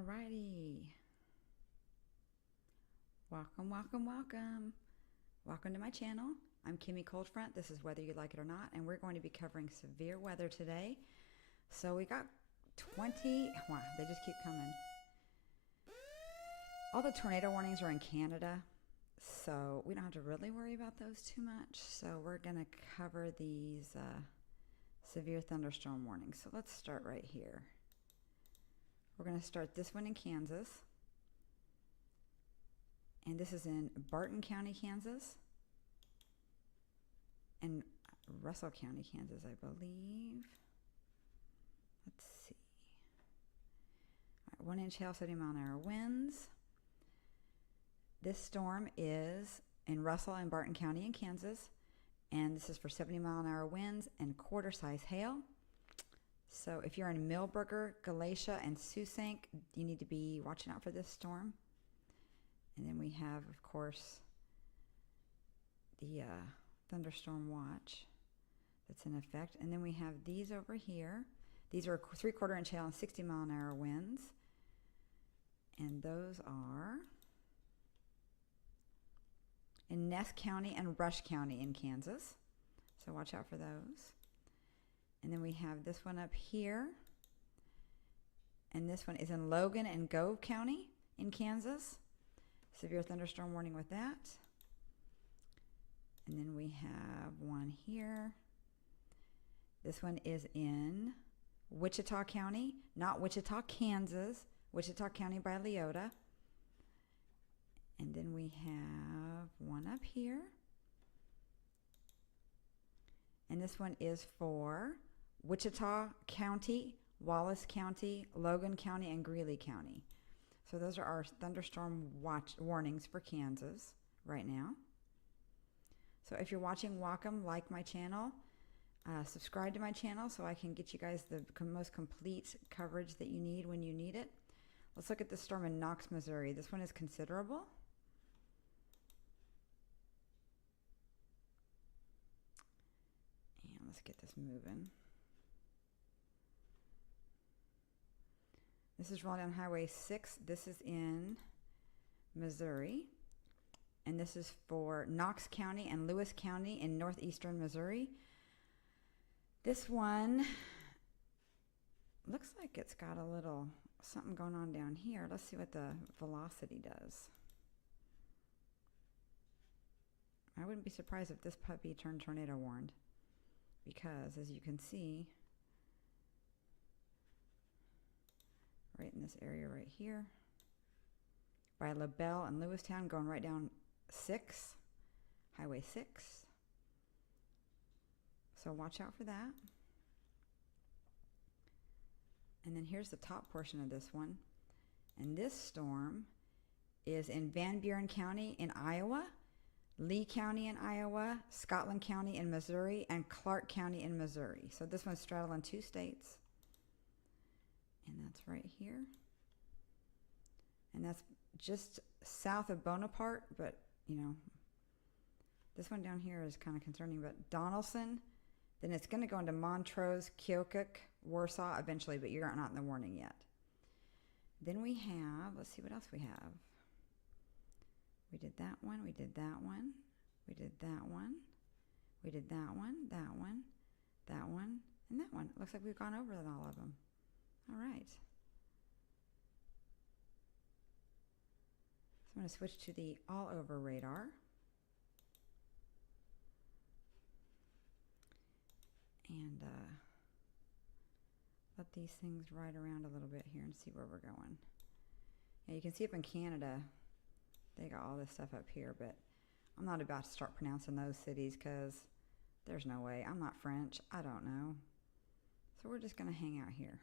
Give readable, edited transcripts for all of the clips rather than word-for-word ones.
Alrighty. Welcome, welcome, welcome. Welcome to my channel. I'm Kimmy Coldfront. This is Whether You Like It or Not, and we're going to be covering severe weather today. So we got 20, wow, they just keep coming. All the tornado warnings are in Canada, so we don't have to really worry about those too much. So we're going to cover these severe thunderstorm warnings. So let's start right here. We're going to start this one in Kansas. And this is in Barton County, Kansas. And Russell County, Kansas, I believe. Let's see. All right, 1 inch hail, 70-mile-an-hour winds. This storm is in Russell and Barton County in Kansas. And this is for 70-mile-an-hour winds and quarter-size hail. So if you're in Millburger, Galatia, and Sault-Saint, you need to be watching out for this storm. And then we have, of course, the thunderstorm watch that's in effect. And then we have these over here. These are 3/4 inch hail and 60-mile-an-hour winds. And those are in Ness County and Rush County in Kansas. So watch out for those. And then we have this one up here. And this one is in Logan and Gove County in Kansas. Severe thunderstorm warning with that. And then we have one here. This one is in Wichita County, not Wichita, Kansas. Wichita County by Leota. And then we have one up here. And this one is for Wichita County, Wallace County, Logan County, and Greeley County. So those are our thunderstorm watch warnings for Kansas right now. So if you're watching, welcome, like my channel, subscribe to my channel so I can get you guys the most complete coverage that you need when you need it. Let's look at the storm in Knox, Missouri. This one is considerable. And let's get this moving. This is rolling down Highway 6. This is in Missouri. And this is for Knox County and Lewis County in northeastern Missouri. This one looks like it's got a little something going on down here. Let's see what the velocity does. I wouldn't be surprised if this puppy turned tornado warned, because as you can see, right in this area right here by LaBelle and Lewistown, going right down 6, Highway 6. So watch out for that. And then here's the top portion of this one. And this storm is in Van Buren County in Iowa, Lee County in Iowa, Scotland County in Missouri, and Clark County in Missouri. So this one's straddling 2 states. And that's right here. And that's just south of Bonaparte, but, you know, this one down here is kind of concerning. But Donaldson, then it's going to go into Montrose, Keokuk, Warsaw eventually, but you're not in the warning yet. Then we have, let's see what else we have. We did that one, we did that one, we did that one, we did that one, that one, that one, and that one. It looks like we've gone over all of them. All right. So I'm going to switch to the all-over radar. And let these things ride around a little bit here and see where we're going. Yeah, you can see up in Canada, they got all this stuff up here, but I'm not about to start pronouncing those cities because there's no way. I'm not French. I don't know. So we're just going to hang out here.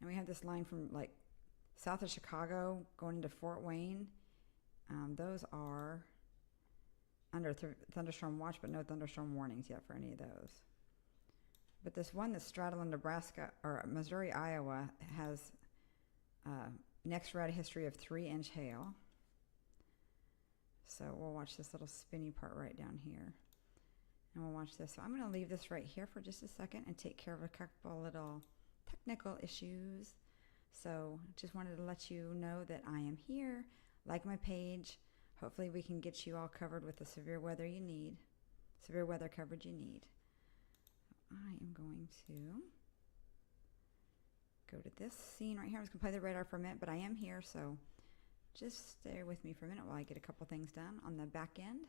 And we have this line from like south of Chicago going into Fort Wayne. Those are under thunderstorm watch, but no thunderstorm warnings yet for any of those. But this one that's straddling Nebraska or Missouri, Iowa has next read a history of 3 inch hail. So we'll watch this little spinny part right down here. And we'll watch this. So I'm going to leave this right here for just a second and take care of a couple little technical issues. So just wanted to let you know that I am here. Like my page. Hopefully we can get you all covered with the severe weather coverage you need. I am going to go to this scene right here. I'm just going to play the radar for a minute, but I am here, so just stay with me for a minute while I get a couple things done on the back end.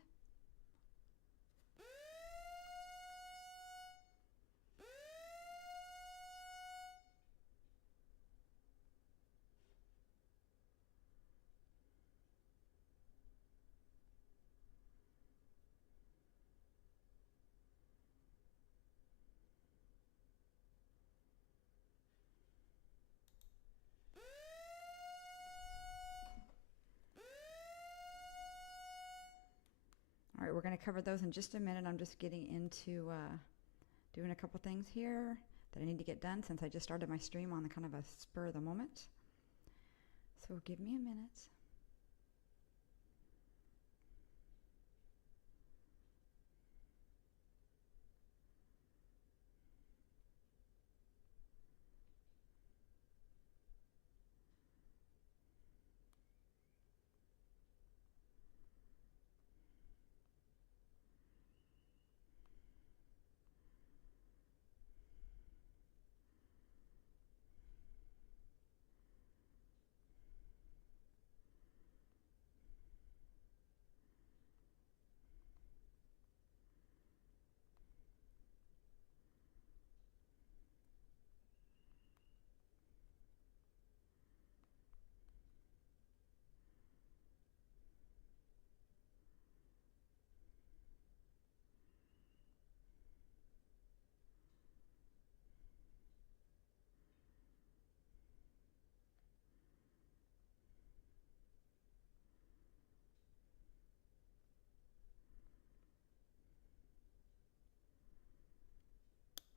All right, we're going to cover those in just a minute. I'm just getting into doing a couple things here that I need to get done since I just started my stream on the kind of a spur of the moment. So give me a minute.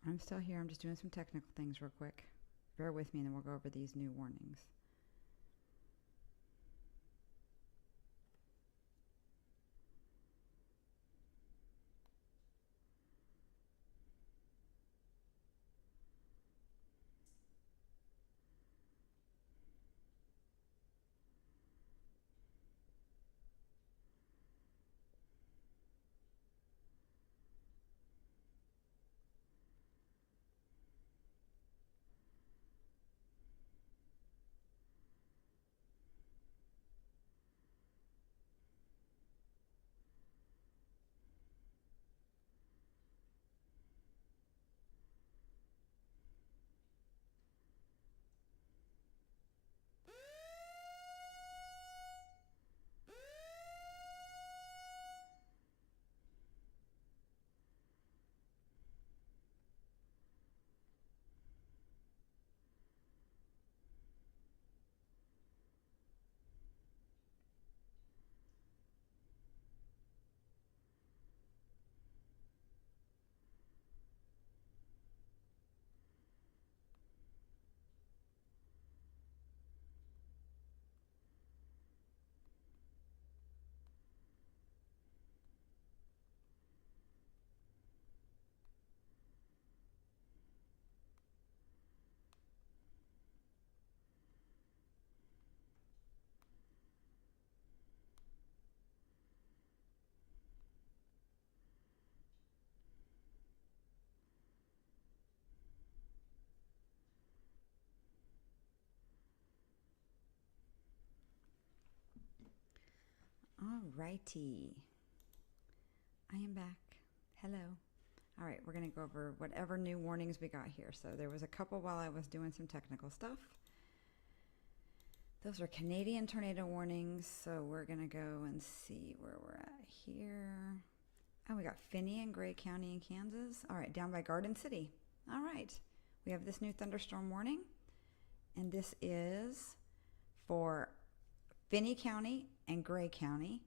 I'm still here. I'm just doing some technical things real quick. Bear with me and then we'll go over these new warnings. All righty. I am back. Hello. All right, we're going to go over whatever new warnings we got here. So there was a couple while I was doing some technical stuff. Those are Canadian tornado warnings. So we're going to go and see where we're at here. Oh, we got Finney and Gray County in Kansas. All right, down by Garden City. All right. We have this new thunderstorm warning. And this is for Finney County and Gray County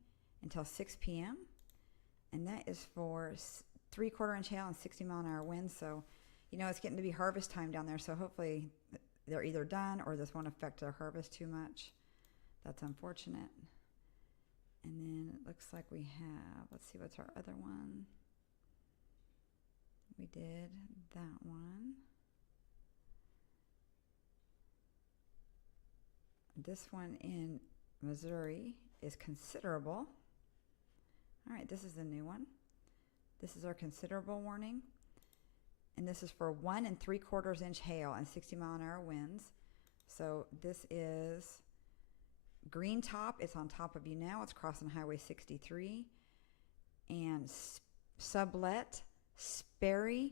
until 6 p.m. And that is for 3/4 inch hail and 60-mile-an-hour winds. So, you know, it's getting to be harvest time down there. So hopefully they're either done or this won't affect their harvest too much. That's unfortunate. And then it looks like we have, let's see, what's our other one? We did that one. This one in Missouri is considerable. All right, this is the new one. This is our considerable warning. And this is for 1 3/4 inch hail and 60-mile-an-hour winds. So this is Green Top. It's on top of you now. It's crossing Highway 63. And Sublet, Sperry,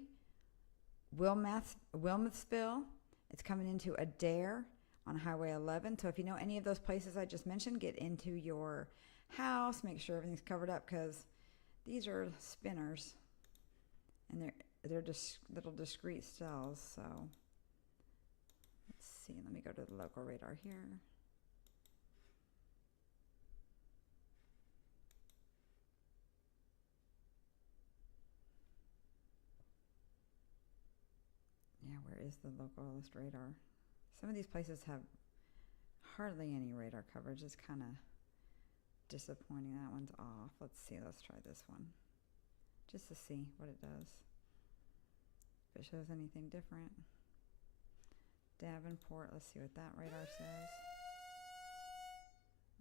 Wilmouthville. It's coming into Adair on Highway 11. So if you know any of those places I just mentioned, get into your house, make sure everything's covered up, because these are spinners, and they're just little discrete cells. So let's see. Let me go to the local radar here. Yeah, where is the localist radar? Some of these places have hardly any radar coverage. It's kind of disappointing. That one's off. Let's see. Let's try this one just to see what it does. If it shows anything different. Davenport. Let's see what that radar says.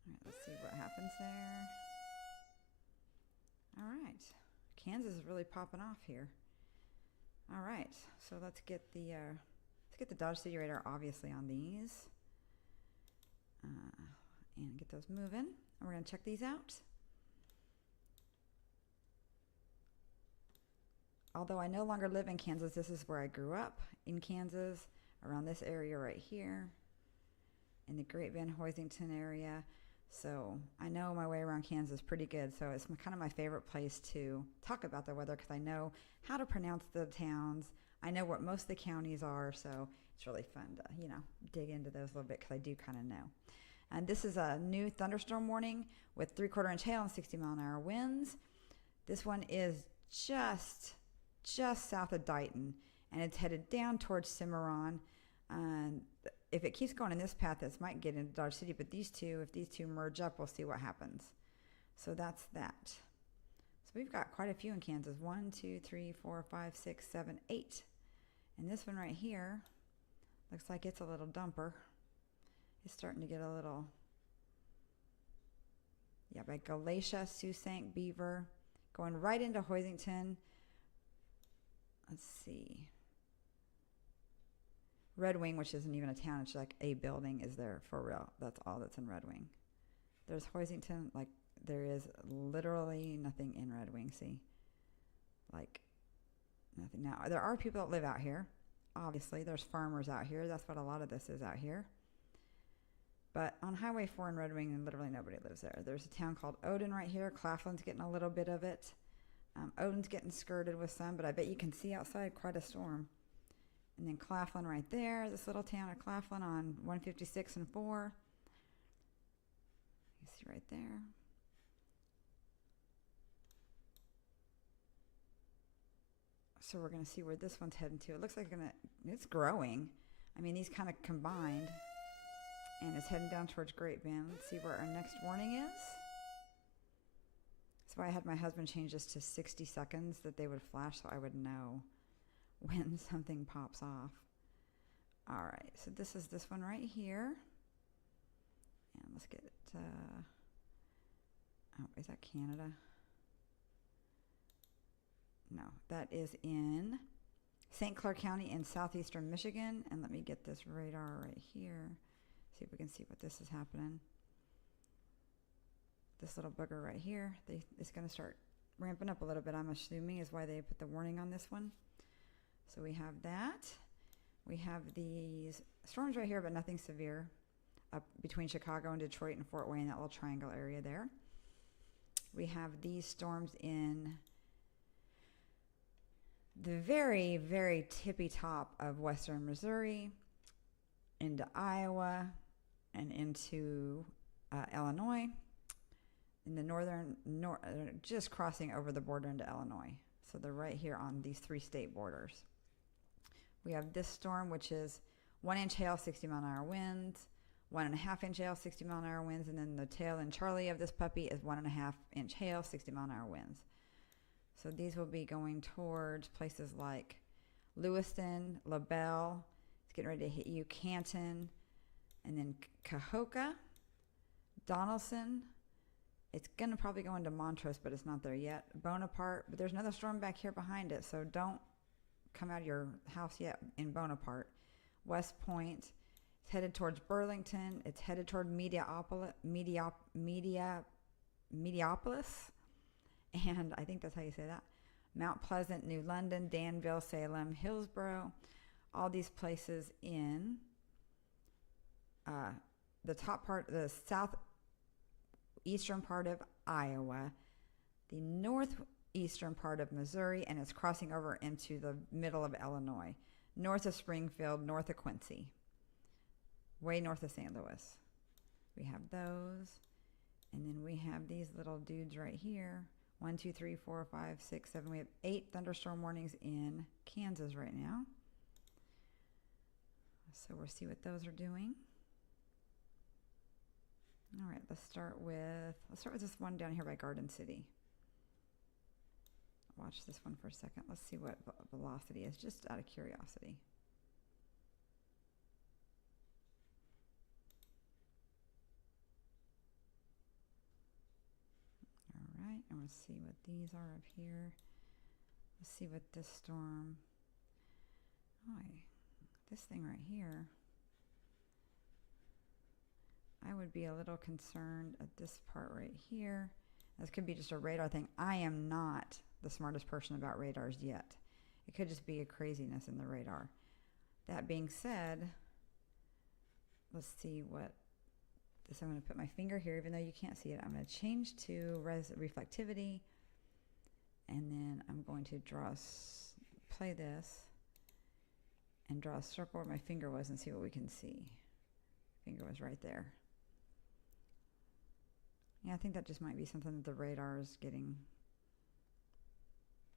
All right, let's see what happens there. All right. Kansas is really popping off here. All right, so let's get the Dodge City radar obviously on these, and get those moving. And we're going to check these out. Although I no longer live in Kansas, this is where I grew up, in Kansas, around this area right here, in the Great Bend, Hoisington area. So I know my way around Kansas pretty good. So it's kind of my favorite place to talk about the weather, because I know how to pronounce the towns. I know what most of the counties are. So it's really fun to, dig into those a little bit, because I do kind of know. And this is a new thunderstorm warning with 3/4 inch hail and 60-mile-an-hour winds. This one is just south of Dighton, and it's headed down towards Cimarron. And if it keeps going in this path, this might get into Dodge City, but if these two merge up, we'll see what happens. So that's that. So we've got quite a few in Kansas. 1, 2, 3, 4, 5, 6, 7, 8. And this one right here looks like it's a little dumper. It's starting to get a little, by Galatia, Sault-Ste. Beaver, going right into Hoisington. Let's see. Red Wing, which isn't even a town, it's like a building, is there for real. That's all that's in Red Wing. There's Hoisington, like there is literally nothing in Red Wing, see? Like nothing. Now, there are people that live out here. Obviously, there's farmers out here. That's what a lot of this is out here. But on Highway 4 in Red Wing, literally nobody lives there. There's a town called Odin right here. Claflin's getting a little bit of it. Odin's getting skirted with some, but I bet you can see outside quite a storm. And then Claflin right there, this little town of Claflin on 156 and 4. You see right there. So we're going to see where this one's heading to. It looks like it's growing. I mean, these kind of combined. And it's heading down towards Great Bend. Let's see where our next warning is. That's why I had my husband change this to 60 seconds that they would flash, so I would know when something pops off. All right, so this is this one right here. And let's get it. Is that Canada? No, that is in St. Clair County in southeastern Michigan. And let me get this radar right here. See if we can see what this is happening. This little booger right here, it's going to start ramping up a little bit, I'm assuming, is why they put the warning on this one. So we have that. We have these storms right here, but nothing severe, up between Chicago and Detroit and Fort Wayne, that little triangle area there. We have these storms in the very, very tippy top of western Missouri, into Iowa, and into Illinois. In the just crossing over the border into Illinois. So they're right here on these 3 state borders. We have this storm, which is 1 inch hail, 60-mile-an-hour winds, 1.5 inch hail, 60-mile-an-hour winds, and then the tail and Charlie of this puppy is 1.5 inch hail, 60-mile-an-hour winds. So these will be going towards places like Lewiston, LaBelle. It's getting ready to hit you, Canton, And then Cahokia, Donaldson. It's going to probably go into Montrose, but it's not there yet. Bonaparte, but there's another storm back here behind it, so don't come out of your house yet in Bonaparte. West Point, it's headed towards Burlington. It's headed toward Mediapolis, and I think that's how you say that. Mount Pleasant, New London, Danville, Salem, Hillsborough, all these places in the top part, the southeastern part of Iowa, the northeastern part of Missouri, and it's crossing over into the middle of Illinois, north of Springfield, north of Quincy, way north of St. Louis. We have those, and then we have these little dudes right here. 1, 2, 3, 4, 5, 6, 7. We have 8 thunderstorm warnings in Kansas right now. So we'll see what those are doing. All right, let's start with this one down here by Garden City. Watch this one for a second. Let's see what velocity is, just out of curiosity. All right, and we'll see what these are up here. Let's see what this storm. Oh, this thing right here. I would be a little concerned at this part right here. This could be just a radar thing. I am not the smartest person about radars yet. It could just be a craziness in the radar. That being said, let's see what this. I'm going to put my finger here, even though you can't see it. I'm going to change to reflectivity, and then I'm going to play this and draw a circle where my finger was and see what we can see. Finger was right there. Yeah, I think that just might be something that the radar is getting.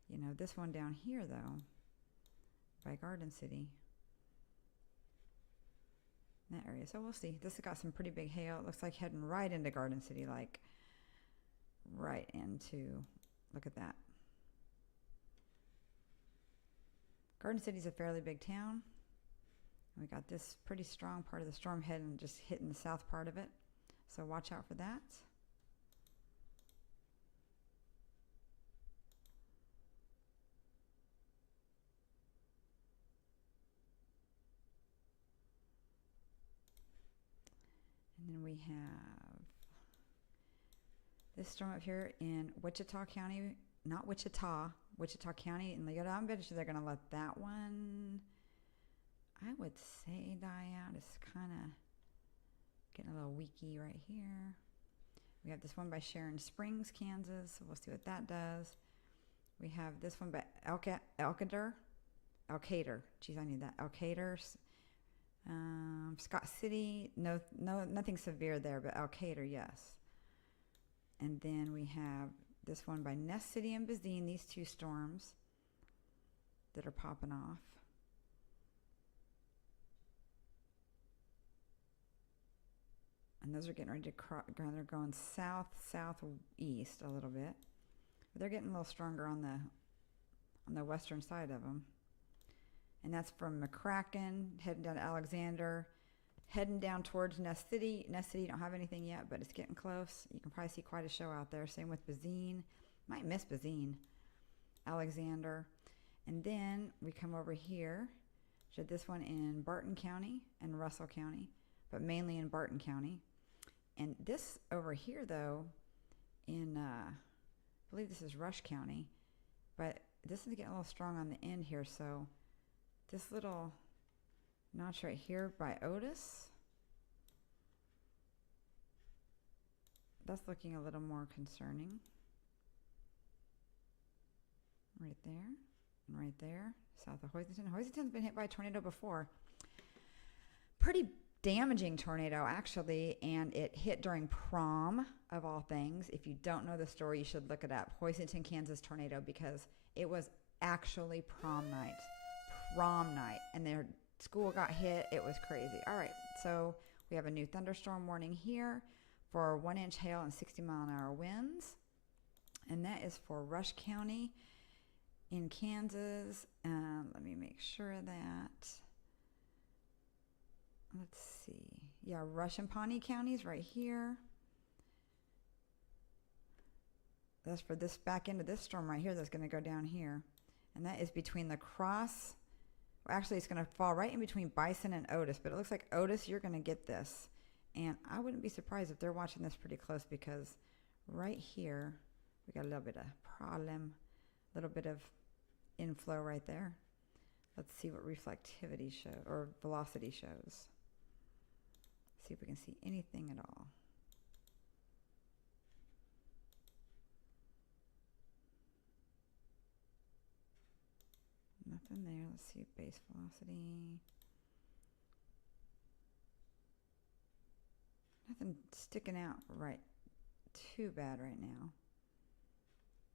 You know, this one down here, though, by Garden City, that area. So we'll see. This has got some pretty big hail. It looks like heading right into Garden City, like right into, look at that. Garden City's a fairly big town. We got this pretty strong part of the storm heading, just hitting the south part of it. So watch out for that. And then we have this storm up here in Wichita County, not Wichita County in Leota. I'm betting they're going to let that one, I would say, die out. It's kind of getting a little weaky right here. We have this one by Sharon Springs, Kansas. So we'll see what that does. We have this one by Elkader. Geez, I need that. Elkader. Scott City. No, nothing severe there, but Elkader, yes. And then we have this one by Ness City and Bazine. These two storms that are popping off. And those are getting ready to they're going southeast a little bit. But they're getting a little stronger on the western side of them. And that's from McCracken, heading down to Alexander, heading down towards Ness City. Ness City don't have anything yet, but it's getting close. You can probably see quite a show out there. Same with Bazine. Might miss Bazine. Alexander. And then we come over here. Did this one in Barton County and Russell County, but mainly in Barton County. And this over here, though, in, I believe this is Rush County, but this is getting a little strong on the end here, so this little notch right here by Otis, that's looking a little more concerning. Right there, and right there, south of Hoisington. Hoisington's been hit by a tornado before. Pretty damaging tornado, actually, and it hit during prom, of all things. If you don't know the story, you should look it up. Hoisington, Kansas tornado, because it was actually prom night. And their school got hit. It was crazy. All right, so we have a new thunderstorm warning here for 1-inch hail and 60-mile-an-hour winds, and that is for Rush County in Kansas. Let me make sure of that. Let's see. yeah, Rush and Pawnee counties right here. That's for this back end of this storm right here that's going to go down here. And that is between the cross. Well, actually, it's going to fall right in between Bison and Otis. But it looks like Otis, you're going to get this. And I wouldn't be surprised if they're watching this pretty close, because right here, we got a little bit of problem, a little bit of inflow right there. Let's see what reflectivity shows, or velocity shows. See if we can see anything at all. Nothing there. Let's see base velocity. Nothing sticking out right too bad right now.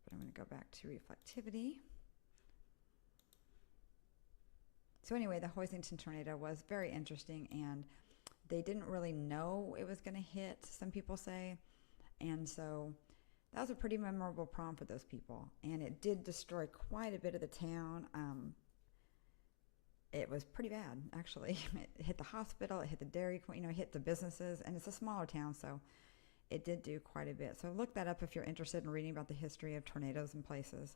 But I'm going to go back to reflectivity. So anyway, the Hoisington tornado was very interesting, and they didn't really know it was going to hit, some people say. And so that was a pretty memorable prom for those people. And it did destroy quite a bit of the town. It was pretty bad, actually. It hit the hospital, it hit the Dairy Queen, it hit the businesses, and it's a smaller town, so it did do quite a bit. So look that up if you're interested in reading about the history of tornadoes and places.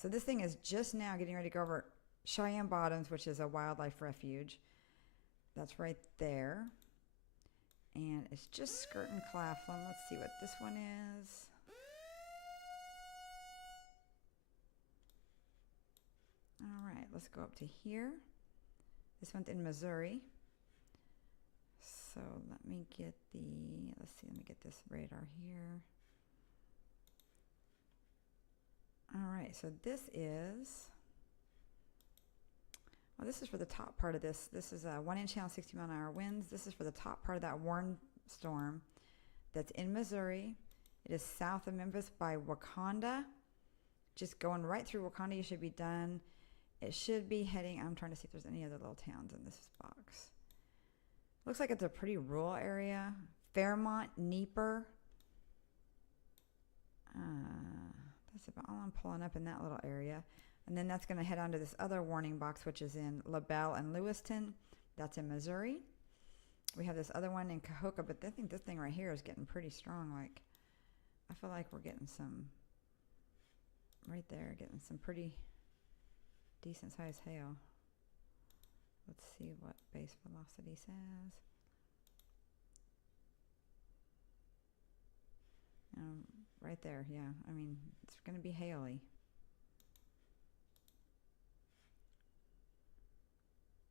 So this thing is just now getting ready to go over Cheyenne Bottoms, which is a wildlife refuge. That's right there. And it's just skirting Claflin. Let's see what this one is. All right, let's go up to here. This one's in Missouri. So let me get let's see, let me get this radar here. All right, so this is, well, this is for the top part of this. This is a 1 inch hail, 60 mile an hour winds. This is for the top part of that warm storm that's in Missouri. It is south of Memphis by Wakanda. Just going right through Wakanda, you should be done. It should be heading, I'm trying to see if there's any other little towns in this box. Looks like it's a pretty rural area. Fairmont, Nieper. That's about all I'm pulling up in that little area. And then that's going to head on to this other warning box, which is in LaBelle and Lewiston. That's in Missouri. We have this other one in Cahokia, but I think this thing right here is getting pretty strong. Like, I feel like we're getting some, right there, getting some pretty decent sized hail. Let's see what base velocity says. Right there, yeah. I mean, it's going to be haily.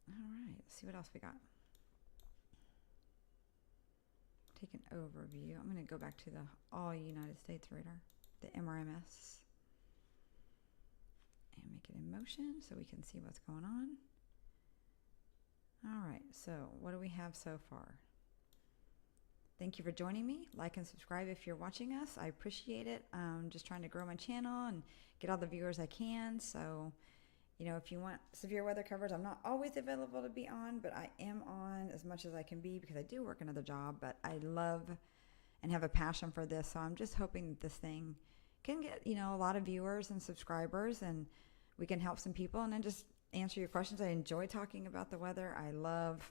All right, let's see what else we got. Take an overview. I'm going to go back to the all United States radar, the MRMS. And make it in motion so we can see what's going on. All right, so what do we have so far? Thank you for joining me. Like and subscribe if you're watching us. I appreciate it. Just trying to grow my channel and get all the viewers I can. So, you know, if you want severe weather coverage, I'm not always available to be on, but I am on as much as I can be because I do work another job, but I love and have a passion for this. So I'm just hoping that this thing can get, you know, a lot of viewers and subscribers, and we can help some people and then just answer your questions. I enjoy talking about the weather. I love,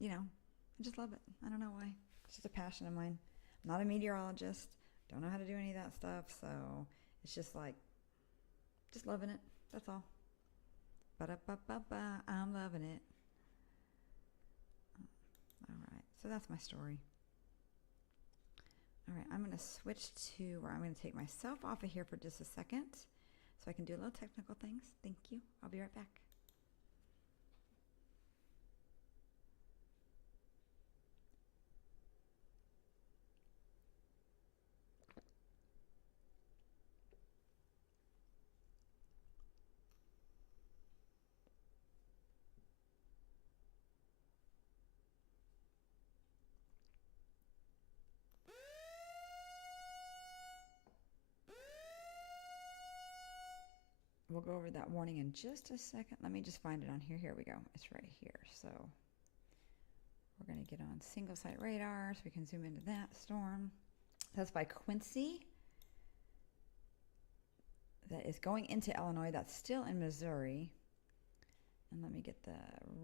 you know, I just love it. I don't know why. It's just a passion of mine. I'm not a meteorologist. Don't know how to do any of that stuff. So it's just like, just loving it. That's all. Ba-da-ba-ba-ba. I'm loving it. All right. So that's my story. All right. I'm going to switch to where I'm going to take myself off of here for just a second so I can do a little technical things. Thank you. I'll be right back. We'll go over that warning in just a second. Let me just find it on here. Here we go. It's right here. So we're going to get on single site radar so we can zoom into that storm. That's by Quincy. That is going into Illinois. That's still in Missouri. And let me get the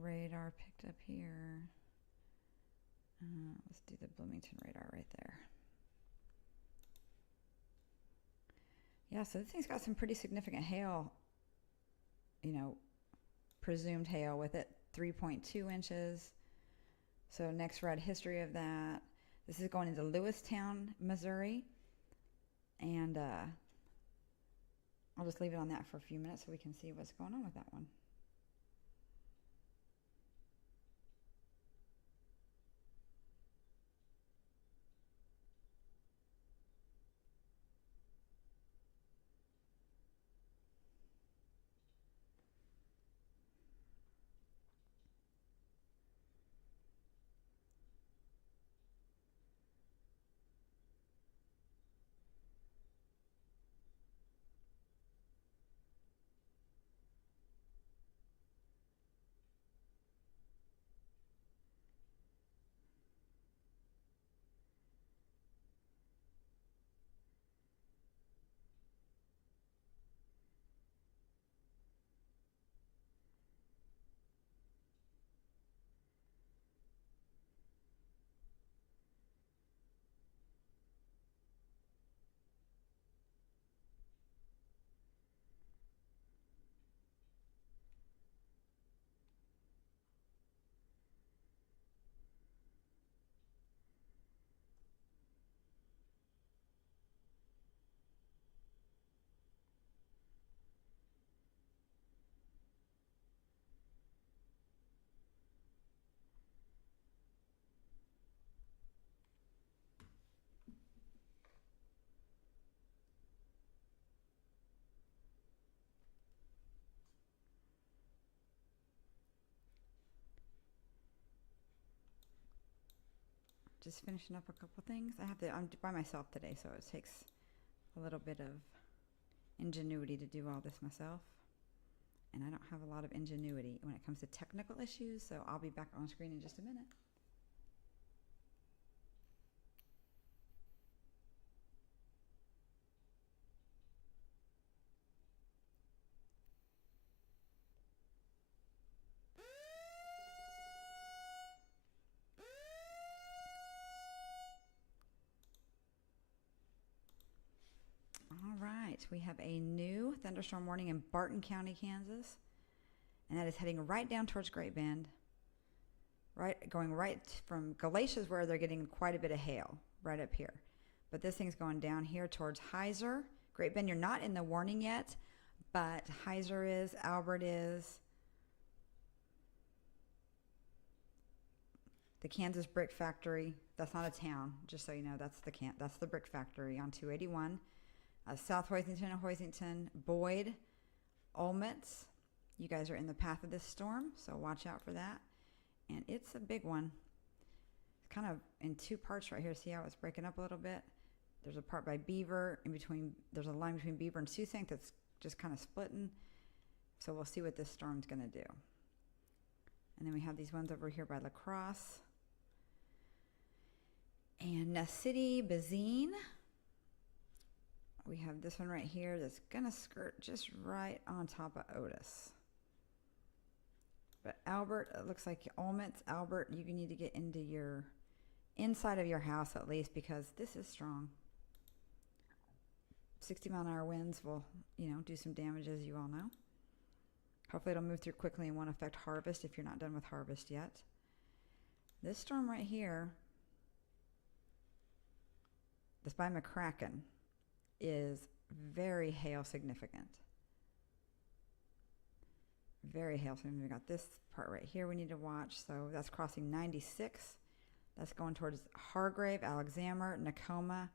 radar picked up here. Let's do the Bloomington radar right there. Yeah, so this thing's got some pretty significant hail, presumed hail with it, 3.2 inches. So next read history of that. This is going into Lewistown, Missouri. And I'll just leave it on that for a few minutes so we can see what's going on with that one. Just finishing up a couple things. I'm by myself today, so it takes a little bit of ingenuity to do all this myself. And I don't have a lot of ingenuity when it comes to technical issues, so I'll be back on screen in just a minute. All right, we have a new thunderstorm warning in Barton County, Kansas, and that is heading right down towards Great Bend, going right from Galatia's where they're getting quite a bit of hail, right up here. But this thing's going down here towards Heiser. Great Bend, you're not in the warning yet, but Heiser is, Albert is. The Kansas Brick Factory, that's not a town, just so you know, that's the brick factory on 281. South Hoisington and Hoisington, Boyd, Olmutz. You guys are in the path of this storm, so watch out for that. And it's a big one. It's kind of in two parts right here. See how it's breaking up a little bit? There's a part by Beaver, there's a line between Beaver and Sault that's just kind of splitting. So we'll see what this storm's going to do. And then we have these ones over here by La Crosse. And Ness City, Bazine. We have this one right here that's going to skirt just right on top of Otis. But Albert, it looks like Olmutz, Albert, you need to get into your inside of your house at least, because this is strong. 60-mile-an-hour winds will, do some damage, as you all know. Hopefully it'll move through quickly and won't affect harvest if you're not done with harvest yet. This storm right here, this by McCracken, is very hail significant. Very hail significant. We got this part right here we need to watch. So that's crossing 96. That's going towards Hargrave, Alexander, Nakoma,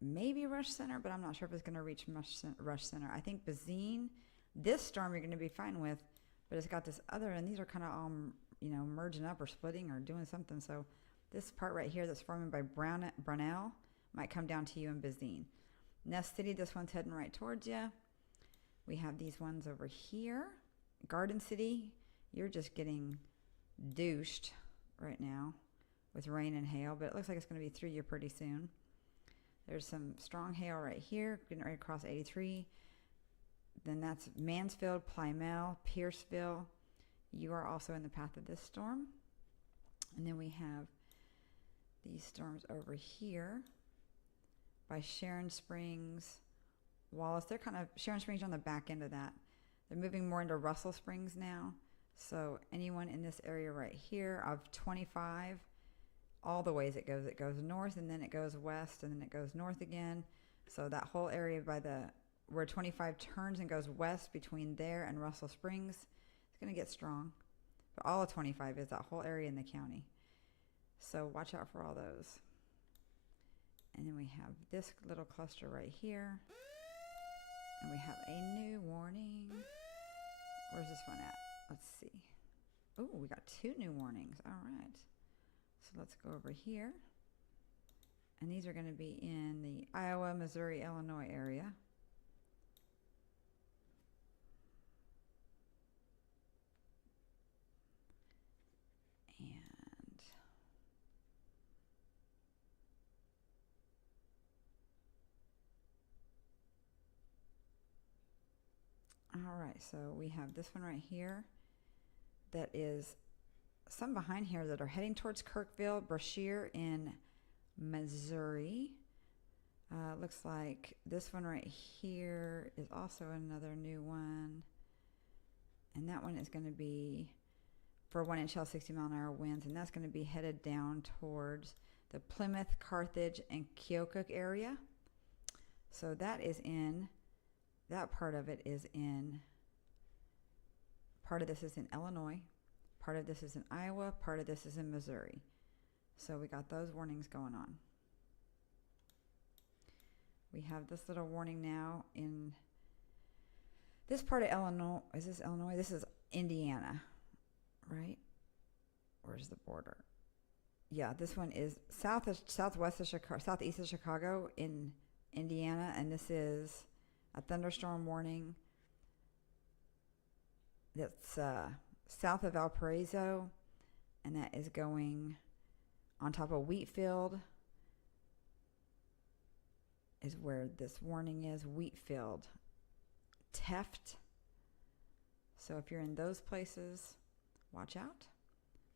maybe Rush Center, but I'm not sure if it's going to reach Rush Center. I think Bazine, this storm you're going to be fine with, but it's got this other, and these are kind of all, merging up or splitting or doing something. So this part right here that's forming by Brownell might come down to you in Bazine. Ness City, this one's heading right towards you. We have these ones over here. Garden City, you're just getting douched right now with rain and hail, but it looks like it's going to be through you pretty soon. There's some strong hail right here, getting right across 83. Then that's Mansfield, Plymell, Pierceville. You are also in the path of this storm. And then we have these storms over here by Sharon Springs, Wallace. They're kind of, Sharon Springs on the back end of that. They're moving more into Russell Springs now. So anyone in this area right here of 25, all the ways it goes north, and then it goes west, and then it goes north again. So that whole area by where 25 turns and goes west between there and Russell Springs, it's going to get strong. But all of 25 is that whole area in the county. So watch out for all those. And then we have this little cluster right here. And we have a new warning. Where's this one at? Let's see. Oh, we got 2 new warnings. All right. So let's go over here. And these are going to be in the Iowa, Missouri, Illinois area. All right, so we have this one right here that is some behind here that are heading towards Kirkville, Brashear in Missouri. Looks like this one right here is also another new one. And that one is going to be for 1 inch L 60-mile-an-hour winds, and that's going to be headed down towards the Plymouth, Carthage, and Keokuk area. So that is in... That part of it is in, part of this is in Illinois, part of this is in Iowa, part of this is in Missouri. So we got those warnings going on. We have this little warning now in this part of Illinois. Is this Illinois? This is Indiana, right? Where's the border? Yeah, this one is southwest of Chicago, southeast of Chicago in Indiana, and this is a thunderstorm warning that's south of Valparaiso, and that is going on top of Wheatfield is where this warning is. Wheatfield, Teft. So if you're in those places, watch out.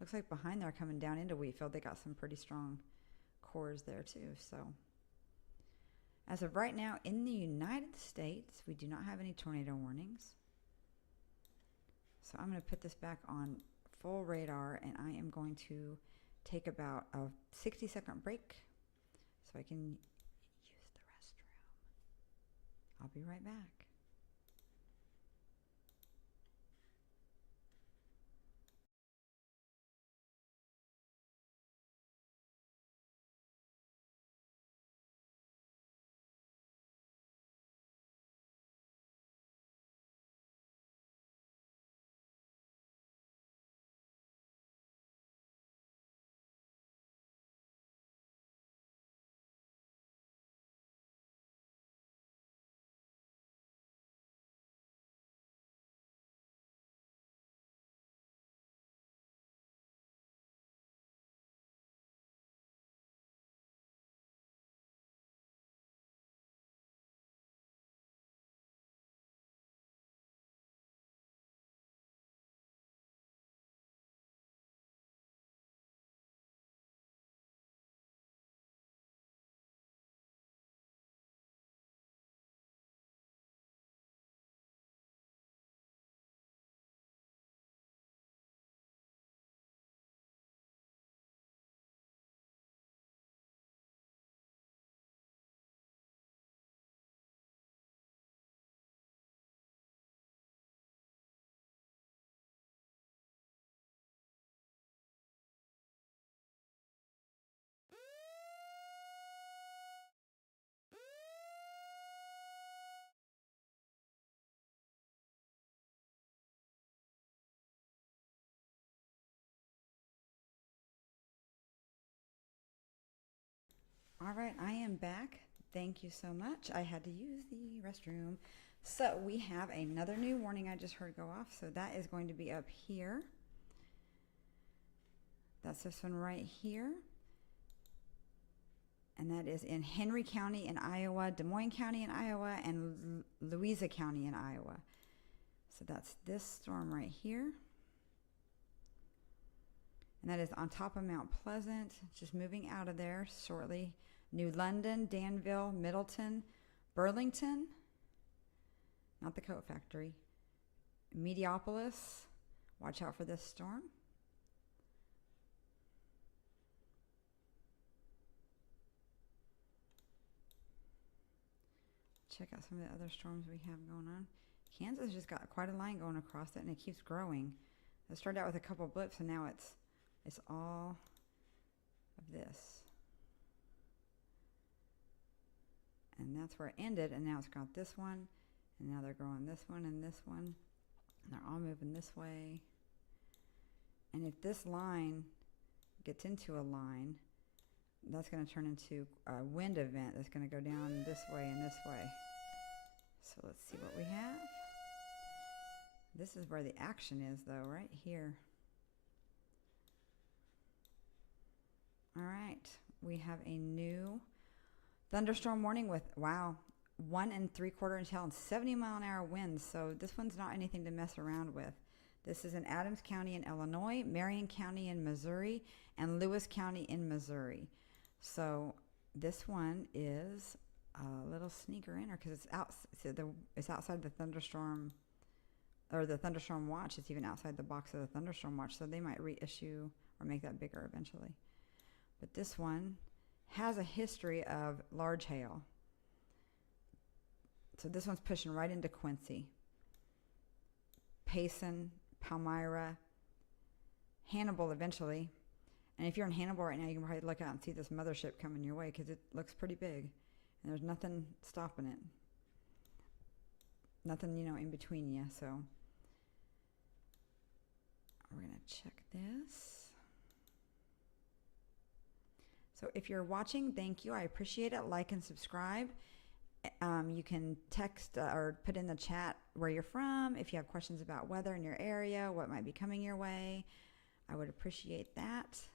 Looks like behind there coming down into Wheatfield, they got some pretty strong cores there too. So as of right now, in the United States, we do not have any tornado warnings. So I'm going to put this back on full radar, and I am going to take about a 60-second break so I can use the restroom. I'll be right back. All right, I am back. Thank you so much. I had to use the restroom. So we have another new warning I just heard go off. So that is going to be up here. That's this one right here. And that is in Henry County in Iowa, Des Moines County in Iowa, and Louisa County in Iowa. So that's this storm right here. and that is on top of Mount Pleasant, just moving out of there shortly. New London, Danville, Middleton, Burlington, not the coat factory, Mediopolis. Watch out for this storm. Check out some of the other storms we have going on. Kansas just got quite a line going across it, and it keeps growing. It started out with a couple blips, and now it's all of this. And that's where it ended, and now it's got this one, and now they're growing this one and this one. And they're all moving this way. And if this line gets into a line, that's going to turn into a wind event that's going to go down this way and this way. So let's see what we have. This is where the action is, though, right here. All right, we have a new thunderstorm warning with, wow, 1 3/4 inch hail and 70-mile-an-hour winds. So this one's not anything to mess around with. This is in Adams County in Illinois, Marion County in Missouri, and Lewis County in Missouri. So this one is a little sneaker inner because it's outside the thunderstorm, or the thunderstorm watch. It's even outside the box of the thunderstorm watch, so they might reissue or make that bigger eventually. But this one has a history of large hail. So this one's pushing right into Quincy, Payson, Palmyra, Hannibal eventually. And if you're in Hannibal right now, you can probably look out and see this mothership coming your way because it looks pretty big. And there's nothing stopping it. Nothing, in between you. So we're going to check this. So if you're watching, thank you. I appreciate it. Like and subscribe. You can text or put in the chat where you're from. If you have questions about weather in your area, what might be coming your way, I would appreciate that.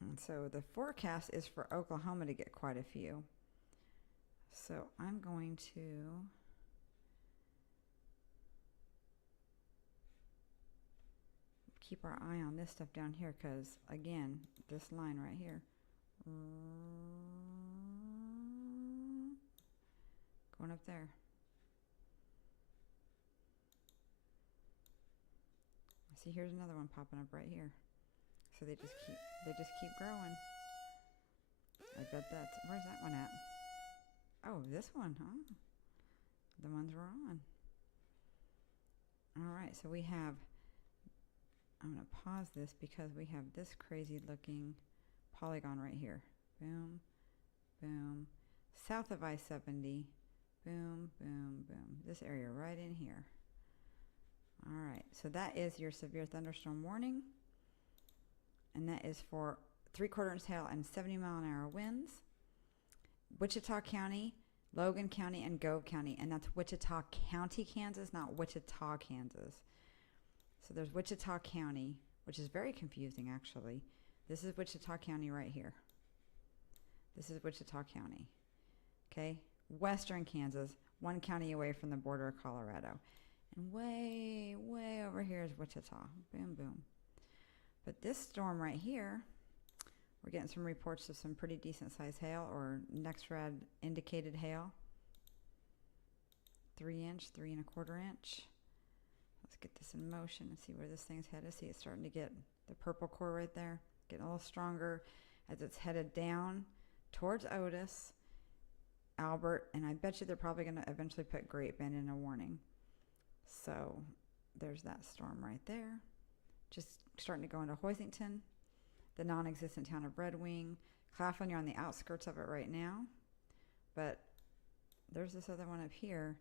And so the forecast is for Oklahoma to get quite a few. So I'm going to keep our eye on this stuff down here because, again, this line right here. Going up there. See, here's another one popping up right here. So they just keep growing. I bet that's, where's that one at? Oh, this one, huh? The ones we're on. All right, so we have, I'm going to pause this because we have this crazy looking polygon right here. Boom, boom. South of I-70. Boom, boom, boom. This area right in here. All right, so that is your severe thunderstorm warning. And that is for 3/4 inch hail and 70-mile-an-hour winds. Wichita County, Logan County, and Gove County. And that's Wichita County, Kansas, not Wichita, Kansas. So there's Wichita County, which is very confusing, actually. This is Wichita County right here. This is Wichita County. Okay? Western Kansas, 1 county away from the border of Colorado. And way, way over here is Wichita. Boom, boom. But this storm right here, we're getting some reports of some pretty decent sized hail, or next red indicated hail. 3 inch, 3 1/4 inch. Let's get this in motion and see where this thing's headed. See, it's starting to get the purple core right there, getting a little stronger as it's headed down towards Otis, Albert, and I bet you they're probably going to eventually put Great Bend in a warning. So there's that storm right there. Just starting to go into Hoisington, the non-existent town of Red Wing. Claflin, you're on the outskirts of it right now. But there's this other one up here.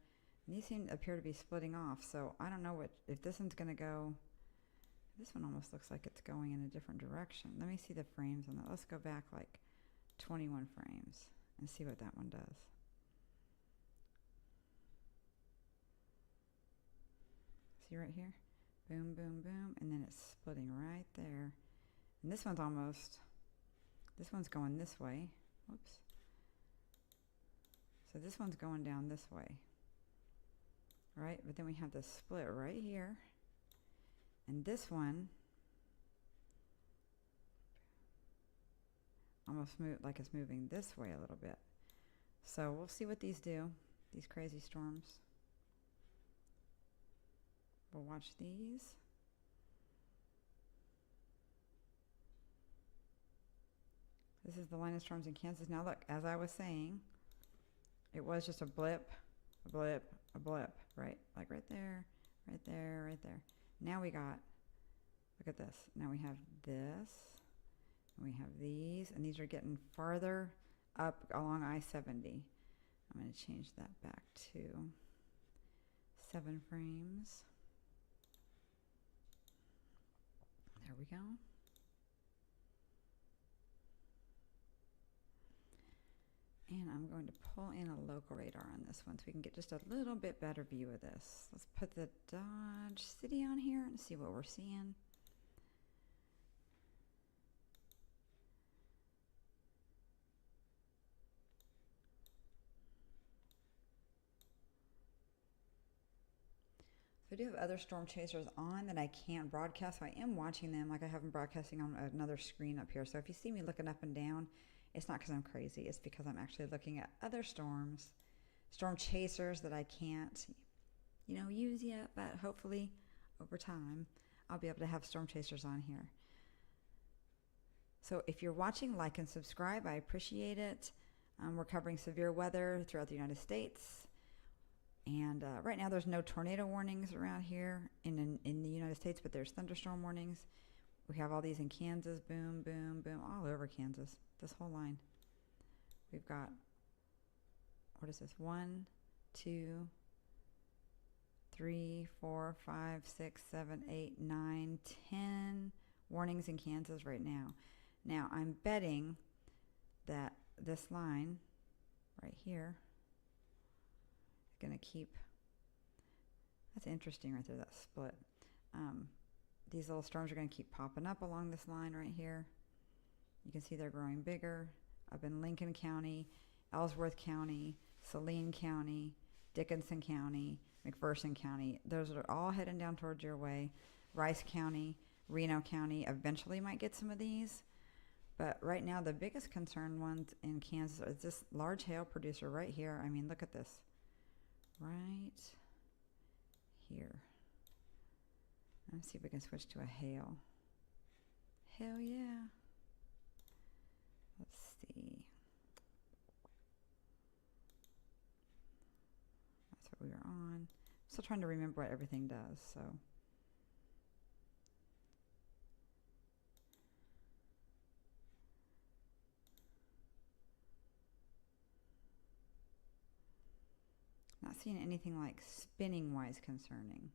And these appear to be splitting off. So I don't know if this one's going to go. This one almost looks like it's going in a different direction. Let me see the frames on that. Let's go back like 21 frames and see what that one does. See right here? Boom, boom, boom, and then it's splitting right there. And this one's going this way. Whoops. So this one's going down this way. right? But then we have this split right here. And this one almost like it's moving this way a little bit. So we'll see what these do, these crazy storms. We'll watch these. This is the line of storms in Kansas. Now look, as I was saying, it was just a blip, a blip, a blip, right? Like right there, right there, right there. Now we got, look at this. Now we have this, and we have these, and these are getting farther up along I-70. I'm going to change that back to 7 frames. There we go. And I'm going to pull in a local radar on this one so we can get just a little bit better view of this. Let's put the Dodge City on here and see what we're seeing. So I do have other storm chasers on that I can't broadcast, so I am watching them like I have them broadcasting on another screen up here. So if you see me looking up and down, it's not because I'm crazy. It's because I'm actually looking at other storms, storm chasers that I can't, use yet, but hopefully over time I'll be able to have storm chasers on here. So if you're watching, like and subscribe. I appreciate it. We're covering severe weather throughout the United States. And right now there's no tornado warnings around here in the United States, but there's thunderstorm warnings. We have all these in Kansas, boom, boom, boom, all over Kansas, this whole line. We've got, what is this, 1, 2, 3, 4, 5, 6, 7, 8, 9, 10 warnings in Kansas right now. Now, I'm betting that this line right here is going to keep, that's interesting right there, that split. These little storms are going to keep popping up along this line right here. You can see they're growing bigger up in Lincoln County, Ellsworth County, Saline County, Dickinson County, McPherson County. Those are all heading down towards your way. Rice County, Reno County eventually might get some of these. But right now, the biggest concern ones in Kansas is this large hail producer right here. I mean, look at this. Right here. Let's see if we can switch to a hail. Hell yeah. Let's see. That's what we were on. I'm still trying to remember what everything does, so. Not seeing anything like spinning-wise concerning.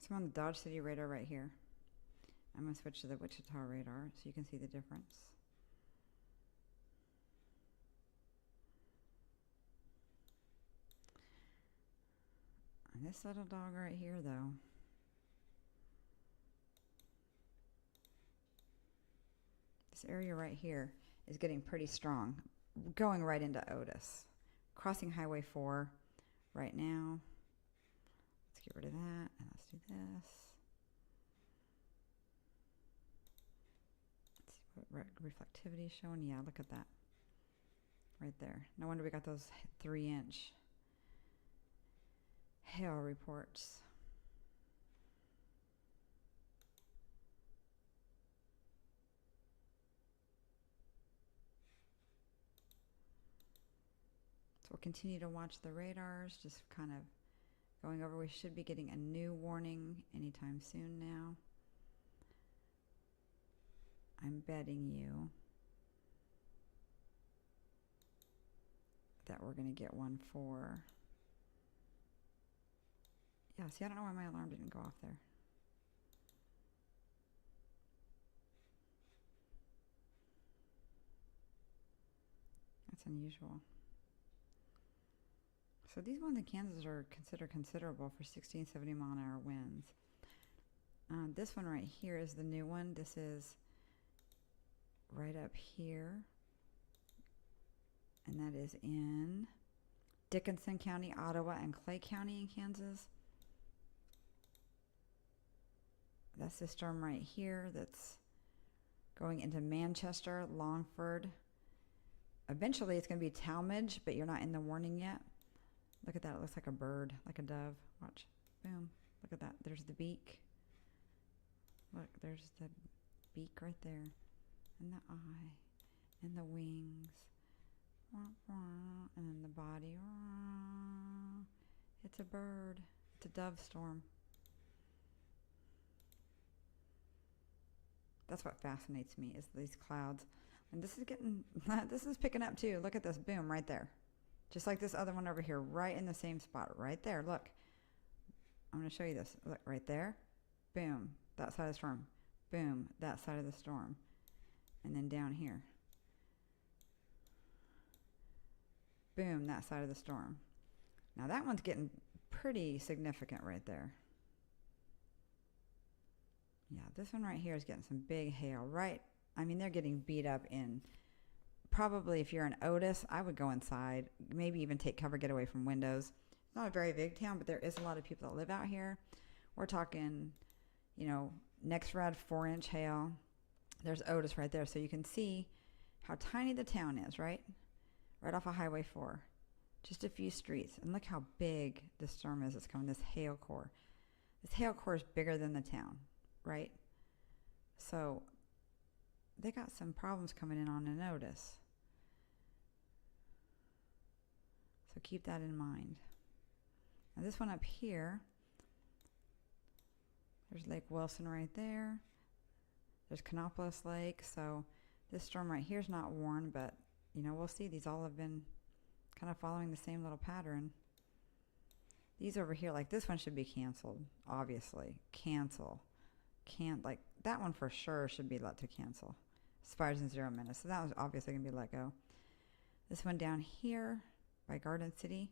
So I'm on the Dodge City radar right here. I'm going to switch to the Wichita radar so you can see the difference. And this little dog right here, though, this area right here is getting pretty strong, going right into Otis. Crossing Highway 4 right now. Let's get rid of that, and let's do this. Let's see what reflectivity is showing. Yeah, look at that. Right there. No wonder we got those 3-inch hail reports. So we'll continue to watch the radars, just kind of going over. We should be getting a new warning anytime soon now. I'm betting you that we're going to get one for, yeah, see, I don't know why my alarm didn't go off there. That's unusual. So these ones in Kansas are considered considerable for 60 and 70 mile an hour winds. This one right here is the new one. This is right up here. And that is in Dickinson County, Ottawa, and Clay County in Kansas. That's the storm right here that's going into Manchester, Longford. Eventually it's going to be Talmadge, but you're not in the warning yet. Look at that. It looks like a bird, like a dove. Watch. Boom. Look at that. There's the beak. Look, there's the beak right there. And the eye. And the wings. And then the body. It's a bird. It's a dove storm. That's what fascinates me, is these clouds. And this is picking up too. Look at this. Boom, right there. Just like this other one over here, right in the same spot, right there. Look, I'm going to show you this. Look, right there. Boom, that side of the storm. Boom, that side of the storm. And then down here. Boom, that side of the storm. Now that one's getting pretty significant right there. Yeah, this one right here is getting some big hail, right? I mean, they're getting beat up in, probably if you're in Otis, I would go inside, maybe even take cover, get away from windows. It's not a very big town, but there is a lot of people that live out here. We're talking, next red 4-inch hail. There's Otis right there, so you can see how tiny the town is, right? Right off of Highway 4. Just a few streets. And look how big this storm is that's coming, this hail core. This hail core is bigger than the town, right? So they got some problems coming in on an Otis. So keep that in mind. Now this one up here, there's Lake Wilson right there. There's Canopolis Lake. So this storm right here is not warned, but we'll see. These all have been kind of following the same little pattern. These over here, like this one should be canceled, obviously. Cancel. Like that one for sure should be let to cancel. Expires in 0 minutes. So that was obviously going to be let go. This one down here by Garden City,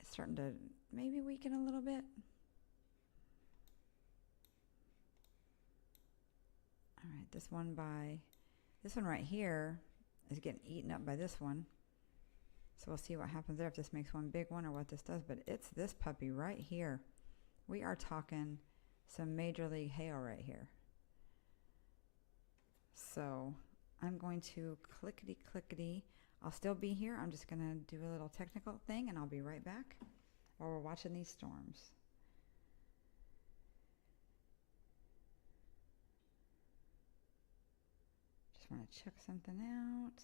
it's starting to maybe weaken a little bit. All right, this one right here is getting eaten up by this one. So we'll see what happens there, if this makes one big one or what this does. But it's this puppy right here. We are talking some major league hail right here. So I'm going to clickety. I'll still be here. I'm just going to do a little technical thing, and I'll be right back while we're watching these storms. Just want to check something out,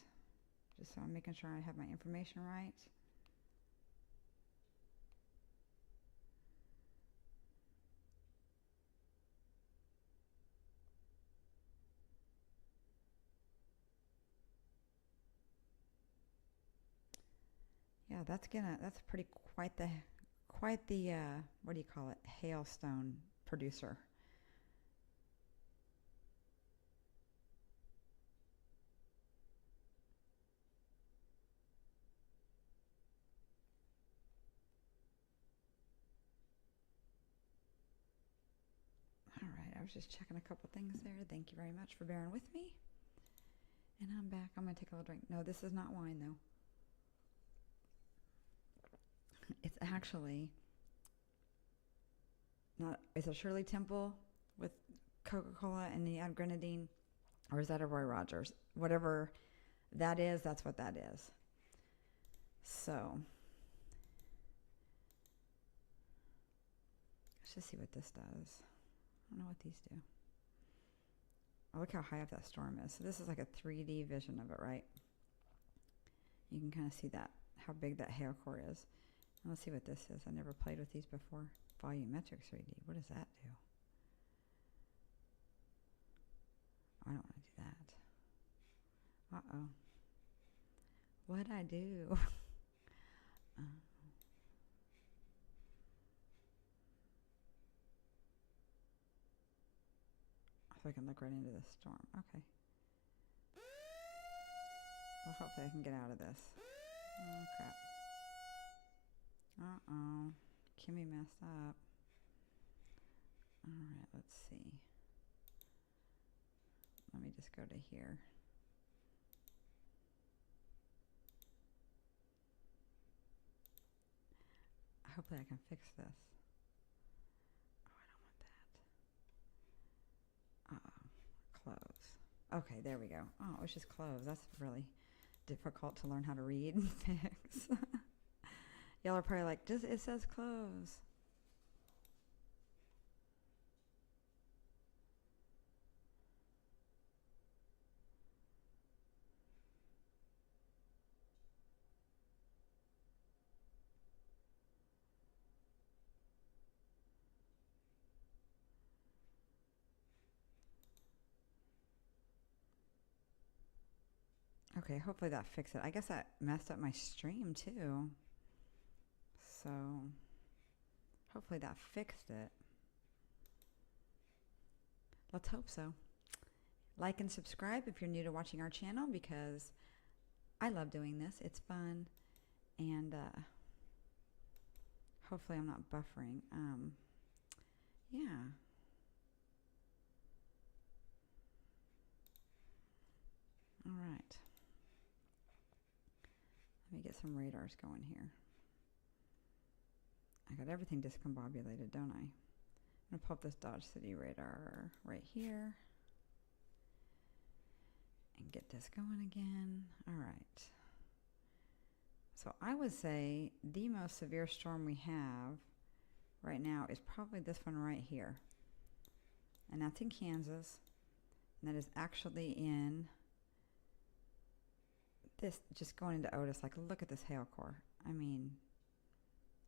just so I'm making sure I have my information right. Yeah, that's quite the what do you call it, hailstone producer. All right, I was just checking a couple things there. Thank you very much for bearing with me. And I'm back. I'm going to take a little drink. No, this is not wine though. It's actually not. It's a Shirley Temple with Coca-Cola, and you add grenadine, or is that a Roy Rogers? Whatever that is, that's what that is. So let's just see what this does. I don't know what these do. Oh, look how high up that storm is. So this is like a 3D vision of it, right? You can kind of see that, how big that hail core is. Let's see what this is. I never played with these before. Volumetric 3D. What does that do? I don't want to do that. Uh-oh. What'd I do? So I can look right into this storm. Okay. Well, hopefully I can get out of this. Oh, crap. Uh-oh. Kimmy messed up. All right, let's see. Let me just go to here. Hopefully I can fix this. Oh, I don't want that. Uh-oh. Close. Okay, there we go. Oh, it was just close. That's really difficult to learn how to read and fix. Y'all are probably like, just it says close. Okay, hopefully that fixed it. I guess that messed up my stream too. So hopefully that fixed it. Let's hope so. Like and subscribe if you're new to watching our channel, because I love doing this. It's fun. And hopefully I'm not buffering. Yeah. All right. Let me get some radars going here. I got everything discombobulated, don't I? I'm going to pull up this Dodge City radar right here and get this going again. All right. So I would say the most severe storm we have right now is probably this one right here. And that's in Kansas. And that is actually in this, just going into Otis. Like, look at this hail core. I mean,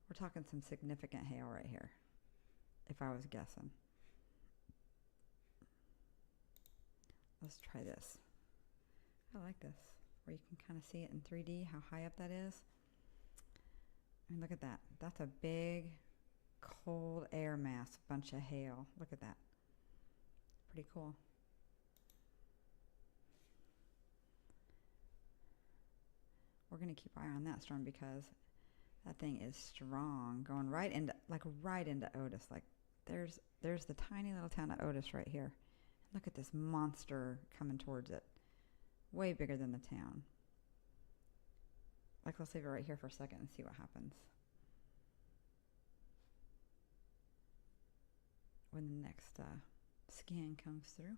we're talking some significant hail right here, if I was guessing. Let's try this. I like this, where you can kind of see it in 3D, how high up that is. I mean, look at that. That's a big, cold air mass, bunch of hail. Look at that. Pretty cool. We're going to keep eye on that storm because that thing is strong, going right into Otis. Like, there's the tiny little town of Otis right here. Look at this monster coming towards it. Way bigger than the town. Like, let's leave it right here for a second and see what happens when the next scan comes through.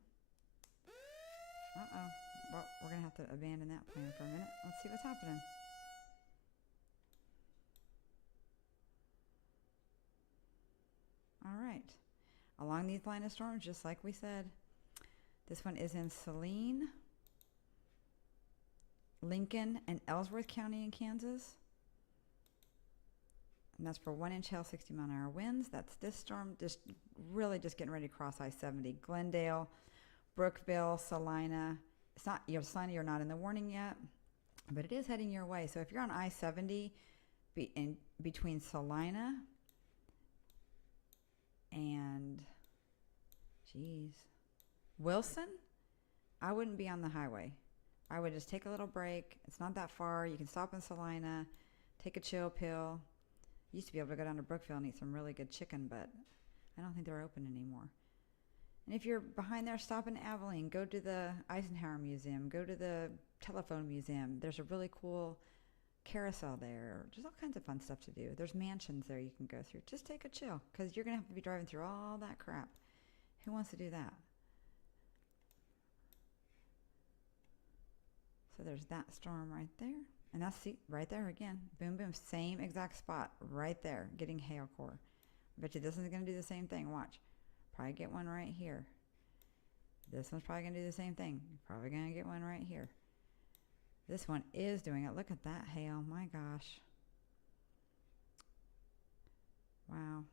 Uh-oh. Well, we're going to have to abandon that plan for a minute. Let's see what's happening. All right. Along these line of storms, just like we said, this one is in Saline, Lincoln, and Ellsworth County in Kansas. And that's for 1 inch hail, 60 mile an hour winds. That's this storm, just really just getting ready to cross I-70. Glendale, Brookville, Salina. It's not, Salina, you're not in the warning yet, but it is heading your way. So if you're on I-70 in between Salina and, Wilson, I wouldn't be on the highway. I would just take a little break. It's not that far. You can stop in Salina, take a chill pill. Used to be able to go down to Brookville and eat some really good chicken, but I don't think they're open anymore. And if you're behind there, stop in Abilene. Go to the Eisenhower Museum. Go to the Telephone Museum. There's a really cool carousel there. There's all kinds of fun stuff to do. There's mansions there you can go through. Just take a chill, because you're going to have to be driving through all that crap. Who wants to do that? So there's that storm right there. And that's, see, right there again. Boom, boom. Same exact spot right there, getting hail core. I bet you this one's going to do the same thing. Watch. Probably get one right here. This one's probably going to do the same thing. You're probably going to get one right here. This one is doing it. Look at that hail. My gosh. Wow.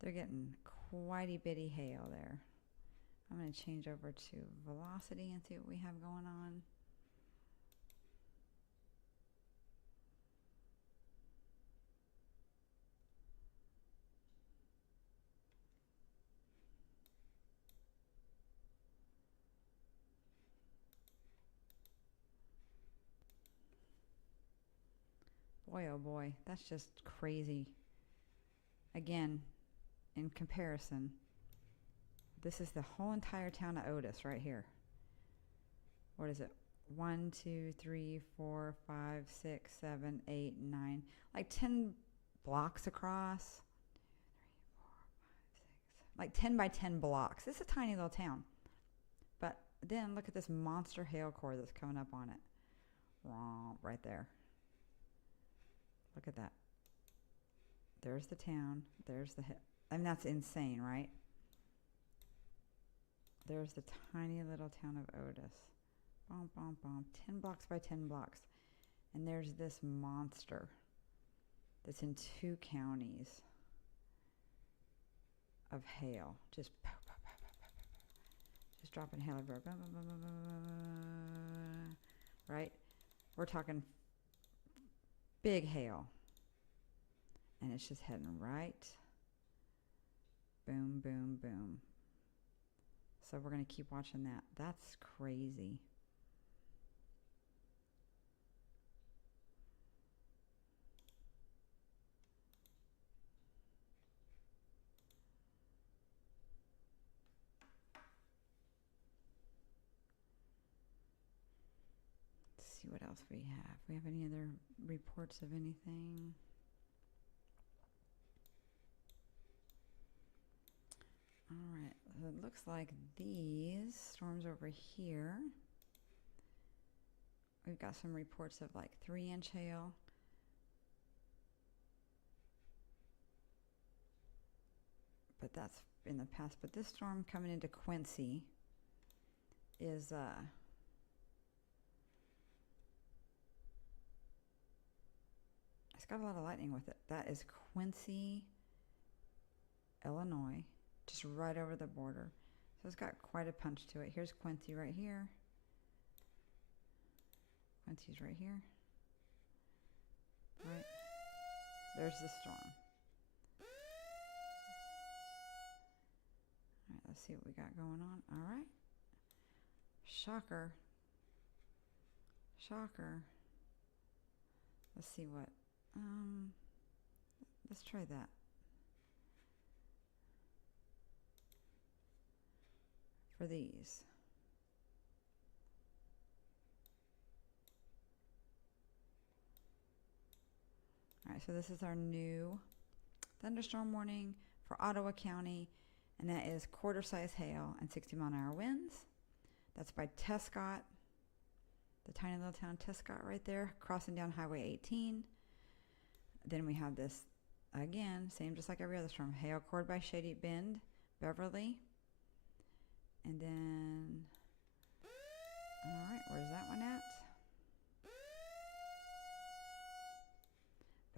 They're getting quite a bitty hail there. I'm going to change over to velocity and see what we have going on. Boy, oh boy, that's just crazy. Again, in comparison, this is the whole entire town of Otis right here. What is it? 1, 2, 3, 4, 5, 6, 7, 8, 9, like 10 blocks across. 3, 4, 5, 6, 7, like 10 by 10 blocks. It's a tiny little town. But then look at this monster hail core that's coming up on it. Right there. Look at that. There's the town. There's the hill. I mean, that's insane, right? There's the tiny little town of Otis. Bom, bom, bom. 10 blocks by 10 blocks. And there's this monster that's in 2 counties of hail. Just dropping hail everywhere. Right? We're talking big hail. And it's just heading right. Boom, boom, boom. So we're going to keep watching that. That's crazy. Let's see what else we have. We have any other reports of anything? All right, so it looks like these storms over here, we've got some reports of like 3-inch hail. But that's in the past. But this storm coming into Quincy is it's got a lot of lightning with it. That is Quincy, Illinois. Just right over the border. So it's got quite a punch to it. Here's Quincy right here. Quincy's right here. Right. There's the storm. All right, let's see what we got going on. All right. Shocker. Shocker. Let's see what. Let's try that. For these. All right, so this is our new thunderstorm warning for Ottawa County, and that is quarter-size hail and 60-mile-an-hour winds. That's by Tescott, the tiny little town Tescott right there, crossing down Highway 18. Then we have this, again, same just like every other storm, hail cord by Shady Bend, Beverly. And then, all right, where's that one at?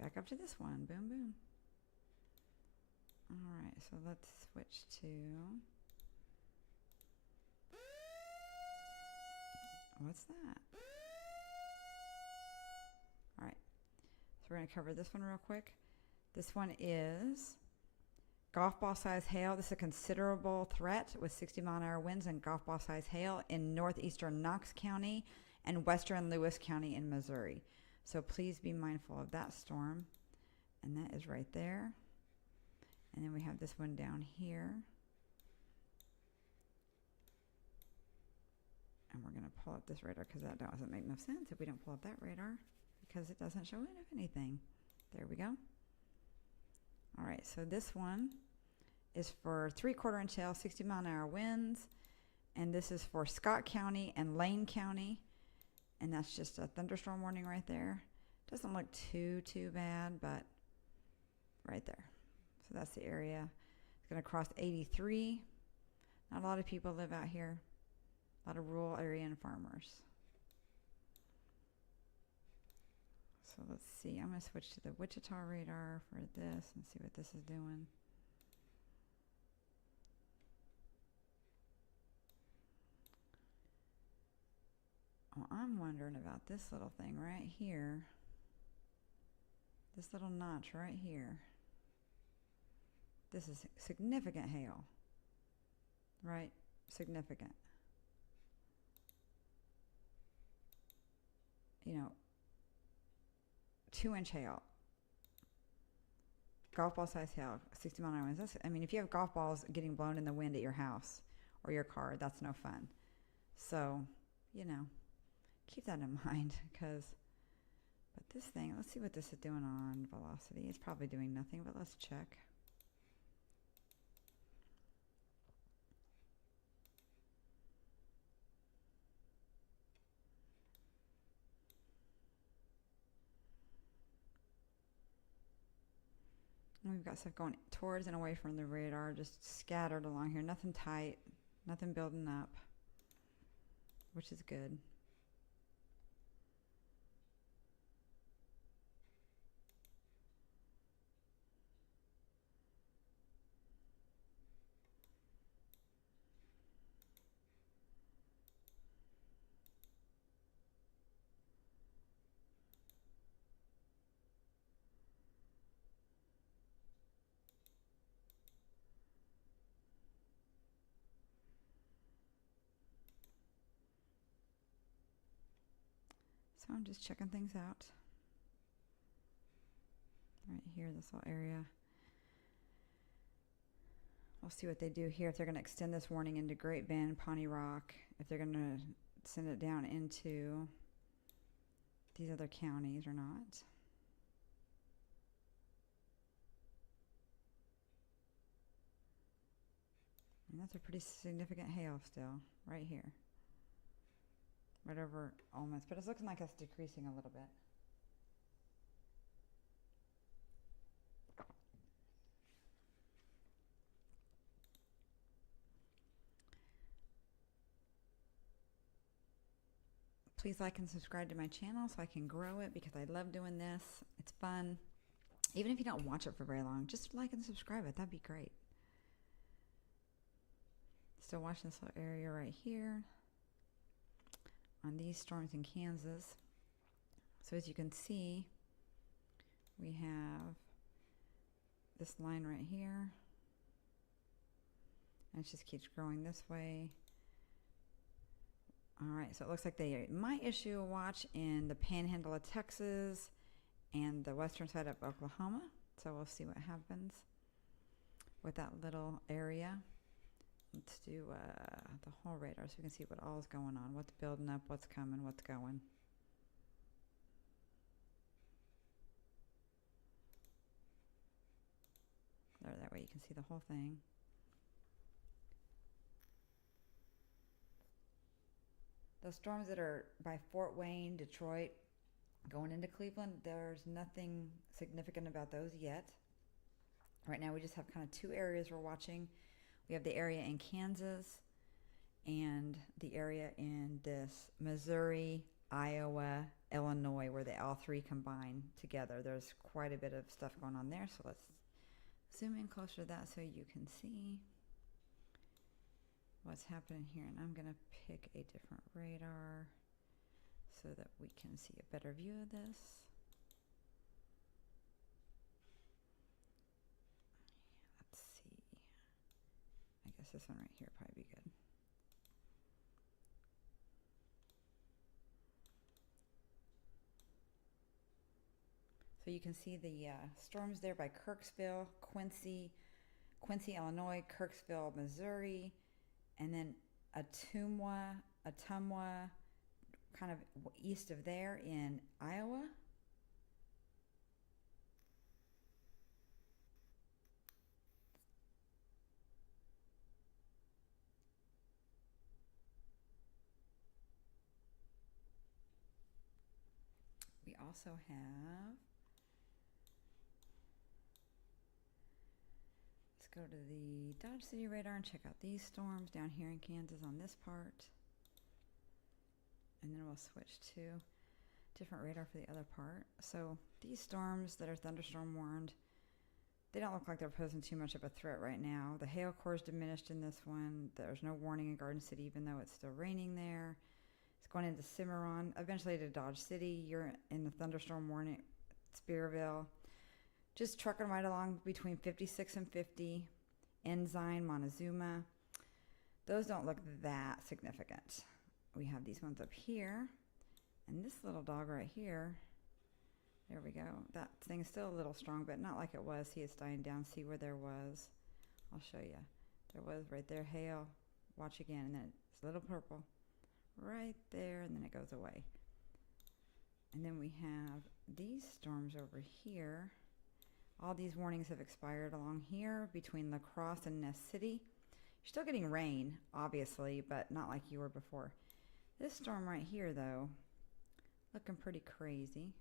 Back up to this one. Boom, boom. All right, so let's switch to, what's that? All right, so we're going to cover this one real quick. This one is golf ball size hail. This is a considerable threat with 60-mile-an-hour winds and golf ball size hail in northeastern Knox County and western Lewis County in Missouri. So please be mindful of that storm. And that is right there. And then we have this one down here. And we're going to pull up this radar because that doesn't make no sense if we don't pull up that radar because it doesn't show anything. There we go. All right, so this one is for 3/4-inch hail, 60-mile-an-hour winds, and this is for Scott County and Lane County, and that's just a thunderstorm warning right there. Doesn't look too bad, but right there. So that's the area. It's going to cross 83. Not a lot of people live out here. A lot of rural area and farmers. So let's see. I'm going to switch to the Wichita radar for this and see what this is doing. Well, I'm wondering about this little thing right here. This little notch right here. This is significant hail. Right? Significant. You know, 2-inch hail. golf ball size hail, 60-mile-an-hour winds. That's, I mean, if you have golf balls getting blown in the wind at your house or your car, that's no fun. So, you know, keep that in mind because, but this thing, let's see what this is doing on velocity. It's probably doing nothing, but let's check. We've got stuff going towards and away from the radar, just scattered along here. Nothing tight, nothing building up, which is good. So I'm just checking things out. Right here, this little area. We'll see what they do here, if they're going to extend this warning into Great Bend, Pawnee Rock, if they're going to send it down into these other counties or not. And that's a pretty significant hail still, right here. Right over almost, but it's looking like it's decreasing a little bit. Please like and subscribe to my channel so I can grow it because I love doing this. It's fun. Even if you don't watch it for very long, just like and subscribe it. That'd be great. Still watching this little area right here on these storms in Kansas. So as you can see, we have this line right here, and it just keeps growing this way. All right, so it looks like they might issue a watch in the panhandle of Texas and the western side of Oklahoma. So we'll see what happens with that little area. Let's do the whole radar so we can see what all is going on, what's building up, what's coming, what's going. There, that way you can see the whole thing. Those storms that are by Fort Wayne, Detroit, going into Cleveland, there's nothing significant about those yet. Right now we just have kind of two areas we're watching. We have the area in Kansas and the area in this Missouri, Iowa, Illinois, where they all three combine together. There's quite a bit of stuff going on there, so let's zoom in closer to that so you can see what's happening here. And I'm going to pick a different radar so that we can see a better view of this. Let's see. I guess this one right here would probably be good. So you can see the storms there by Kirksville, Quincy, Illinois, Kirksville, Missouri, and then Ottumwa, kind of east of there in Iowa. We also have, let's go to the Dodge City radar and check out these storms down here in Kansas on this part. And then we'll switch to different radar for the other part. So these storms that are thunderstorm warned, they don't look like they're posing too much of a threat right now. The hail core is diminished in this one. There's no warning in Garden City, even though it's still raining there. It's going into Cimarron, eventually to Dodge City. You're in the thunderstorm warning, Spearville. Just trucking right along between 56 and 50. Ensign, Montezuma. Those don't look that significant. We have these ones up here. And this little dog right here, There we go. That thing's still a little strong, but not like it was. See, it's dying down. See where there was. I'll show you. There was right there, hail. Watch again, and then it's a little purple right there, and then it goes away. And then we have these storms over here. All these warnings have expired along here between La Crosse and Ness City. You're still getting rain, obviously, but not like you were before. This storm right here, though, looking pretty crazy.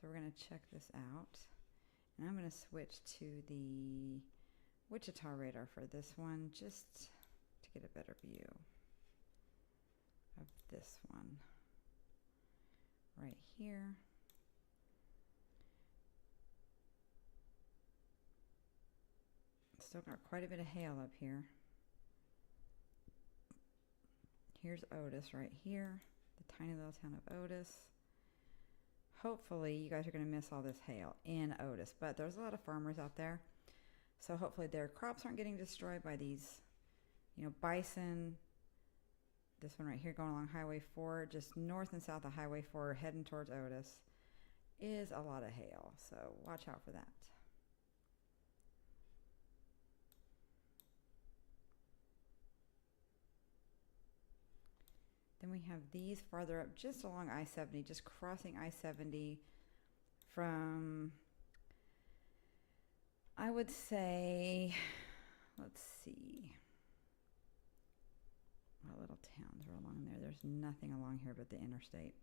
So we're going to check this out. And I'm going to switch to the Wichita radar for this one, just to get a better view of this one right here. Still got quite a bit of hail up here. Here's Otis right here, the tiny little town of Otis. Hopefully you guys are going to miss all this hail in Otis, but there's a lot of farmers out there. So hopefully their crops aren't getting destroyed by these, bison. This one right here going along Highway 4, just north and south of Highway 4, heading towards Otis, is a lot of hail. So watch out for that. Then we have these farther up just along I-70, just crossing I-70 from, I would say, let's see, what little towns are along there. There's nothing along here but the interstate.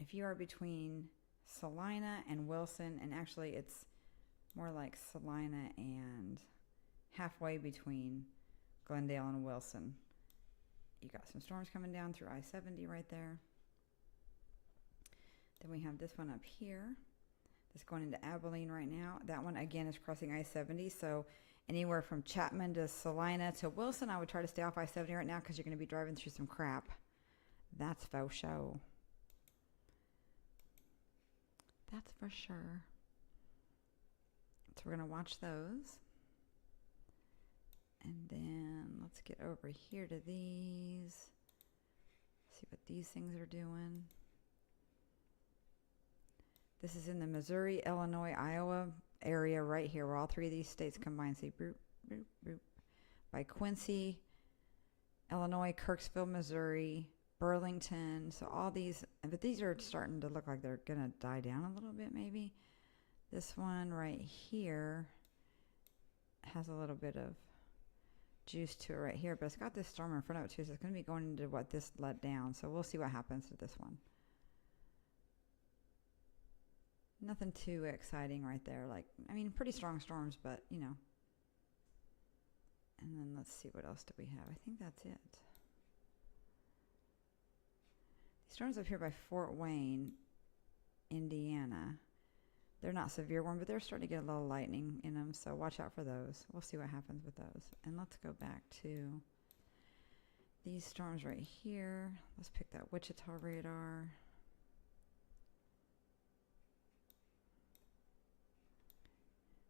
If you are between Salina and Wilson, and actually it's more like Salina and halfway between Glendale and Wilson, you got some storms coming down through I-70 right there. Then we have this one up here that's going into Abilene right now. That one again is crossing I-70, so anywhere from Chapman to Salina to Wilson, I would try to stay off I-70 right now because you're going to be driving through some crap. That's for sure. That's for sure. So we're going to watch those. And then let's get over here to these. See what these things are doing. This is in the Missouri, Illinois, Iowa area right here where all three of these states combine. See, boop, boop, boop. By Quincy, Illinois, Kirksville, Missouri, Burlington. So all these, but these are starting to look like they're going to die down a little bit maybe. This one right here has a little bit of juice to it right here, but it's got this storm in front of it too, so it's going to be going into what this let down. So we'll see what happens to this one. Nothing too exciting right there. Like, I mean, pretty strong storms, but And then let's see, what else do we have? I think that's it. These storms up here by Fort Wayne, Indiana, they're not severe ones, but they're starting to get a little lightning in them, so watch out for those. We'll see what happens with those. And let's go back to these storms right here. Let's pick that Wichita radar.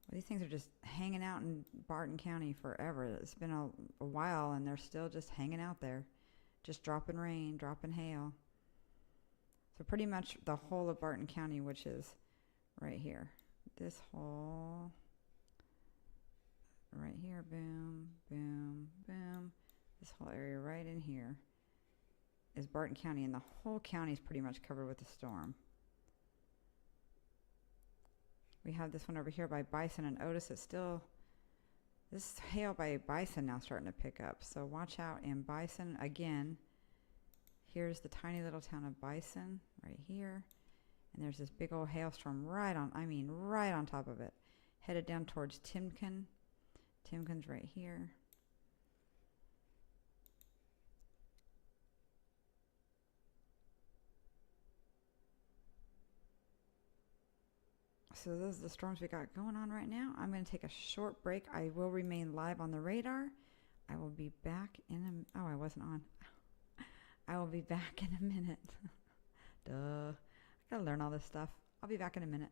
Well, these things are just hanging out in Barton County forever. It's been a while, and they're still just hanging out there, just dropping rain, dropping hail. So pretty much the whole of Barton County, which is right here. This whole, right here, boom, boom, boom. This whole area right in here is Barton County, and the whole county is pretty much covered with a storm. We have this one over here by Bison and Otis. It's still, this hail by Bison now starting to pick up. So watch out in Bison. Again, here's the tiny little town of Bison right here. And there's this big old hailstorm right on top of it. Headed down towards Timken. Timken's right here. So those are the storms we got going on right now. I'm going to take a short break. I will remain live on the radar. I will be back in a... Oh, I wasn't on. I will be back in a minute. Duh. I gotta learn all this stuff. I'll be back in a minute.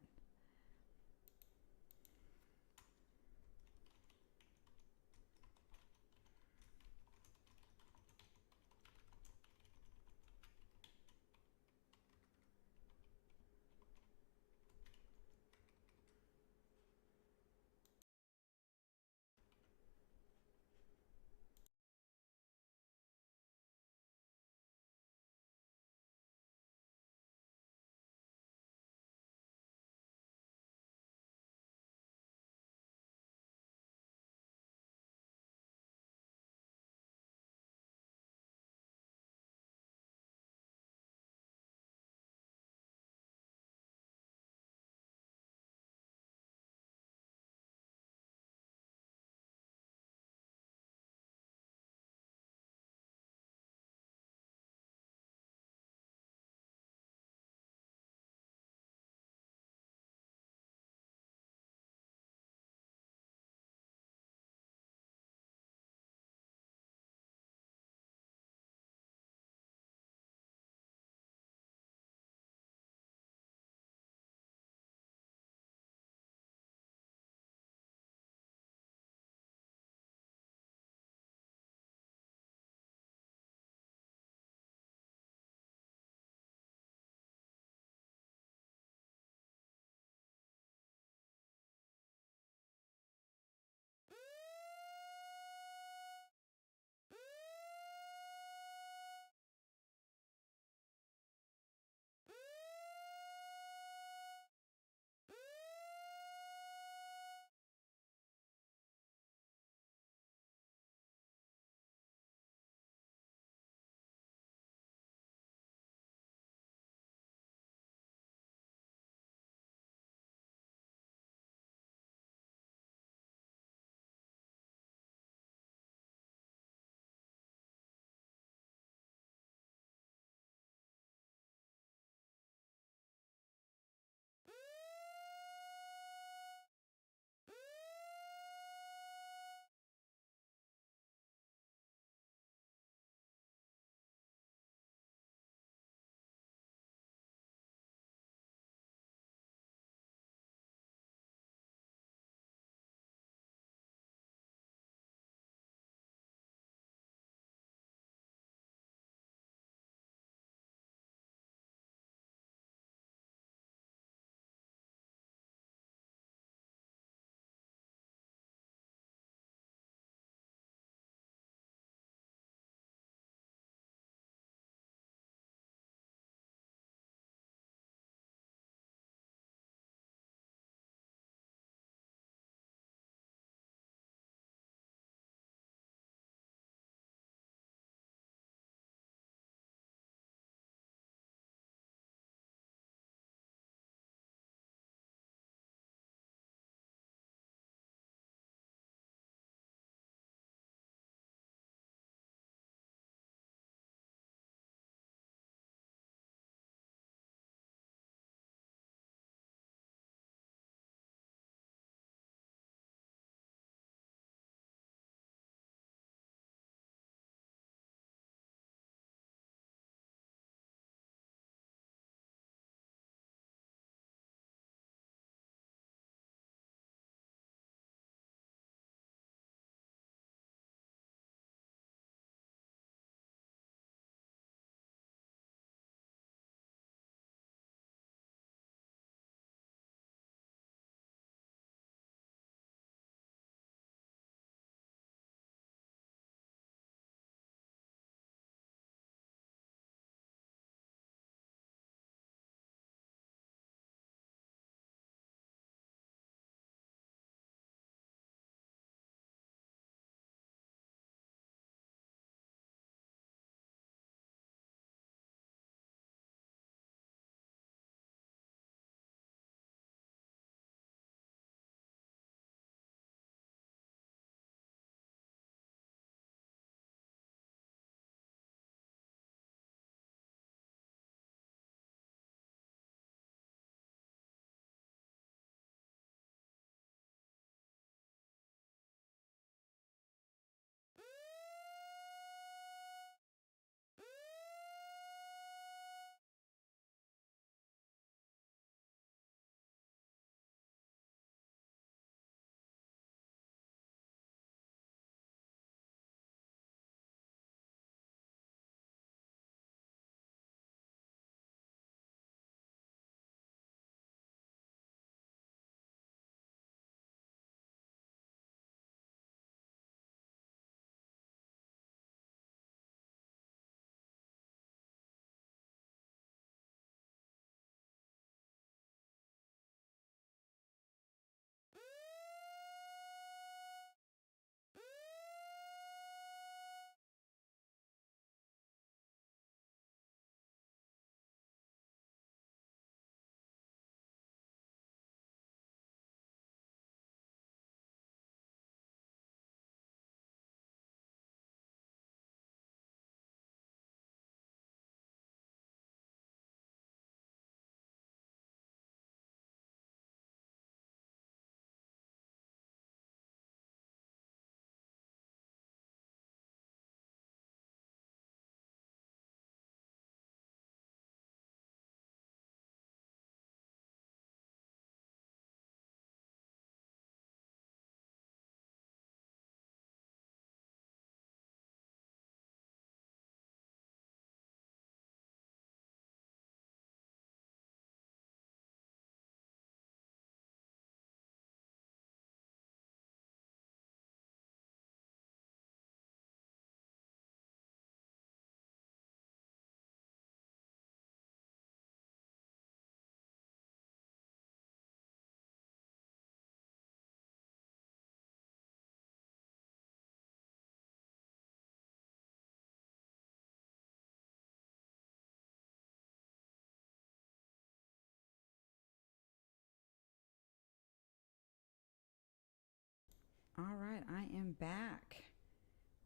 All right, I am back.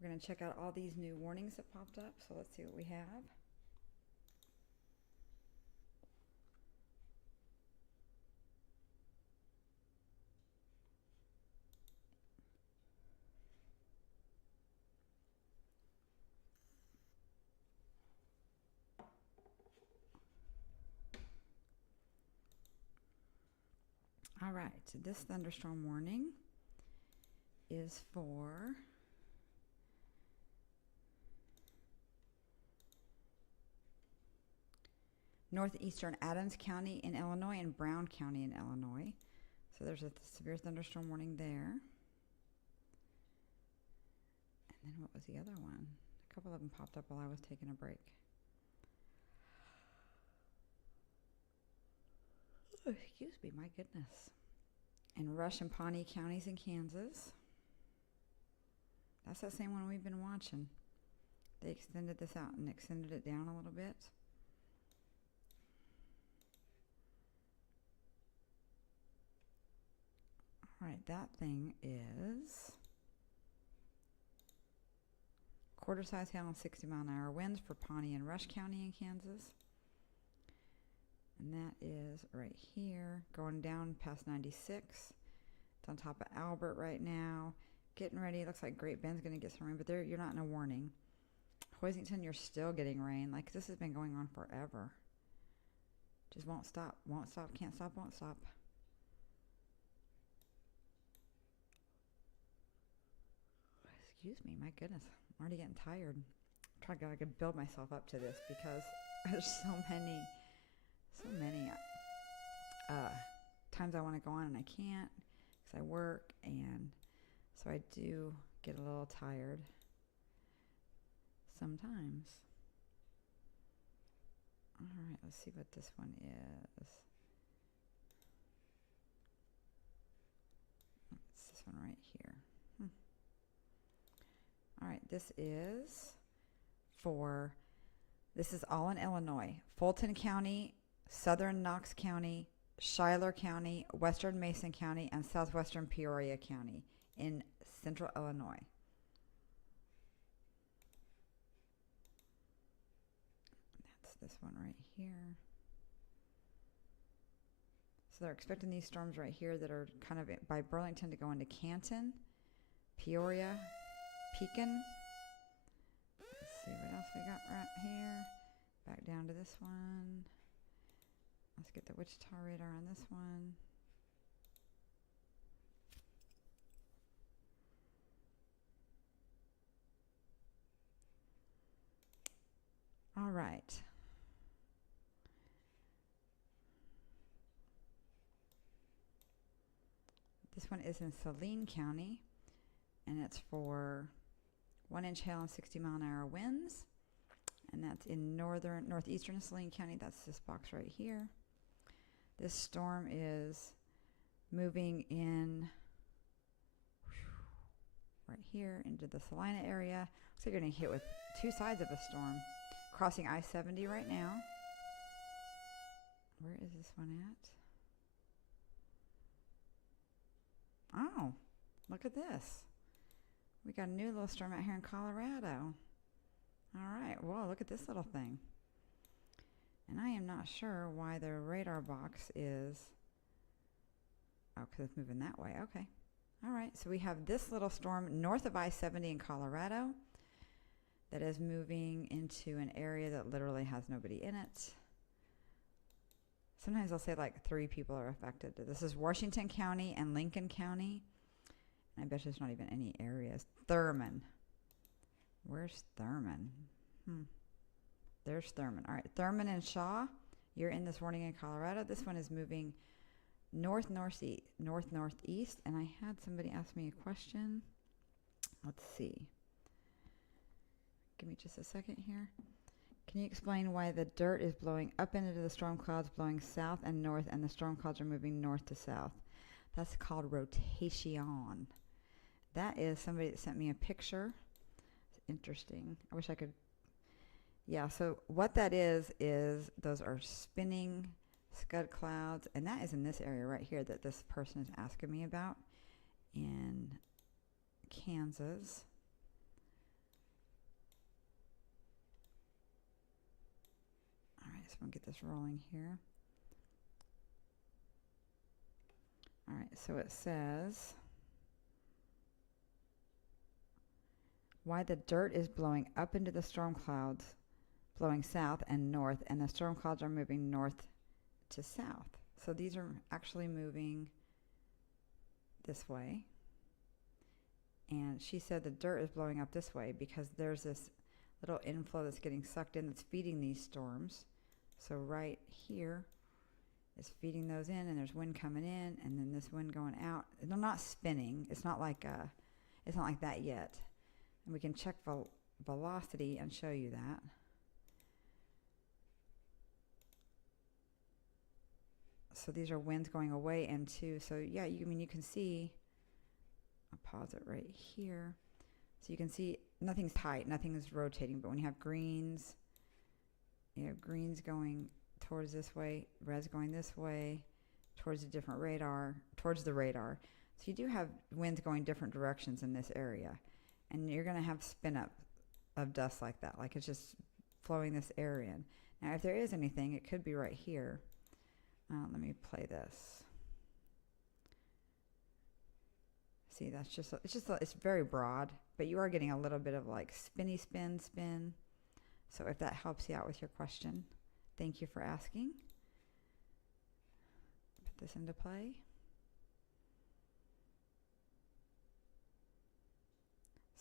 We're going to check out all these new warnings that popped up. So let's see what we have. All right, so this thunderstorm warning is for northeastern Adams County in Illinois and Brown County in Illinois. So there's a severe thunderstorm warning there. And then what was the other one? A couple of them popped up while I was taking a break. Oh, excuse me, my goodness. In Rush and Pawnee counties in Kansas. That's that same one we've been watching. They extended this out and extended it down a little bit. All right, that thing is quarter-size hail and 60-mile-an-hour winds for Pawnee and Rush County in Kansas. And that is right here, going down past 96. It's on top of Albert right now. Getting ready. It looks like Great Bend's going to get some rain, but there you're not in a warning. Hoisington, you're still getting rain. Like, this has been going on forever. Just won't stop. Won't stop. Can't stop. Won't stop. Excuse me. My goodness. I'm already getting tired. I'm trying to build myself up to this because there's so many times I want to go on and I can't because I work, and so I do get a little tired sometimes. All right, let's see what this one is. It's this one right here. All right, this is all in Illinois. Fulton County, Southern Knox County, Schuyler County, Western Mason County, and Southwestern Peoria County in central Illinois. That's this one right here. So they're expecting these storms right here that are kind of by Burlington to go into Canton, Peoria, Pekin. Let's see what else we got right here. Back down to this one. Let's get the Wichita radar on this one. All right. This one is in Saline County, and it's for 1-inch hail and 60-mile-an-hour winds. And that's in northeastern Saline County. That's this box right here. This storm is moving in right here into the Salina area. Looks like you're going to hit with two sides of a storm. Crossing I-70 right now. Where is this one at? Oh, look at this. We got a new little storm out here in Colorado. All right, whoa, look at this little thing. And I am not sure why the radar box is, oh, because it's moving that way. Okay. All right, so we have this little storm north of I-70 in Colorado that is moving into an area that literally has nobody in it. Sometimes they'll say like 3 people are affected. This is Washington County and Lincoln County. And I bet there's not even any areas. Thurman. Where's Thurman? There's Thurman. All right, Thurman and Shaw, you're in this warning in Colorado. This one is moving north-northeast, and I had somebody ask me a question. Let's see. Give me just a second here. Can you explain why the dirt is blowing up into the storm clouds, blowing south and north, and the storm clouds are moving north to south? That's called rotation. That is somebody that sent me a picture. It's interesting. I wish I could. Yeah, so what that is those are spinning scud clouds, and that is in this area right here that this person is asking me about. And Kansas. All right, so I'm going to get this rolling here. All right, so it says why the dirt is blowing up into the storm clouds, blowing south and north, and the storm clouds are moving north to south. So these are actually moving this way. And she said the dirt is blowing up this way because there's this little inflow that's getting sucked in that's feeding these storms. So right here is feeding those in, and there's wind coming in, and then this wind going out. They're not spinning. It's not like that yet. And we can check velocity and show you that. So these are winds going away and to. So yeah, you can see. I'll pause it right here. So you can see nothing's tight, nothing is rotating. But when you have greens, greens going towards this way, reds going this way, towards a different radar, towards the radar. So you do have winds going different directions in this area. And you're going to have spin up of dust like that, like it's just flowing this air in. Now, if there is anything, it could be right here. Let me play this. See, it's very broad, but you are getting a little bit of like spinny spin. So if that helps you out with your question, thank you for asking. Put this into play.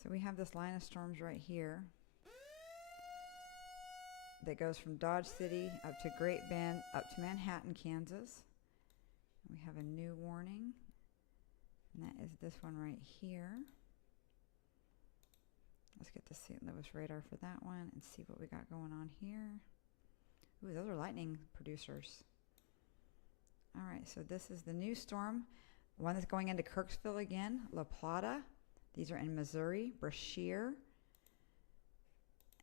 So we have this line of storms right here that goes from Dodge City up to Great Bend, up to Manhattan, Kansas. We have a new warning, and that is this one right here. Let's get the St. Louis radar for that one and see what we got going on here. Ooh, those are lightning producers. All right, so this is the new storm, one that's going into Kirksville again, La Plata. These are in Missouri, Brashear.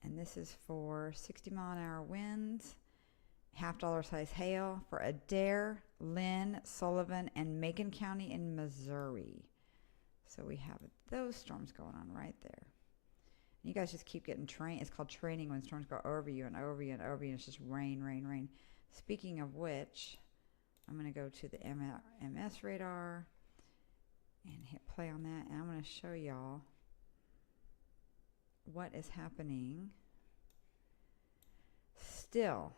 And this is for 60-mile-an-hour winds, $50 size hail for Adair, Lynn, Sullivan, and Macon County in Missouri. So we have those storms going on right there. And you guys just keep getting trained. It's called training when storms go over you and over you and over you, and it's just rain, rain, rain. Speaking of which, I'm going to go to the MS radar and hit play on that, and I'm going to show y'all what is happening still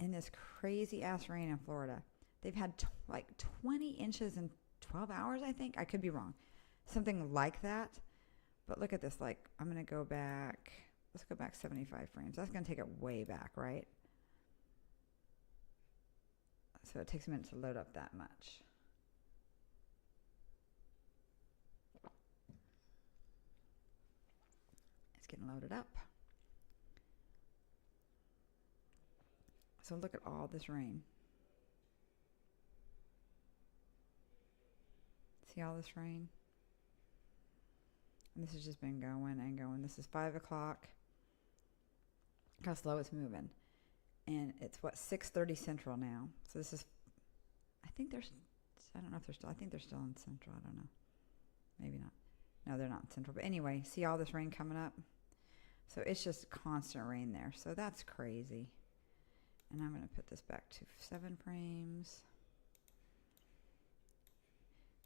in this crazy ass rain in Florida. They've had like 20 inches in 12 hours, I think. I could be wrong. Something like that. But look at this. Like, I'm going to go back. Let's go back 75 frames. That's going to take it way back, right? So it takes a minute to load up that much. Getting loaded up. So look at all this rain. See all this rain? And this has just been going and going. This is 5 o'clock. Look how slow it's moving. And it's 6:30 Central now. So this is, I don't know if they're still, I think they're still in Central. I don't know. Maybe not. No, they're not in Central. But anyway, see all this rain coming up? So it's just constant rain there. So that's crazy. And I'm going to put this back to 7 frames.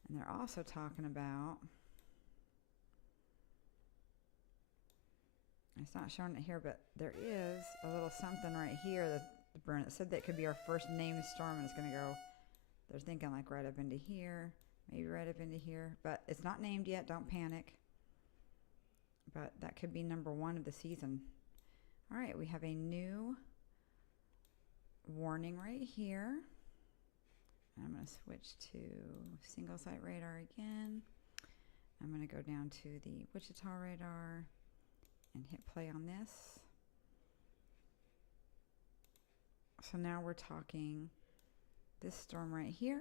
And they're also talking about, it's not showing it here, but there is a little something right here that said that could be our first named storm, and it's going to go, they're thinking like right up into here, maybe right up into here. But it's not named yet. Don't panic. But that could be number 1 of the season. All right, we have a new warning right here. I'm going to switch to single site radar again. I'm going to go down to the Wichita radar and hit play on this. So now we're talking this storm right here.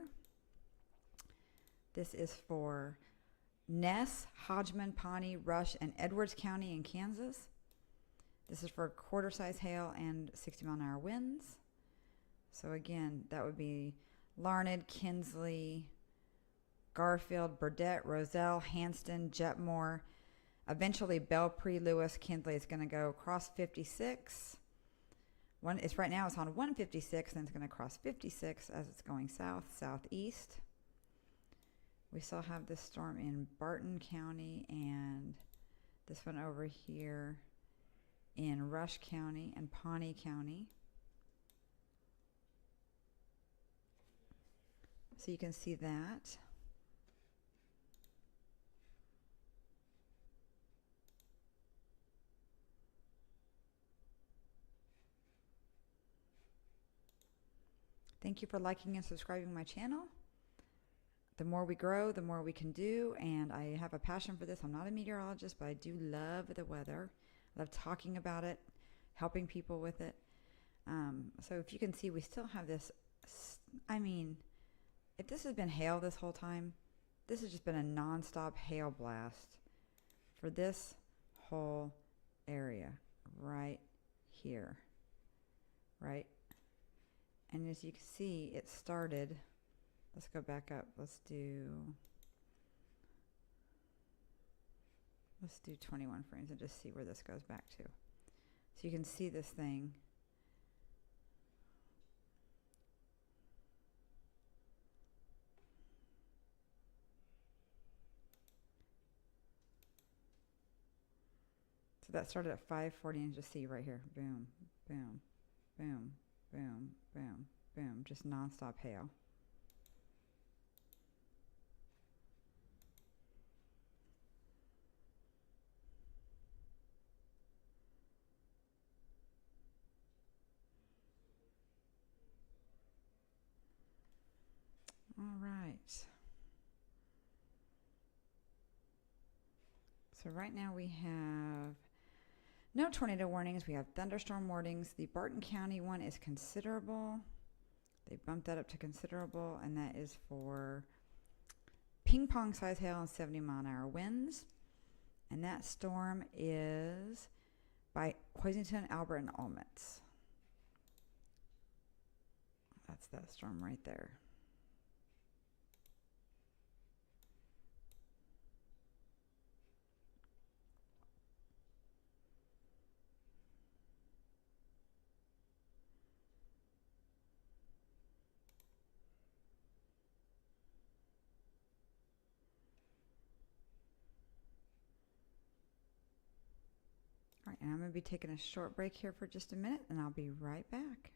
This is for Ness, Hodgman, Pawnee, Rush, and Edwards County in Kansas. This is for quarter-size hail and 60-mile-an-hour winds. So again, that would be Larned, Kinsley, Garfield, Burdett, Roselle, Hanston, Jetmore. Eventually, Belpre, Lewis, Kindley is going to go across 56. It's right now it's on 156, and it's going to cross 56 as it's going south, southeast. We still have this storm in Barton County and this one over here in Rush County and Pawnee County. So you can see that. Thank you for liking and subscribing my channel. The more we grow, the more we can do, and I have a passion for this. I'm not a meteorologist, but I do love the weather. I love talking about it, helping people with it. So if you can see, we still have this. I mean, if this has been hail this whole time, this has just been a nonstop hail blast for this whole area right here, right? And as you can see, it started. Let's go back up. Let's do 21 frames and just see where this goes back to. So you can see this thing. So that started at 5:40 and just see right here. Boom, boom, boom, boom, boom, boom. Just nonstop hail. All right. So right now we have no tornado warnings. We have thunderstorm warnings. The Barton County one is considerable. They bumped that up to considerable, and that is for ping pong size hail and 70-mile-an-hour winds. And that storm is by Hoisington, Albert, and Olmutz. That's that storm right there. All right, and I'm going to be taking a short break here for just a minute, and I'll be right back.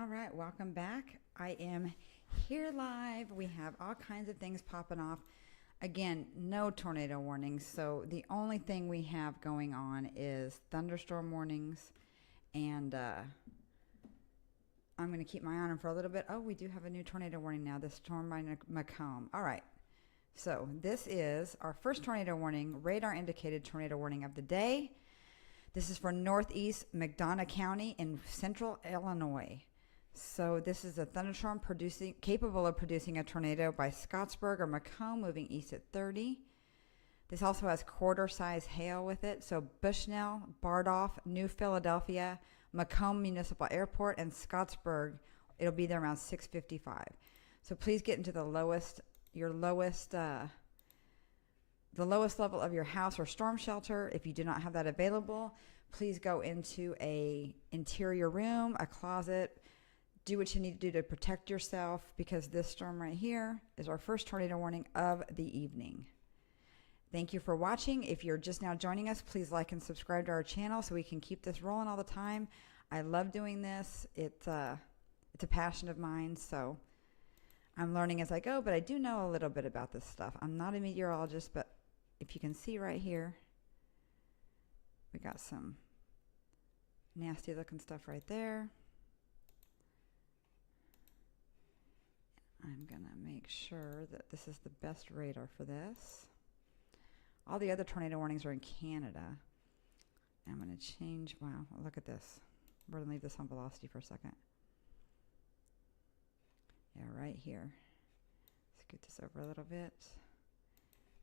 All right, welcome back. I am here live. We have all kinds of things popping off. Again, no tornado warnings. So the only thing we have going on is thunderstorm warnings. And I'm going to keep my eye on them for a little bit. Oh, we do have a new tornado warning now. The storm by Macomb. All right. So this is our first tornado warning, radar indicated tornado warning of the day. This is for northeast McDonough County in central Illinois. So this is a thunderstorm capable of producing a tornado by Scottsburg or Macomb, moving east at 30. This also has quarter-size hail with it. So Bushnell, Bardolph, New Philadelphia, Macomb Municipal Airport, and Scottsburg, it'll be there around 6:55. So please get into the lowest level of your house or storm shelter. If you do not have that available, please go into a interior room, a closet. Do what you need to do to protect yourself, because this storm right here is our first tornado warning of the evening. Thank you for watching. If you're just now joining us, please like and subscribe to our channel so we can keep this rolling all the time. I love doing this. It's a passion of mine, so I'm learning as I go, but I do know a little bit about this stuff. I'm not a meteorologist, but if you can see right here, we got some nasty looking stuff right there. I'm going to make sure that this is the best radar for this. All the other tornado warnings are in Canada. I'm going to change, wow, look at this. We're going to leave this on velocity for a second. Yeah, right here. Let's scoot this over a little bit.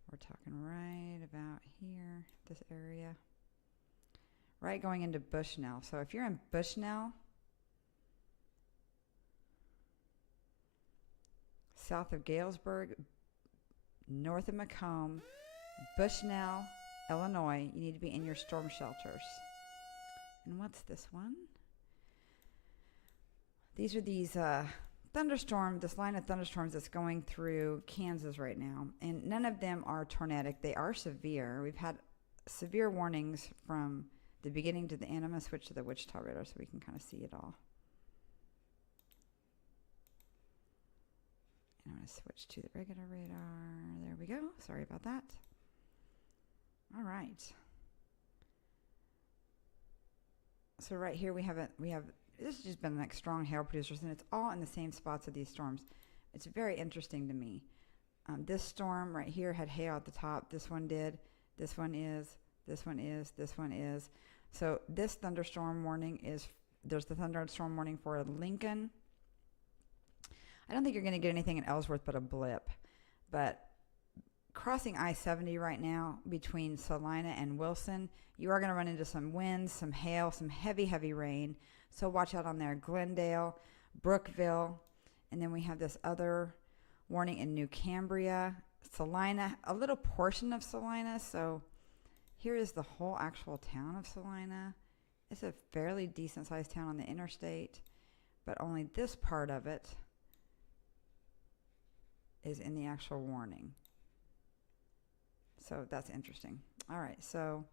We're talking right about here, this area. Right going into Bushnell. So if you're in Bushnell, south of Galesburg, north of Macomb, Bushnell, Illinois, you need to be in your storm shelters. And what's this one? These are these this line of thunderstorms that's going through Kansas right now. And none of them are tornadic. They are severe. We've had severe warnings from the beginning to the end. I'm going to switch to the Wichita radar so we can kind of see it all. And I'm going to switch to the regular radar. There we go. Sorry about that. All right. So right here we have this has just been like strong hail producers, and it's all in the same spots of these storms. It's very interesting to me. This storm right here had hail at the top. This one did. This one is. This one is. This one is. So this thunderstorm warning there's the thunderstorm warning for Lincoln. I don't think you're going to get anything in Ellsworth but a blip. But crossing I-70 right now between Salina and Wilson, you are going to run into some winds, some hail, some heavy, heavy rain. So watch out on there. Glendale, Brookville, and then we have this other warning in New Cambria, Salina, a little portion of Salina. So here is the whole actual town of Salina. It's a fairly decent sized town on the interstate, but only this part of it is in the actual warning. So that's interesting. All right, so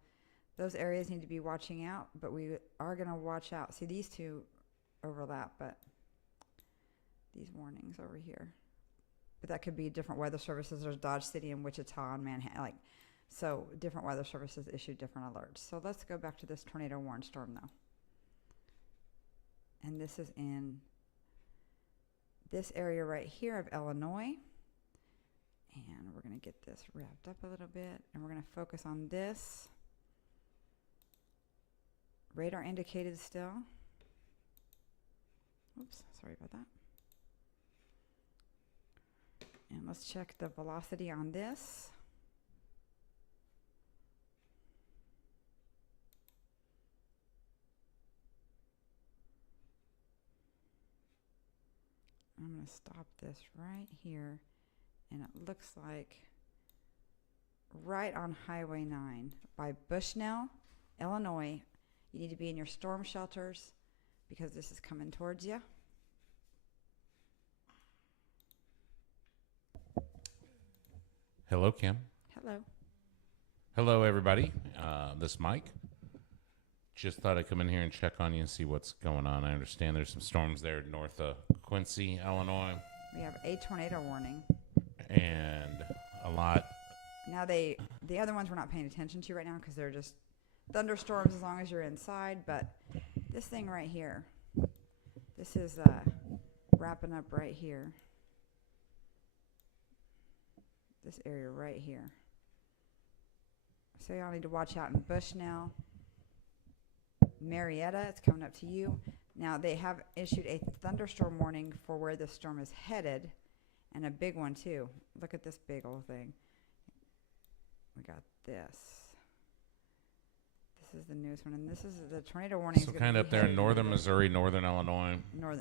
those areas need to be watching out, but we are going to watch out. See, these two overlap, but these warnings over here. But that could be different weather services. There's Dodge City and Wichita and Manhattan. So different weather services issue different alerts. So let's go back to this tornado warned storm, though. And this is in this area right here of Illinois. And we're going to get this wrapped up a little bit, and we're going to focus on this. Radar indicated still. Oops, sorry about that. And let's check the velocity on this. I'm going to stop this right here. And it looks like right on Highway 9 by Bushnell, Illinois. You need to be in your storm shelters because this is coming towards you. Hello, Kim. Hello. Hello, everybody. This is Mike. Just thought I'd come in here and check on you and see what's going on. I understand there's some storms there north of Quincy, Illinois, We have a tornado warning. and a lot. Now the other ones we're not paying attention to right now because they're just thunderstorms as long as you're inside. But this thing right here, this is wrapping up right here. This area right here. So y'all need to watch out in Bushnell, Marietta. It's coming up to you. Now they have issued a thunderstorm warning for where the storm is headed, and a big one too. Look at this big old thing. We got this. This is the newest one, and this is the tornado warning. So kind of up there in northern Missouri, northern Illinois.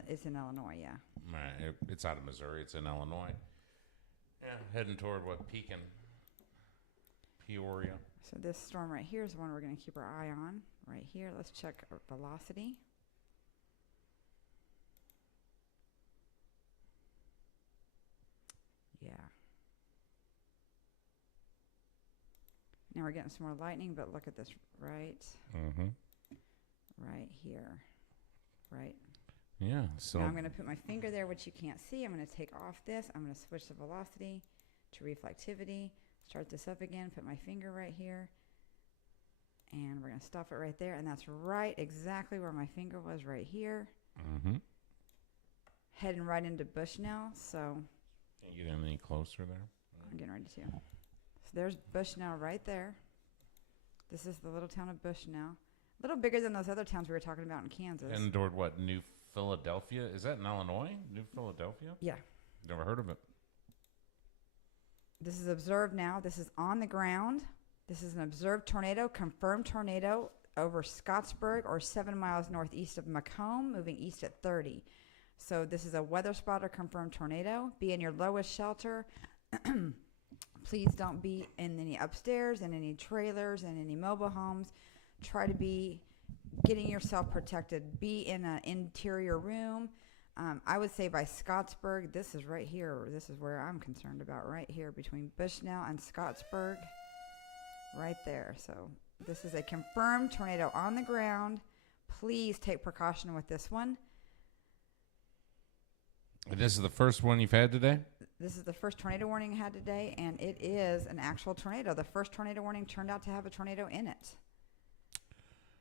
It's in Illinois, yeah. Right, it's out of Missouri. It's in Illinois. Yeah, heading toward Pekin, Peoria. So this storm right here is the one we're going to keep our eye on. Right here, let's check our velocity. Yeah. Now we're getting some more lightning, but look at this right here. Right. Yeah, so now I'm going to put my finger there, which you can't see. I'm going to take off this. I'm going to switch the velocity to reflectivity. Start this up again. Put my finger right here. And we're going to stop it right there. And that's right exactly where my finger was right here. Heading right into Bushnell. So can't get any closer there. I'm getting ready to. So there's Bushnell right there. This is the little town of Bushnell. A little bigger than those other towns we were talking about in Kansas. And toward what? New Philadelphia? Is that in Illinois? New Philadelphia? Yeah. Never heard of it. This is observed now. This is on the ground. This is an observed tornado, confirmed tornado over Scottsburg or 7 miles northeast of Macomb, moving east at 30. So this is a weather spotter confirmed tornado. Be in your lowest shelter. Please don't be in any upstairs, in any trailers, in any mobile homes. Try to be getting yourself protected. Be in an interior room. I would say by Scottsburg, this is right here. This is where I'm concerned about, right here between Bushnell and Scottsburg. Right there. So this is a confirmed tornado on the ground. Please take precaution with this one. This is the first one you've had today? This is the first tornado warning I had today, and it is an actual tornado. The first tornado warning turned out to have a tornado in it.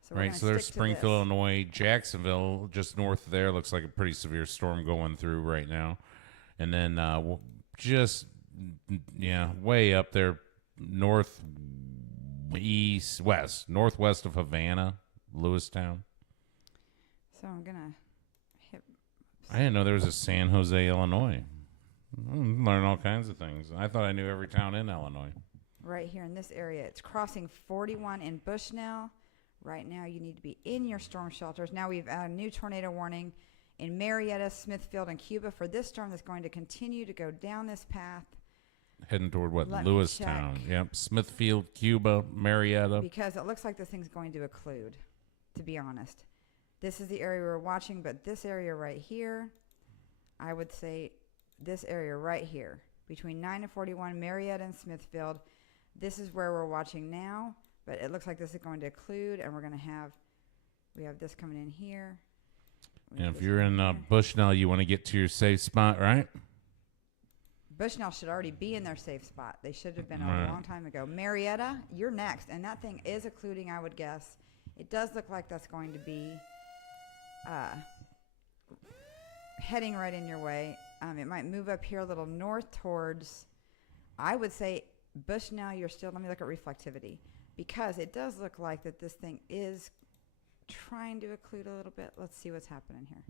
So right, so there's Springfield, Illinois, Jacksonville, just north of there. Looks like a pretty severe storm going through right now. And then way up there, northwest of Havana, Lewistown. So I'm going to hit. I didn't know there was a San Jose, Illinois. Learn all kinds of things. I thought I knew every town in Illinois. Right here in this area. It's crossing 41 in Bushnell. Right now, you need to be in your storm shelters. Now we've added a new tornado warning in Marietta, Smithfield, and Cuba for this storm that's going to continue to go down this path. Heading toward what? Lewistown. Yep. Smithfield, Cuba, Marietta. Because it looks like this thing's going to occlude, to be honest. This is the area we're watching, but this area right here, I would say this area right here, between 9 and 41, Marietta and Smithfield, this is where we're watching now. But it looks like this is going to occlude, and we have this coming in here. And if you're in Bushnell, you want to get to your safe spot, right? Bushnell should already be in their safe spot. They should have been a long time ago. Marietta, you're next, and that thing is occluding, I would guess. It does look like that's going to be heading right in your way. It might move up here a little north towards, I would say, Bushnell, you're still, let me look at reflectivity. Because it does look like that this thing is trying to occlude a little bit. Let's see what's happening here.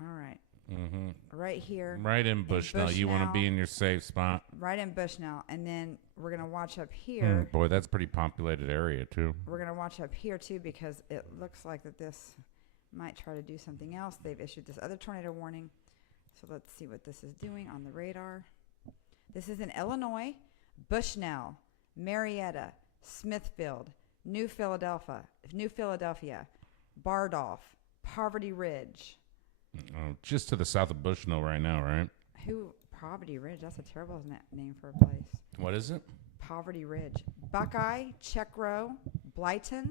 All right. Right here. Right in Bushnell. You want to be in your safe spot. Right in Bushnell. And then we're going to watch up here. Boy, that's a pretty populated area, too. We're going to watch up here, too, because it looks like that this might try to do something else. They've issued this other tornado warning. So let's see what this is doing on the radar. This is in Illinois, Bushnell, Marietta, Smithfield, New Philadelphia, Bardolph, Poverty Ridge. Oh, just to the south of Bushnell right now, right? Poverty Ridge? That's a terrible name for a place. What is it? Poverty Ridge. Buckeye, Check Row, Blyton.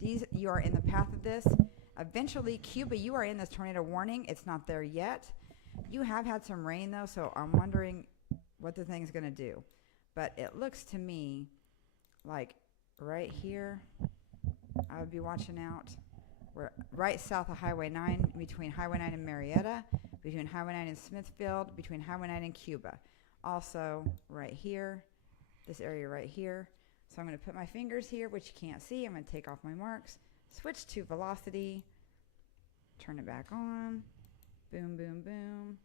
You are in the path of this. Eventually, Cuba, you are in this tornado warning. It's not there yet. You have had some rain, though, so I'm wondering what the thing's going to do. But it looks to me like right here, I would be watching out. We're right south of Highway 9, between Highway 9 and Marietta, between Highway 9 and Smithfield, between Highway 9 and Cuba. Also, right here, this area right here. So I'm going to put my fingers here, which you can't see. I'm going to take off my marks, switch to velocity, turn it back on, boom, boom, boom,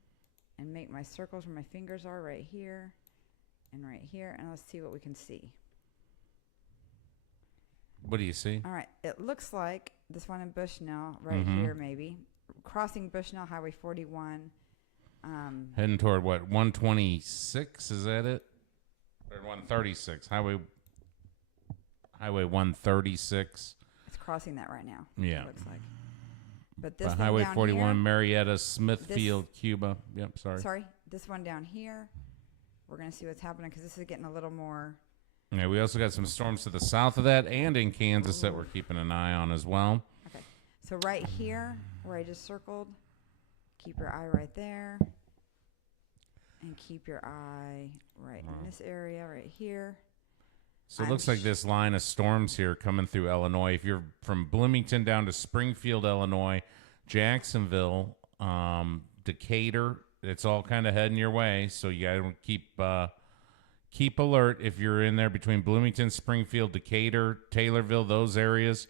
and make my circles where my fingers are right here and right here. And let's see what we can see. What do you see? All right. It looks like this one in Bushnell right here, maybe. Crossing Bushnell, Highway 41. Heading toward what, 126? Is that it? Or 136? Highway 136. It's crossing that right now. Yeah. It looks like. But this Highway down 41, here, Marietta, Smithfield, Cuba. Yep, sorry. Sorry. This one down here, we're going to see what's happening because this is getting a little more. Yeah, we also got some storms to the south of that and in Kansas that we're keeping an eye on as well. Okay. So right here, where I just circled, keep your eye right there. And keep your eye right in this area right here. So it looks like this line of storms here coming through Illinois. If you're from Bloomington down to Springfield, Illinois, Jacksonville, Decatur, it's all kind of heading your way. So you got to keep alert if you're in there between Bloomington, Springfield, Decatur, Taylorville, those areas.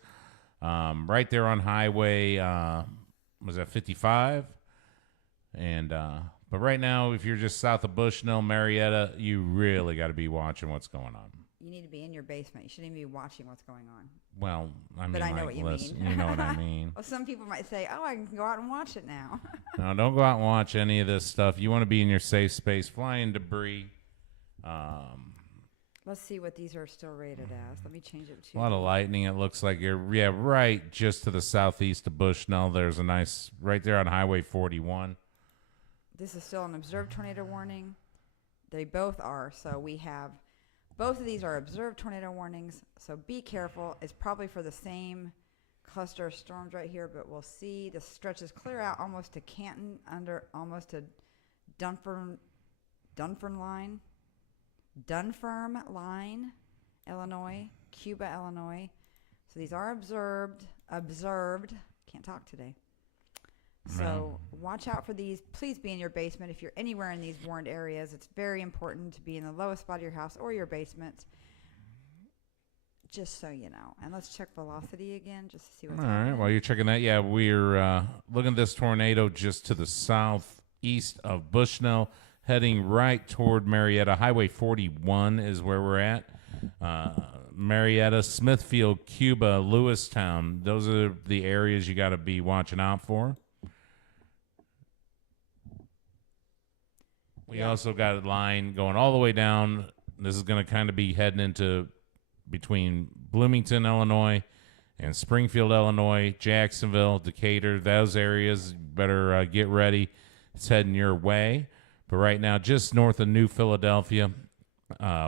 Right there on Highway, was that 55? And but right now, if you're just south of Bushnell, Marietta, you really got to be watching what's going on. You need to be in your basement. You shouldn't even be watching what's going on. Well, I mean, but I know what you mean. You know what I mean. Well, some people might say, "Oh, I can go out and watch it now." No, don't go out and watch any of this stuff. You want to be in your safe space, flying debris. Let's see what these are still rated as. Let me change it to a lot of lightning. It looks like you're right just to the southeast of Bushnell. There's a nice right there on Highway 41. This is still an observed tornado warning. They both are. So we have both of these are observed tornado warnings. So be careful. It's probably for the same cluster of storms right here, but we'll see. This stretches clear out almost to Canton, under almost to Dunfermline, Illinois, Cuba, Illinois. So these are observed. Can't talk today. So watch out for these. Please be in your basement if you're anywhere in these warned areas. It's very important to be in the lowest spot of your house or your basement, just so you know. And let's check velocity again just to see what's happening. All right, while you're checking that, yeah, we're looking at this tornado just to the southeast of Bushnell, heading right toward Marietta. Highway 41 is where we're at. Marietta, Smithfield, Cuba, Lewistown. Those are the areas you got to be watching out for. We also got a line going all the way down. This is going to kind of be heading into between Bloomington, Illinois, and Springfield, Illinois, Jacksonville, Decatur. Those areas, better get ready. It's heading your way. But right now, just north of New Philadelphia,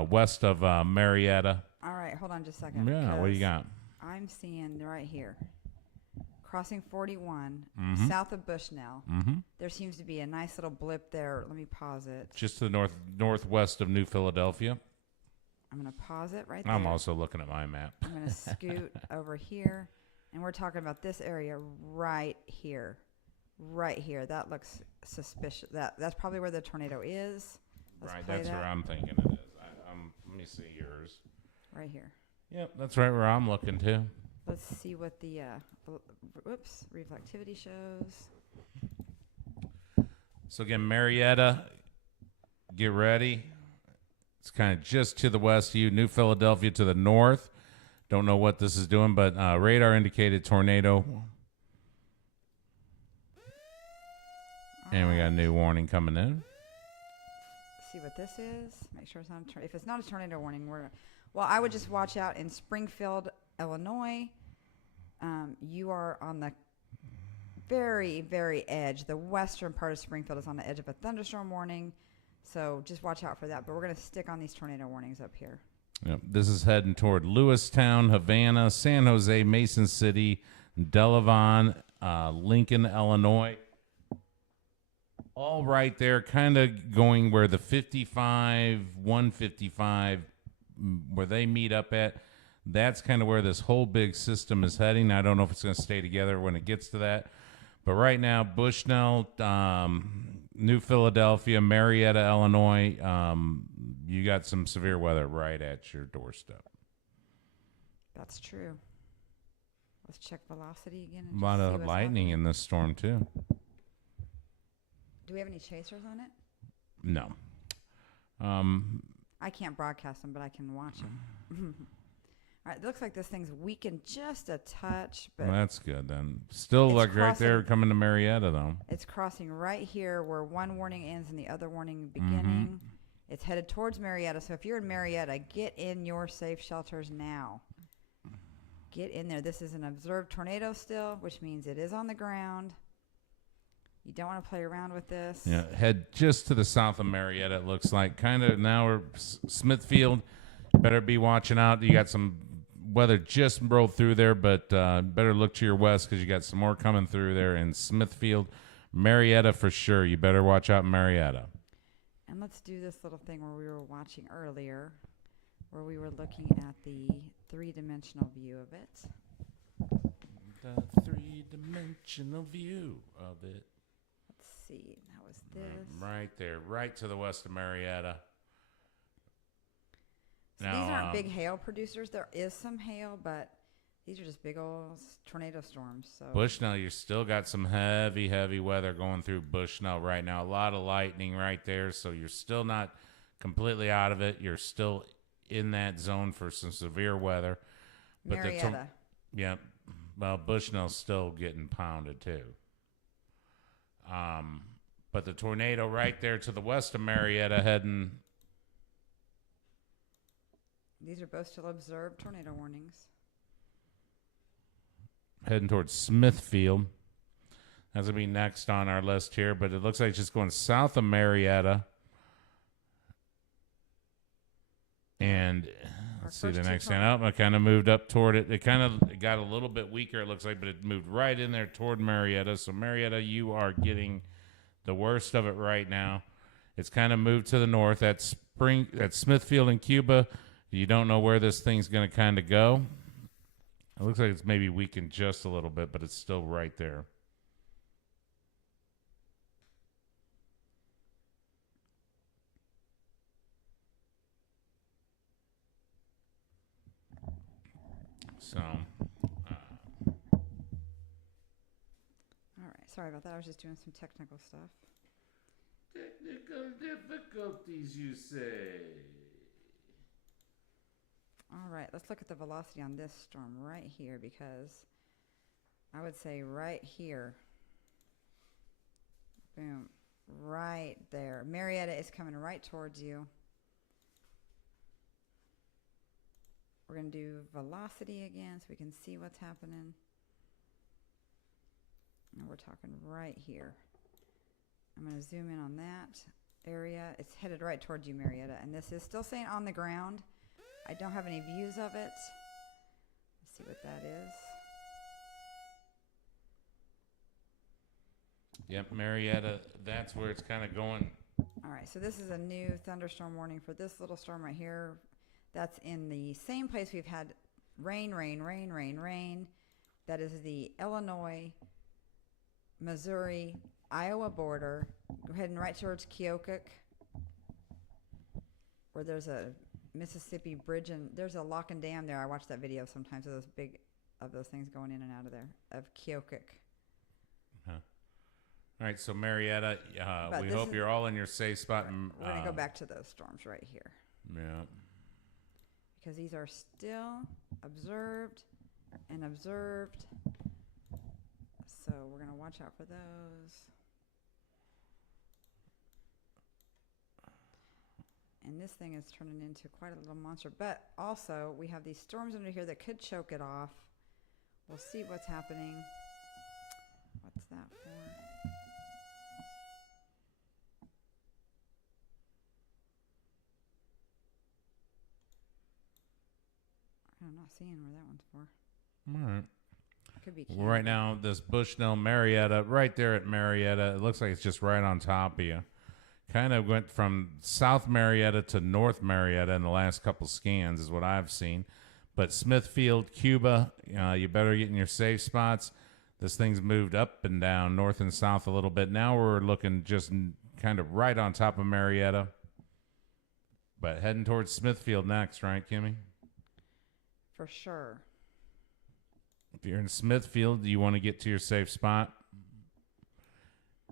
west of Marietta. All right, hold on just a second. Yeah, what do you got? I'm seeing right here, crossing 41, south of Bushnell. There seems to be a nice little blip there. Let me pause it. Just to the northwest of New Philadelphia. I'm going to pause it right there. I'm also looking at my map. I'm going to scoot over here, and we're talking about this area right here. Right here. That looks suspicious. That's probably where the tornado is. Right, that's where I'm thinking it is. Let me see yours. Right here. Yep, that's right where I'm looking too. Let's see what the reflectivity shows. So again, Marietta, get ready. It's kind of just to the west of you. New Philadelphia to the north. Don't know what this is doing, but radar indicated tornado. And we got a new warning coming in. See what this is. Make sure it's not if it's not a tornado warning, I would just watch out in Springfield, Illinois. You are on the very, very edge. The western part of Springfield is on the edge of a thunderstorm warning. So just watch out for that. But we're going to stick on these tornado warnings up here. Yep. This is heading toward Lewistown, Havana, San Jose, Mason City, Delavan, Lincoln, Illinois. All right there, kind of going where the 55, 155, where they meet up at. That's kind of where this whole big system is heading. I don't know if it's going to stay together when it gets to that. But right now, Bushnell, New Philadelphia, Marietta, Illinois, you got some severe weather right at your doorstep. That's true. Let's check velocity again. A lot of lightning in this storm, too. Do we have any chasers on it? No. I can't broadcast them, but I can watch them. All right, it looks like this thing's weakened just a touch, but well, that's good then. Still like right there coming to Marietta, though. It's crossing right here where one warning ends and the other warning beginning. It's headed towards Marietta. So if you're in Marietta, get in your safe shelters now. Get in there. This is an observed tornado still, which means it is on the ground. You don't want to play around with this. Yeah, head just to the south of Marietta, it looks like. Kind of now we're Smithfield. Better be watching out. You got some weather just rolled through there, but better look to your west because you got some more coming through there in Smithfield. Marietta for sure. You better watch out in Marietta. And let's do this little thing where we were watching earlier, where we were looking at the three-dimensional view of it. The three-dimensional view of it. Let's see. That was this. Right there, right to the west of Marietta. So now, these aren't big hail producers. There is some hail, but these are just big old tornado storms. So Bushnell, you still got some heavy, heavy weather going through Bushnell right now. A lot of lightning right there, so you're still not completely out of it. You're still in that zone for some severe weather. But Marietta. Yeah, well, Bushnell's still getting pounded too. But the tornado right there to the west of Marietta heading. These are both still observed tornado warnings. Heading towards Smithfield. That's going to be next on our list here, but it looks like it's just going south of Marietta. And let's see the next thing. Oh, I kind of moved up toward it. It got a little bit weaker, it looks like, but it moved right in there toward Marietta. So, Marietta, you are getting the worst of it right now. It's kind of moved to the north. That's Smithfield and Cuba. You don't know where this thing's going to kind of go. It looks like it's maybe weakened just a little bit, but it's still right there. So, all right. Sorry about that. I was just doing some technical stuff. Technical difficulties, you say? All right, let's look at the velocity on this storm right here, because I would say right here. Boom. Right there. Marietta is coming right towards you. We're going to do velocity again so we can see what's happening. And we're talking right here. I'm going to zoom in on that area. It's headed right towards you, Marietta. And this is still saying on the ground. I don't have any views of it. Let's see what that is. Yep, Marietta, that's where it's kind of going. All right, so this is a new thunderstorm warning for this little storm right here. That's in the same place we've had rain, rain, rain, rain, rain. That is the Illinois, Missouri, Iowa border. We're heading right towards Keokuk, where there's a Mississippi bridge, and there's a lock and dam there. I watch that video sometimes of those things going in and out of there, of Keokuk. Huh. All right, so Marietta, we hope you're all in your safe spot. Right. We're going to go back to those storms right here. Yeah. Because these are still observed and observed. So we're going to watch out for those. And this thing is turning into quite a little monster. But also, we have these storms under here that could choke it off. We'll see what's happening. What's that for? I'm not seeing where that one's for. All right. Could be Well, right now, this Bushnell Marietta, right there at Marietta, it looks like it's just right on top of you. Kind of went from South Marietta to North Marietta in the last couple scans is what I've seen. But Smithfield, Cuba, you better get in your safe spots. This thing's moved up and down, north and south a little bit. Now we're looking just kind of right on top of Marietta. But heading towards Smithfield next, right, Kimmy? For sure. If you're in Smithfield, you want to get to your safe spot.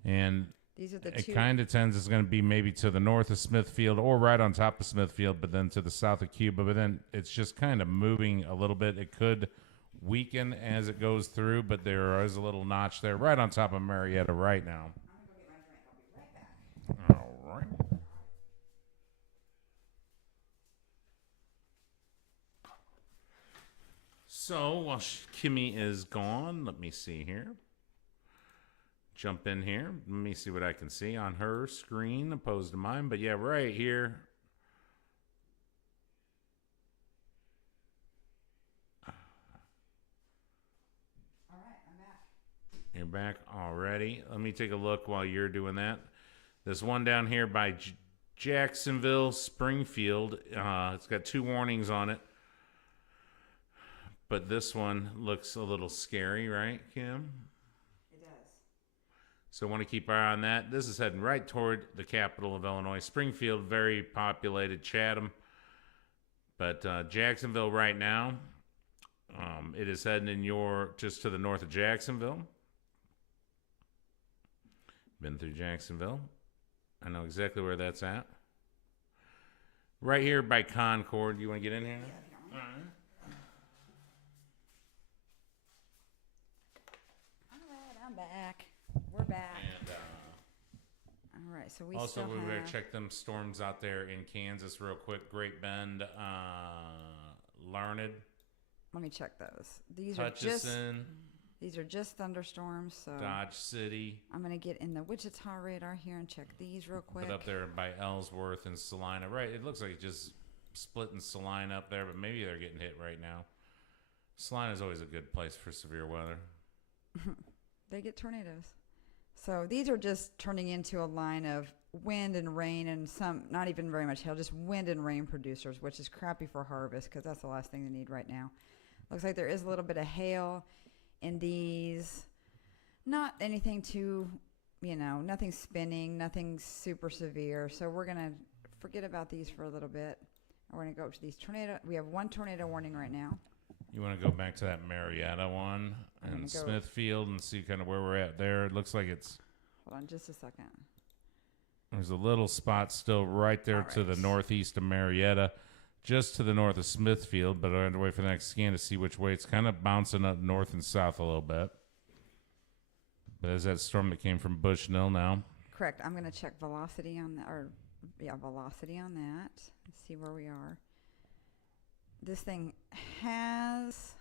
And these are the it two. kind of tends it's going to be maybe to the north of Smithfield or right on top of Smithfield, but then to the south of Cuba. But then it's just kind of moving a little bit. It could weaken as it goes through, but there is a little notch there right on top of Marietta right now. I'm going to go get my drink. I'll be right back. All right. So while Kimmy is gone, let me see here. Jump in here. Let me see what I can see on her screen opposed to mine. But yeah, right here. All right, I'm back. You're back already. Let me take a look while you're doing that. This one down here by Jacksonville, Springfield. It's got 2 warnings on it. But this one looks a little scary, right, Kim? It does. So want to keep our eye on that. This is heading right toward the capital of Illinois. Springfield, very populated. Chatham. But Jacksonville right now, it is heading in just to the north of Jacksonville. Been through Jacksonville. I know exactly where that's at. Right here by Concord. You want to get in here? Yeah, All right. I'm back. We're back. And All right, so we also, still we better have... check them storms out there in Kansas real quick. Great Bend, Larned, Let me check those. These Hutchison, are just thunderstorms, so Dodge City. I'm going to get in the Wichita radar here and check these real quick. But up there by Ellsworth and Salina. Right, it looks like it's just splitting Salina up there, but maybe they're getting hit right now. Salina is always a good place for severe weather. They get tornadoes. So these are just turning into a line of wind and rain and some, not even very much hail, just wind and rain producers, which is crappy for harvest because that's the last thing they need right now. Looks like there is a little bit of hail in these. Not anything too, nothing spinning, nothing super severe. So we're going to forget about these for a little bit. And we're going to go up to these tornado. We have 1 tornado warning right now. You want to go back to that Marietta one and Smithfield and see kind of where we're at there. It looks like it's... Hold on just a second. There's a little spot still right there to the northeast of Marietta, just to the north of Smithfield, but I have to wait for the next scan to see which way. It's kind of bouncing up north and south a little bit. But there's that storm that came from Bushnell now. Correct. I'm going to check velocity on that, velocity on that. Let's see where we are. This thing has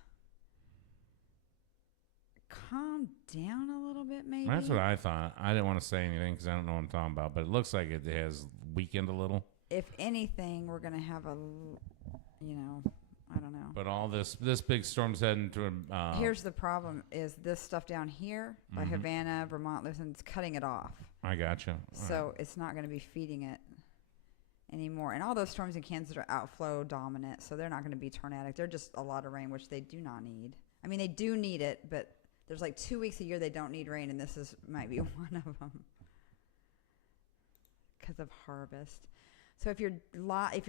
calmed down a little bit, maybe. That's what I thought. I didn't want to say anything because I don't know what I'm talking about, but it looks like it has weakened a little. If anything, we're going to have I don't know. But all this big storm's heading to... Here's the problem, is this stuff down here by Havana, Vermont, it's cutting it off. I gotcha. So it's not going to be feeding it anymore. And all those storms in Kansas are outflow dominant, so they're not going to be tornadic. They're just a lot of rain, which they do not need. I mean, they do need it, but there's like 2 weeks a year they don't need rain, and this might be one of them because of harvest. So if you're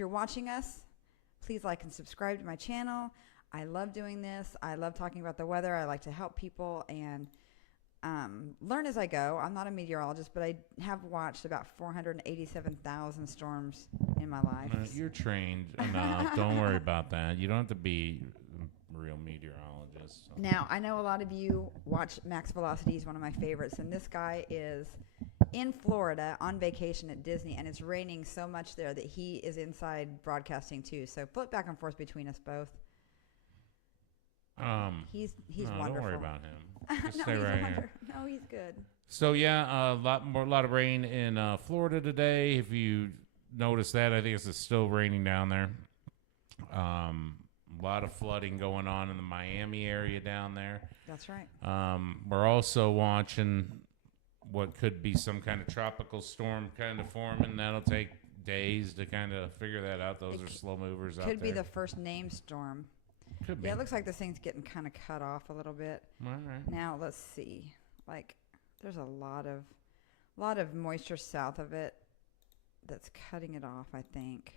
watching us, please like and subscribe to my channel. I love doing this. I love talking about the weather. I like to help people and learn as I go. I'm not a meteorologist, but I have watched about 487,000 storms in my life. You're trained enough. Don't worry about that. You don't have to be a real meteorologist. So. Now, I know a lot of you watch Max Velocity. He's one of my favorites, and this guy is in Florida on vacation at Disney, and it's raining so much there that he is inside broadcasting too. So flip back and forth between us both. He's wonderful. Don't worry about him. Just No, stay right here. No, he's good. So yeah, a lot of rain in Florida today. If you notice that, I think it's still raining down there. A lot of flooding going on in the Miami area down there. That's right. We're also watching what could be some kind of tropical storm kind of forming. That'll take days to kind of figure that out. Those are slow movers out there. Could be the first named storm. Could be. Yeah, it looks like this thing's getting kind of cut off a little bit. All right. Now let's see. Like, there's a lot of moisture south of it that's cutting it off, I think.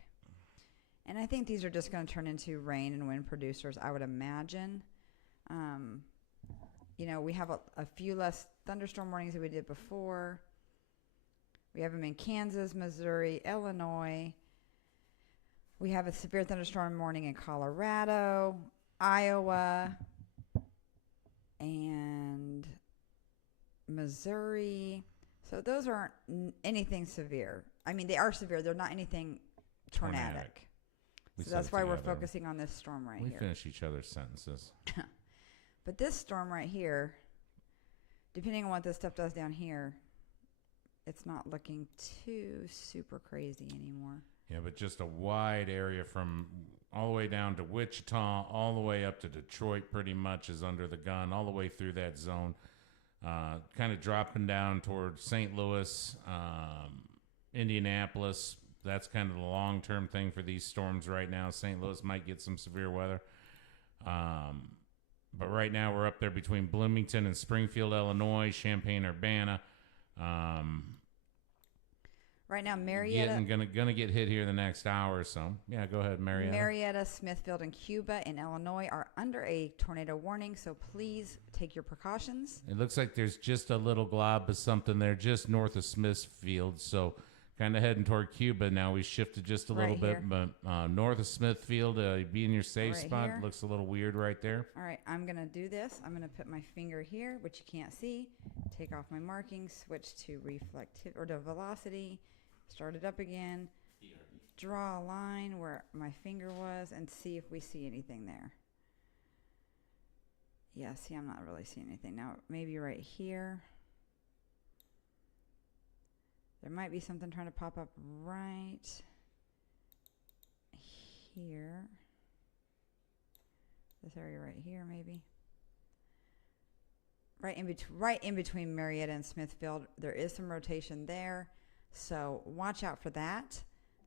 And I think these are just going to turn into rain and wind producers, I would imagine. We have a few less thunderstorm warnings than we did before. We have them in Kansas, Missouri, Illinois. We have a severe thunderstorm warning in Colorado, Iowa, and Missouri. So those aren't anything severe. I mean, they are severe. They're not anything tornadic. So that's why we're focusing on this storm right here. We finish each other's sentences. But this storm right here, depending on what this stuff does down here, it's not looking too super crazy anymore. Yeah, but just a wide area from all the way down to Wichita, all the way up to Detroit pretty much is under the gun, all the way through that zone. Kind of dropping down toward St. Louis, Indianapolis. That's kind of the long-term thing for these storms right now. St. Louis might get some severe weather. But right now we're up there between Bloomington and Springfield, Illinois, Champaign-Urbana. Right now, Marietta... Gonna get hit here the next hour or so. Yeah, go ahead, Marietta. Marietta, Smithfield, and Cuba in Illinois are under a tornado warning, so please take your precautions. It looks like there's just a little glob of something there just north of Smithfield, so kind of heading toward Cuba now. We shifted just a little bit, but north of Smithfield, be in your safe spot. Here. Looks a little weird right there. All right, I'm going to do this. I'm going to put my finger here, which you can't see. Take off my marking, switch to reflective or to velocity, start it up again, draw a line where my finger was, and see if we see anything there. Yeah, see, I'm not really seeing anything. Now, maybe right here. There might be something trying to pop up right here. This area right here, maybe. Right in between Marietta and Smithfield, there is some rotation there. So watch out for that.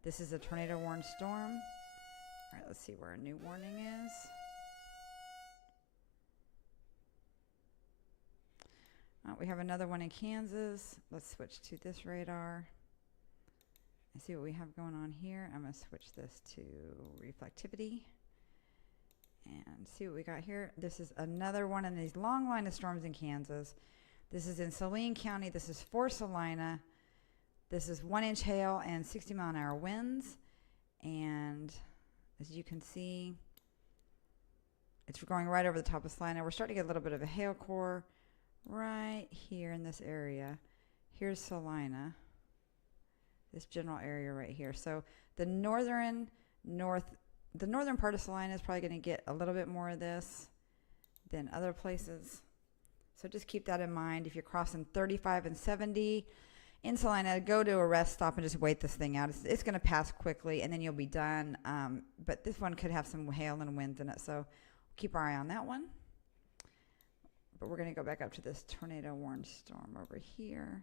This is a tornado warned storm. All right, let's see where a new warning is. We have another one in Kansas. Let's switch to this radar and see what we have going on here. I'm going to switch this to reflectivity and see what we got here. This is another one in these long line of storms in Kansas. This is in Saline County. This is for Salina. This is 1-inch hail and 60-mile-an-hour winds. And as you can see, it's going right over the top of Salina. We're starting to get a little bit of a hail core right here in this area. Here's Salina, this general area right here. So the northern part of Salina is probably going to get a little bit more of this than other places. So just keep that in mind. If you're crossing 35 and 70 in Salina, go to a rest stop and just wait this thing out. It's going to pass quickly, and then you'll be done. But this one could have some hail and winds in it, so keep our eye on that one. But we're going to go back up to this tornado warned storm over here.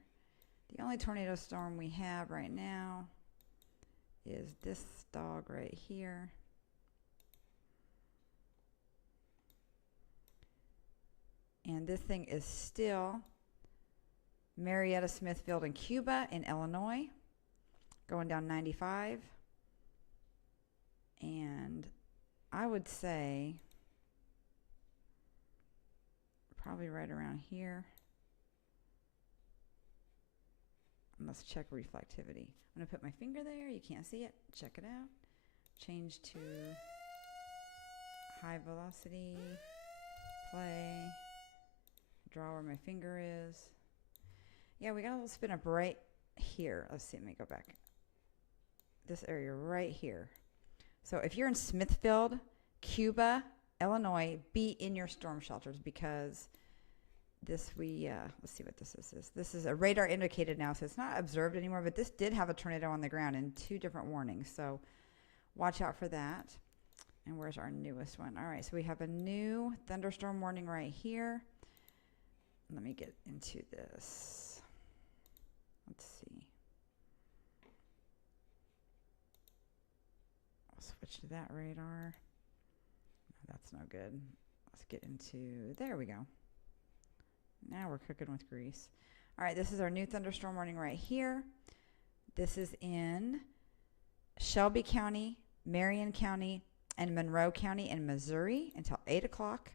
The only tornado storm we have right now is this dog right here. And this thing is still Marietta, Smithfield, and Cuba in Illinois, going down 95. And I would say probably right around here. And let's check reflectivity. I'm going to put my finger there. You can't see it. Check it out. Change to high velocity. Play. Draw where my finger is. Yeah, we got a little spin up right here. Let's see. Let me go back. This area right here. So if you're in Smithfield, Cuba, Illinois, be in your storm shelters because this let's see what this is. This is a radar indicated now, so it's not observed anymore, but this did have a tornado on the ground in 2 different warnings, so watch out for that. And where's our newest one? All right, so we have a new thunderstorm warning right here. Let me get into this. Let's see. I'll switch to that radar. No, that's no good. Let's get into, there we go. Now we're cooking with grease. All right, this is our new thunderstorm warning right here. This is in Shelby County, Marion County, and Monroe County in Missouri until 8 o'clock.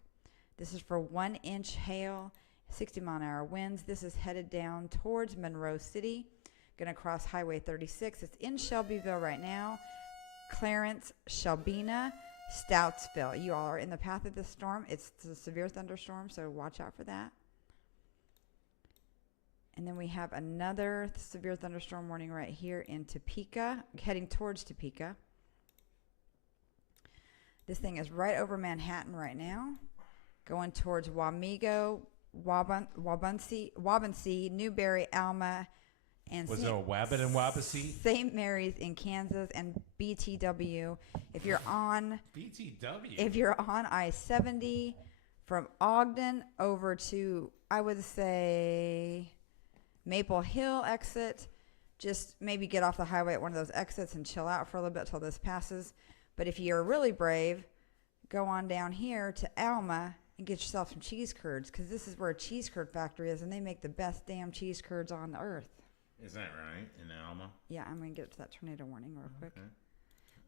This is for 1 inch hail, 60-mile-an-hour winds. This is headed down towards Monroe City, going to cross Highway 36. It's in Shelbyville right now. Clarence, Shelbina, Stoutsville. You all are in the path of this storm. It's a severe thunderstorm, so watch out for that. And then we have another severe thunderstorm warning right here in Topeka, heading towards Topeka. This thing is right over Manhattan right now, going towards Wamego, Waubonsee, Newberry, Alma, and was there a Wabbit and Wabasee? St. Mary's in Kansas, and BTW. If you're on BTW, if you're on I-70 from Ogden over to, I would say, Maple Hill exit, just maybe get off the highway at one of those exits and chill out for a little bit till this passes. But if you're really brave, go on down here to Alma and get yourself some cheese curds, because this is where a cheese curd factory is, and they make the best damn cheese curds on the earth. Is that right? In Alma? Yeah, I'm going to get to that tornado warning real quick. Okay.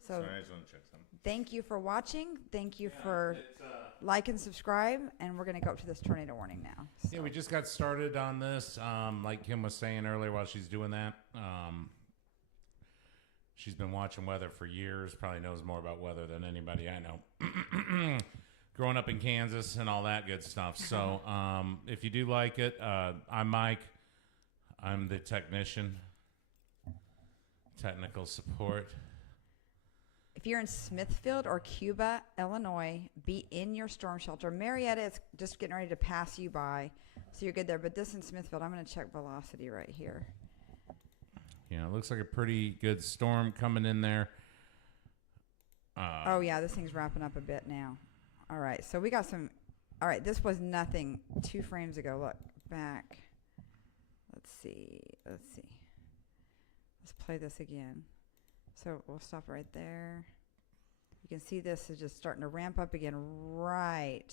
So Sorry, I just want to check something. thank you for watching. Thank you for like and subscribe, and we're going to go up to this tornado warning now. So. Yeah, we just got started on this. Like Kim was saying earlier while she's doing that. She's been watching weather for years, probably knows more about weather than anybody I know. Growing up in Kansas and all that good stuff. So if you do like it, I'm Mike. I'm the technician, technical support. If you're in Smithfield or Cuba, Illinois, be in your storm shelter. Marietta is just getting ready to pass you by, so you're good there. But this in Smithfield, I'm going to check velocity right here. Yeah, it looks like a pretty good storm coming in there. Oh, yeah, this thing's wrapping up a bit now. All right, so we got some. All right, this was nothing 2 frames ago. Look, back. Let's see. Let's play this again. So we'll stop right there. You can see this is just starting to ramp up again right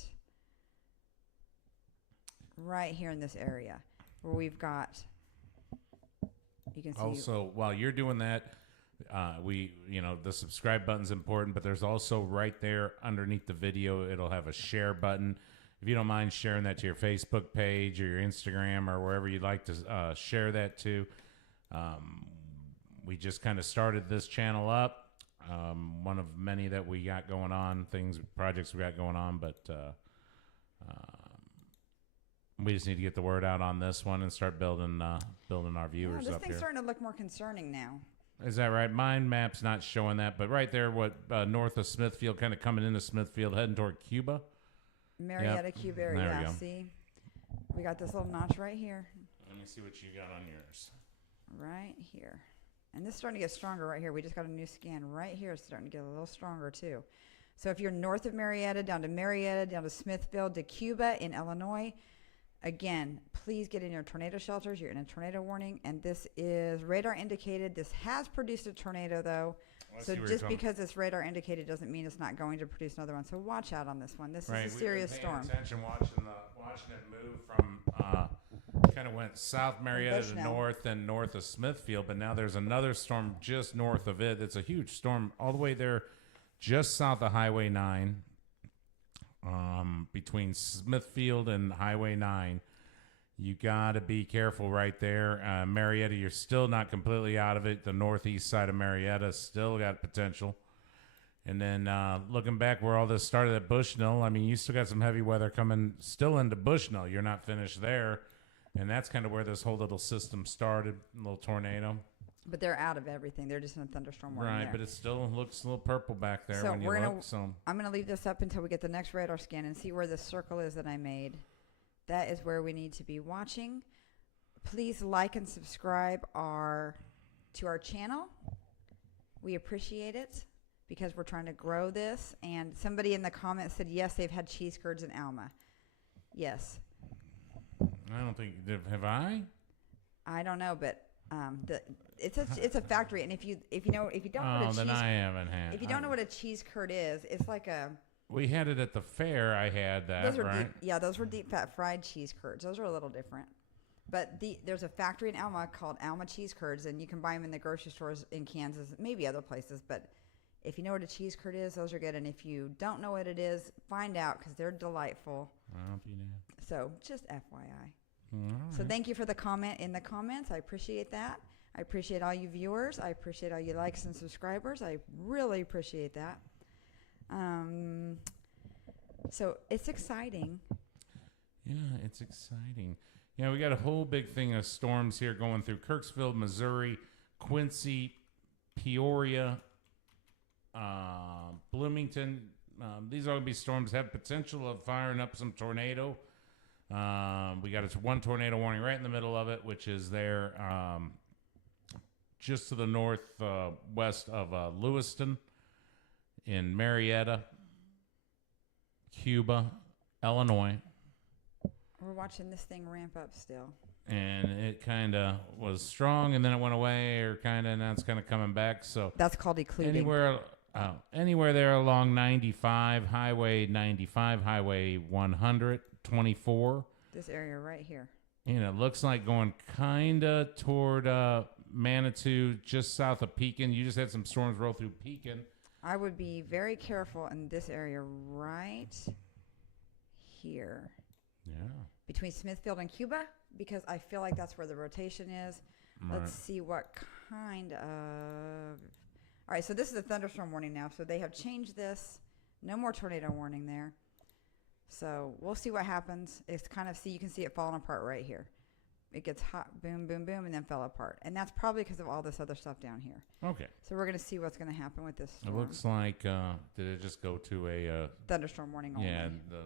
here in this area where we've got, you can see. Also, while you're doing that, the subscribe button's important, but there's also right there underneath the video, it'll have a share button. If you don't mind sharing that to your Facebook page or your Instagram or wherever you'd like to share that to. We just kind of started this channel up. One of many that we got going on, projects we got going on, but we just need to get the word out on this one and start building our viewers this up thing's here. starting to look more concerning now. Is that right? Mine map's not showing that, but right there, north of Smithfield, kind of coming into Smithfield, heading toward Cuba. Marietta, Cuba area. There we go. See, we got this little notch right here. Let me see what you got on yours. Right here. And this is starting to get stronger right here. We just got a new scan right here. It's starting to get a little stronger too. So if you're north of Marietta, down to Smithfield, to Cuba in Illinois, again, please get in your tornado shelters. You're in a tornado warning. And this is radar indicated. This has produced a tornado though. So just because it's radar indicated doesn't mean it's not going to produce another one. So watch out on this one. This is a serious storm. Attention watching it move from kind of went south Marietta to north and north of Smithfield, but now there's another storm just north of it. It's a huge storm all the way there, just south of Highway 9, between Smithfield and Highway 9. You got to be careful right there. Marietta, you're still not completely out of it. The northeast side of Marietta still got potential. And then looking back where all this started at Bushnell, I mean, you still got some heavy weather coming still into Bushnell. You're not finished there. And that's kind of where this whole little system started, a little tornado. But they're out of everything. They're just in a thunderstorm warning. Right, but it still looks a little purple back there so when you look. So I'm going to leave this up until we get the next radar scan and see where this circle is that I made. That is where we need to be watching. Please like and subscribe to our channel. We appreciate it because we're trying to grow this. And somebody in the comments said, yes, they've had cheese curds in Alma. Yes. I don't think, have I? I don't know, but it's a factory. And if you don't know what a cheese, then I haven't had. If you don't know what a cheese curd is, it's like a. We had it at the fair. I had that. Those were right? those were deep fat fried cheese curds. Those are a little different. But there's a factory in Alma called Alma Cheese Curds, and you can buy them in the grocery stores in Kansas, maybe other places. But if you know what a cheese curd is, those are good. And if you don't know what it is, find out because they're delightful. I'll be there. So just FYI. Right. So thank you for the comment in the comments. I appreciate that. I appreciate all you viewers. I appreciate all you likes and subscribers. I really appreciate that. So it's exciting. Yeah, it's exciting. Yeah, we got a whole big thing of storms here going through Kirksville, Missouri, Quincy, Peoria, Bloomington. These are going to be storms that have potential of firing up some tornado. We got one tornado warning right in the middle of it, which is there just to the northwest of Lewiston in Marietta, Cuba, Illinois. We're watching this thing ramp up still. And it kind of was strong, and then it went away, or kind of, now it's kind of coming back. So that's called occluding. Anywhere there along 95, Highway 95, Highway 124. This area right here. And it looks like going kind of toward Manitou, just south of Pekin. You just had some storms roll through Pekin. I would be very careful in this area right here. Yeah. Between Smithfield and Cuba, because I feel like that's where the rotation is. Right. Let's see what kind of... All right, so this is a thunderstorm warning now. So they have changed this. No more tornado warning there. So we'll see what happens. It's kind of, you can see it falling apart right here. It gets hot, boom, boom, boom, and then fell apart. And that's probably because of all this other stuff down here. Okay. So we're going to see what's going to happen with this storm. It looks like, did it just go to a... thunderstorm warning only. Yeah, the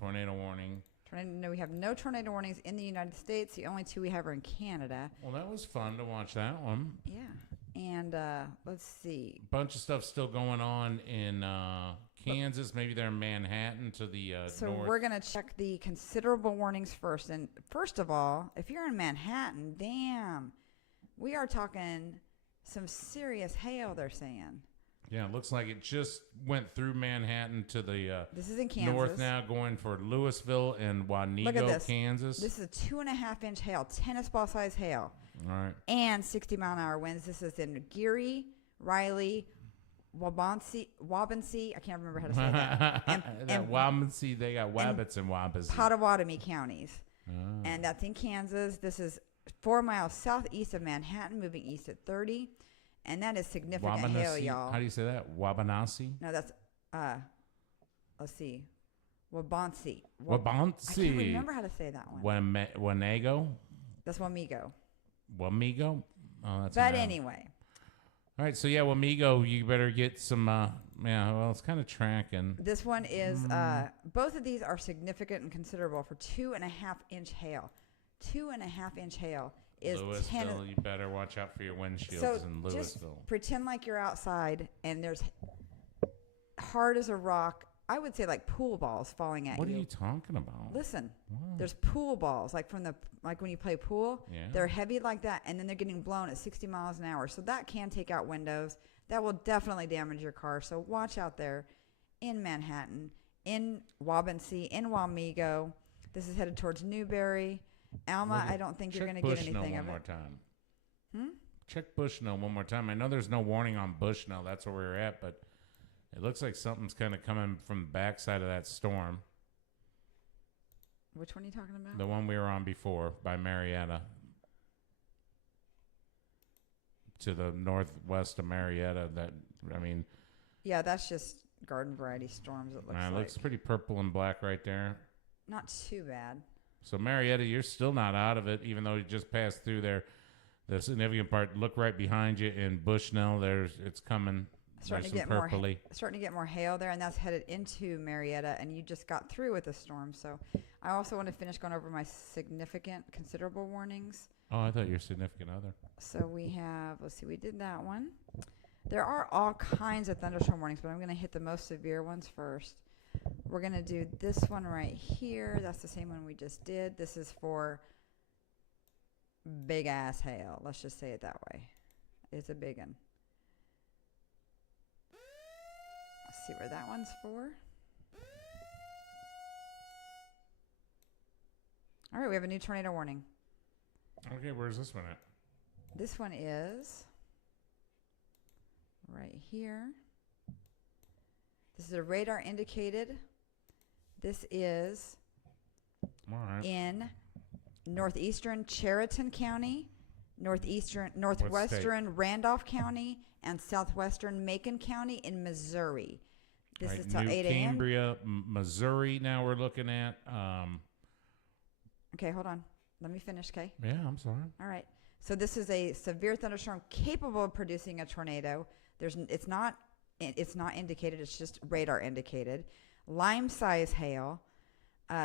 tornado warning. No, we have no tornado warnings in the United States. The only two we have are in Canada. Well, that was fun to watch that one. Yeah. And let's see. Bunch of stuff still going on in Kansas. Maybe they're in Manhattan to the north. So we're going to check the considerable warnings first. And first of all, if you're in Manhattan, damn, we are talking some serious hail, they're saying. Yeah, it looks like it just went through Manhattan to the this is in Kansas. North now, going for Louisville and Wanego, Kansas. This is a 2.5-inch hail, tennis ball size hail. All right. And 60-mile-an-hour winds. This is in Geary, Riley, Wabansie. I can't remember how to say that. And Wabansie, they got Wabbits and Wabansie. Pottawatomie counties. Oh. And that's in Kansas. This is 4 miles southeast of Manhattan, moving east at 30. And that is significant hail, y'all. How do you say that? Wabanasi? No, that's, let's see. Wabansie. Wabansie. I can't remember how to say that one. Wanego? That's Wamego. Wamego? Oh, that's But anyway. All right, so yeah, Wamego, you better get some, well, it's kind of tracking. This one is, both of these are significant and considerable for 2.5-inch hail. 2.5-inch hail. Is Louisville, you better watch out for your windshields in Louisville. Just pretend like you're outside and there's hard as a rock, I would say like pool balls falling at you. What are you talking about? Listen, there's pool balls like when you play pool. Yeah. They're heavy like that, and then they're getting blown at 60 miles an hour. So that can take out windows. That will definitely damage your car. So watch out there in Manhattan, in Wabansie, in Wamego. This is headed towards Newberry. Alma, I don't think you're going to get anything of it. Check Bushnell one more time. Check Bushnell one more time. I know there's no warning on Bushnell. That's where we're at, but it looks like something's kind of coming from the backside of that storm. Which one are you talking about? The one we were on before by Marietta. To the northwest of Marietta. Yeah, that's just garden variety storms, it looks like. It looks pretty purple and black right there. Not too bad. So, Marietta, you're still not out of it, even though you just passed through there. The significant part, look right behind you in Bushnell. It's coming. Starting to get more hail there, and that's headed into Marietta, and you just got through with the storm. So I also want to finish going over my significant, considerable warnings. Oh, I thought your significant other. So we have, let's see, we did that one. There are all kinds of thunderstorm warnings, but I'm going to hit the most severe ones first. We're going to do this one right here. That's the same one we just did. This is for big ass hail. Let's just say it that way. It's a big one. Let's see where that one's for. All right, we have a new tornado warning. Okay, where's this one at? This one is right here. This is a radar indicated. This is in northeastern Chariton County, northwestern Randolph County, and southwestern Macon County in Missouri. This is till 8 a.m. New Cambria, Missouri. Now we're looking at. Okay, hold on. Let me finish, okay? Yeah, I'm sorry. All right. So this is a severe thunderstorm capable of producing a tornado. It's not indicated. It's just radar indicated. Lime size hail.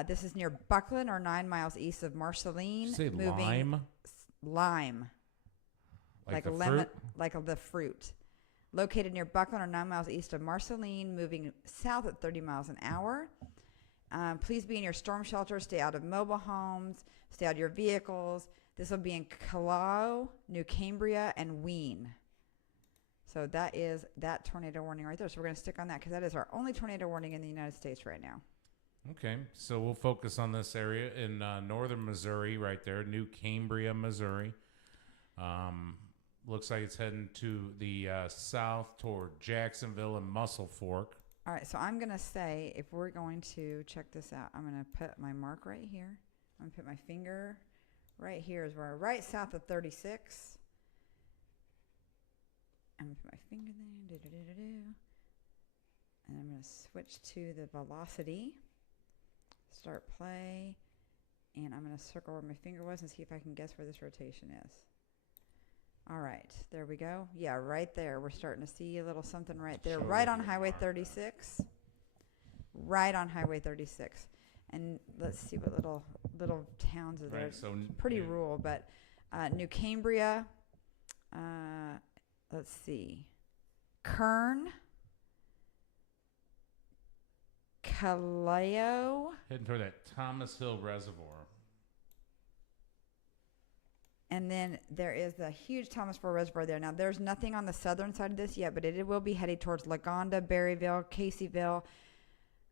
This is near Buckland or 9 miles east of Marceline. Did you say lime? Lime. Like a lemon, fruit? like the fruit. Located near Buckland or 9 miles east of Marceline, moving south at 30 miles an hour. Please be in your storm shelter. Stay out of mobile homes. Stay out of your vehicles. This will be in Callao, New Cambria, and Wien. So that is that tornado warning right there. So we're going to stick on that because that is our only tornado warning in the United States right now. Okay, so we'll focus on this area in northern Missouri right there, New Cambria, Missouri. Looks like it's heading to the south toward Jacksonville and Muscle Fork. All right, so I'm going to say, if we're going to check this out, I'm going to put my mark right here. I'm going to put my finger right here is where right south of 36. I'm going to put my finger there. And I'm going to switch to the velocity. Start play. And I'm going to circle where my finger was and see if I can guess where this rotation is. All right, there we go. Yeah, right there. We're starting to see a little something right there. Right on Highway 36. Right on Highway 36. And let's see what little towns are there. Right, so pretty rural, but New Cambria. Let's see. Kern. Callao. Heading toward that Thomas Hill Reservoir. And then there is the huge Thomasville Reservoir there. Now, there's nothing on the southern side of this yet, but it will be heading towards Lagonda, Berryville, Caseyville,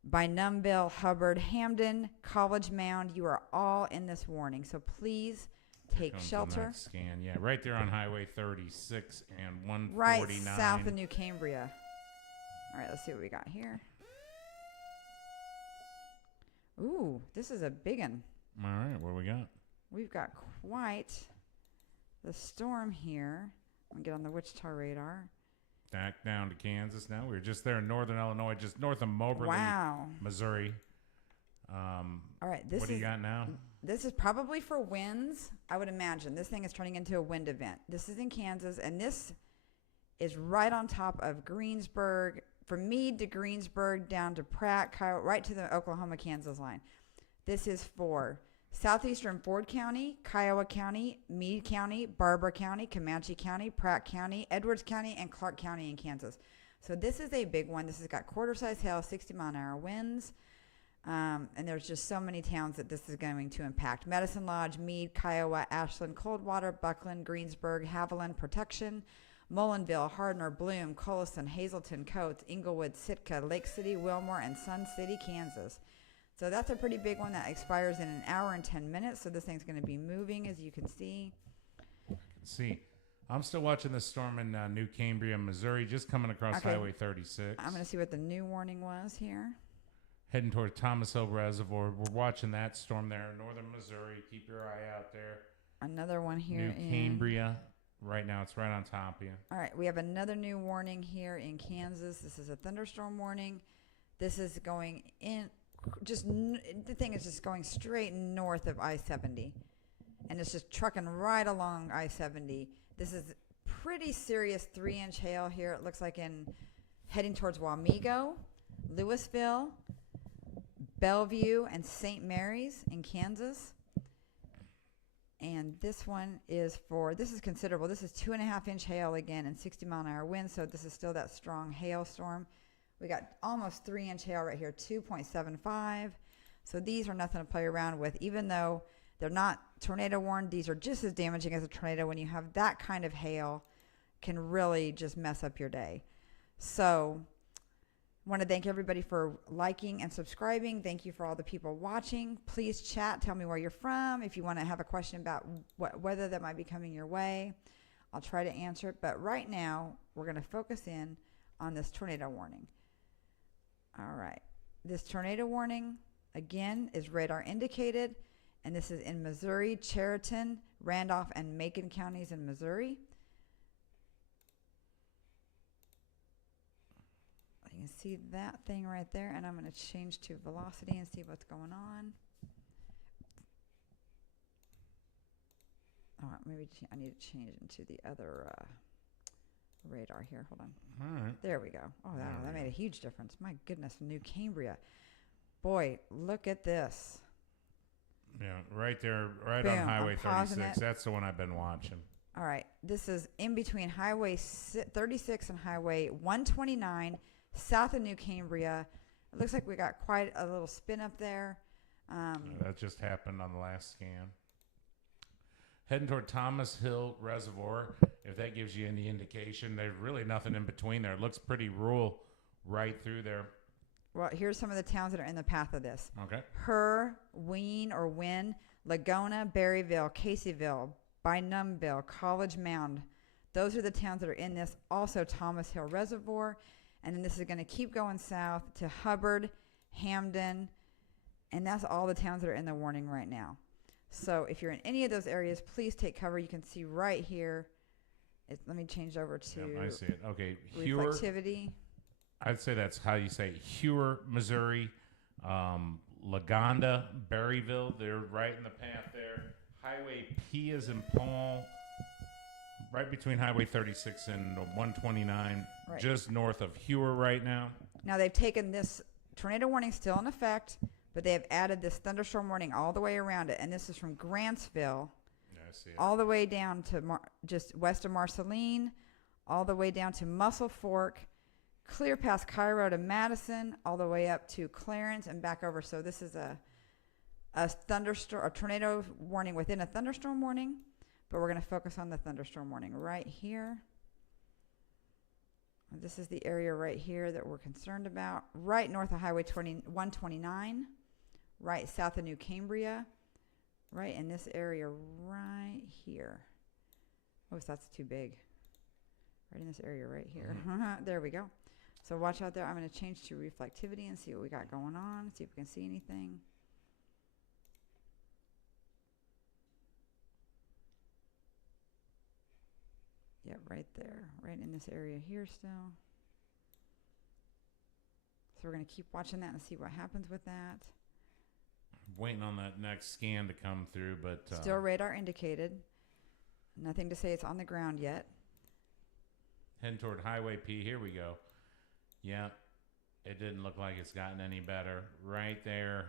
Bynumville, Hubbard, Hamden, College Mound. You are all in this warning, so please take shelter. Scan, yeah, right there on Highway 36 and 149. Right south of New Cambria. All right, let's see what we got here. Ooh, this is a big one. All right, what do we got? We've got quite the storm here. I'm going to get on the Wichita radar. Back down to Kansas now. We were just there in northern Illinois, just north of Moberly, Missouri. All right, what do you got now? This is probably for winds, I would imagine. This thing is turning into a wind event. This is in Kansas, and this is right on top of Greensburg, from Meade to Greensburg, down to Pratt, Kiowa, right to the Oklahoma-Kansas line. This is for southeastern Ford County, Kiowa County, Meade County, Barber County, Comanche County, Pratt County, Edwards County, and Clark County in Kansas. So this is a big one. This has got quarter-size hail, 60-mile-an-hour winds. And there's just so many towns that this is going to impact. Medicine Lodge, Meade, Kiowa, Ashland, Coldwater, Buckland, Greensburg, Haviland, Protection, Mullinville, Hardner, Bloom, Collison, Hazleton, Coates, Inglewood, Sitka, Lake City, Wilmore, and Sun City, Kansas. So that's a pretty big one that expires in an hour and 10 minutes. So this thing's going to be moving, as you can see. I'm still watching this storm in New Cambria, Missouri, just coming across Highway 36. I'm going to see what the new warning was here. Heading toward Thomas Hill Reservoir. We're watching that storm there in northern Missouri. Keep your eye out there. Another one here New Cambria. Right now, it's right on top of you. All right, we have another new warning here in Kansas. This is a thunderstorm warning. This is going in. The thing is just going straight north of I-70, and it's just trucking right along I-70. This is pretty serious 3-inch hail here. It looks like heading towards Wamego, Louisville, Bellevue, and St. Mary's in Kansas. And this one is this is considerable. This is 2.5-inch hail again and 60-mile-an-hour winds. So this is still that strong hailstorm. We got almost 3-inch hail right here, 2.75. So these are nothing to play around with. Even though they're not tornado warned, these are just as damaging as a tornado. When you have that kind of hail, can really just mess up your day. So I want to thank everybody for liking and subscribing. Thank you for all the people watching. Please chat. Tell me where you're from. If you want to have a question about weather that might be coming your way, I'll try to answer it. But right now, we're going to focus in on this tornado warning. All right. This tornado warning, again, is radar indicated. And this is in Missouri, Chariton, Randolph, and Macon counties in Missouri. You can see that thing right there, and I'm going to change to velocity and see what's going on. All right, maybe I need to change into the other radar here. Hold on. All right. There we go. Oh, wow, that made a huge difference. My goodness, New Cambria. Boy, look at this. Yeah, right there, right Boom, on Highway I'm 36. That's the one I've been watching. All right, this is in between Highway 36 and Highway 129. South of New Cambria. It looks like we got quite a little spin up there. That just happened on the last scan. Heading toward Thomas Hill Reservoir. If that gives you any indication, there's really nothing in between there. It looks pretty rural right through there. Well, here's some of the towns that are in the path of this. Okay. Wynn, Laguna, Berryville, Caseyville, Bynumville, College Mound. Those are the towns that are in this. Also Thomas Hill Reservoir. And then this is going to keep going south to Hubbard, Hamden, and that's all the towns that are in the warning right now. So if you're in any of those areas, please take cover. You can see right here. Let me change over to I see it. Okay, reflectivity. I'd say that's how you say Hewer, Missouri, Lagunda, Berryville. They're right in the path there. Highway P is in Paul. Right between Highway 36 and 129, right. Just north of Hewer right now. Now they've taken this tornado warning still in effect, but they have added this thunderstorm warning all the way around it. And this is from Grantsville all the way down to just west of Marceline, all the way down to Muscle Fork, clear past Cairo to Madison, all the way up to Clarence and back over. So this is a tornado warning within a thunderstorm warning. But we're going to focus on the thunderstorm warning right here. This is the area right here that we're concerned about. Right north of Highway 129. Right south of New Cambria. Right in this area right here. Oh, that's too big. Right in this area right here. There we go. So watch out there. I'm going to change to reflectivity and see what we got going on. See if we can see anything. Yeah, right there, right in this area here still. So we're going to keep watching that and see what happens with that. Waiting on that next scan to come through, but... still radar indicated. Nothing to say it's on the ground yet. Heading toward Highway P. Here we go. Yeah, it didn't look like it's gotten any better. Right there.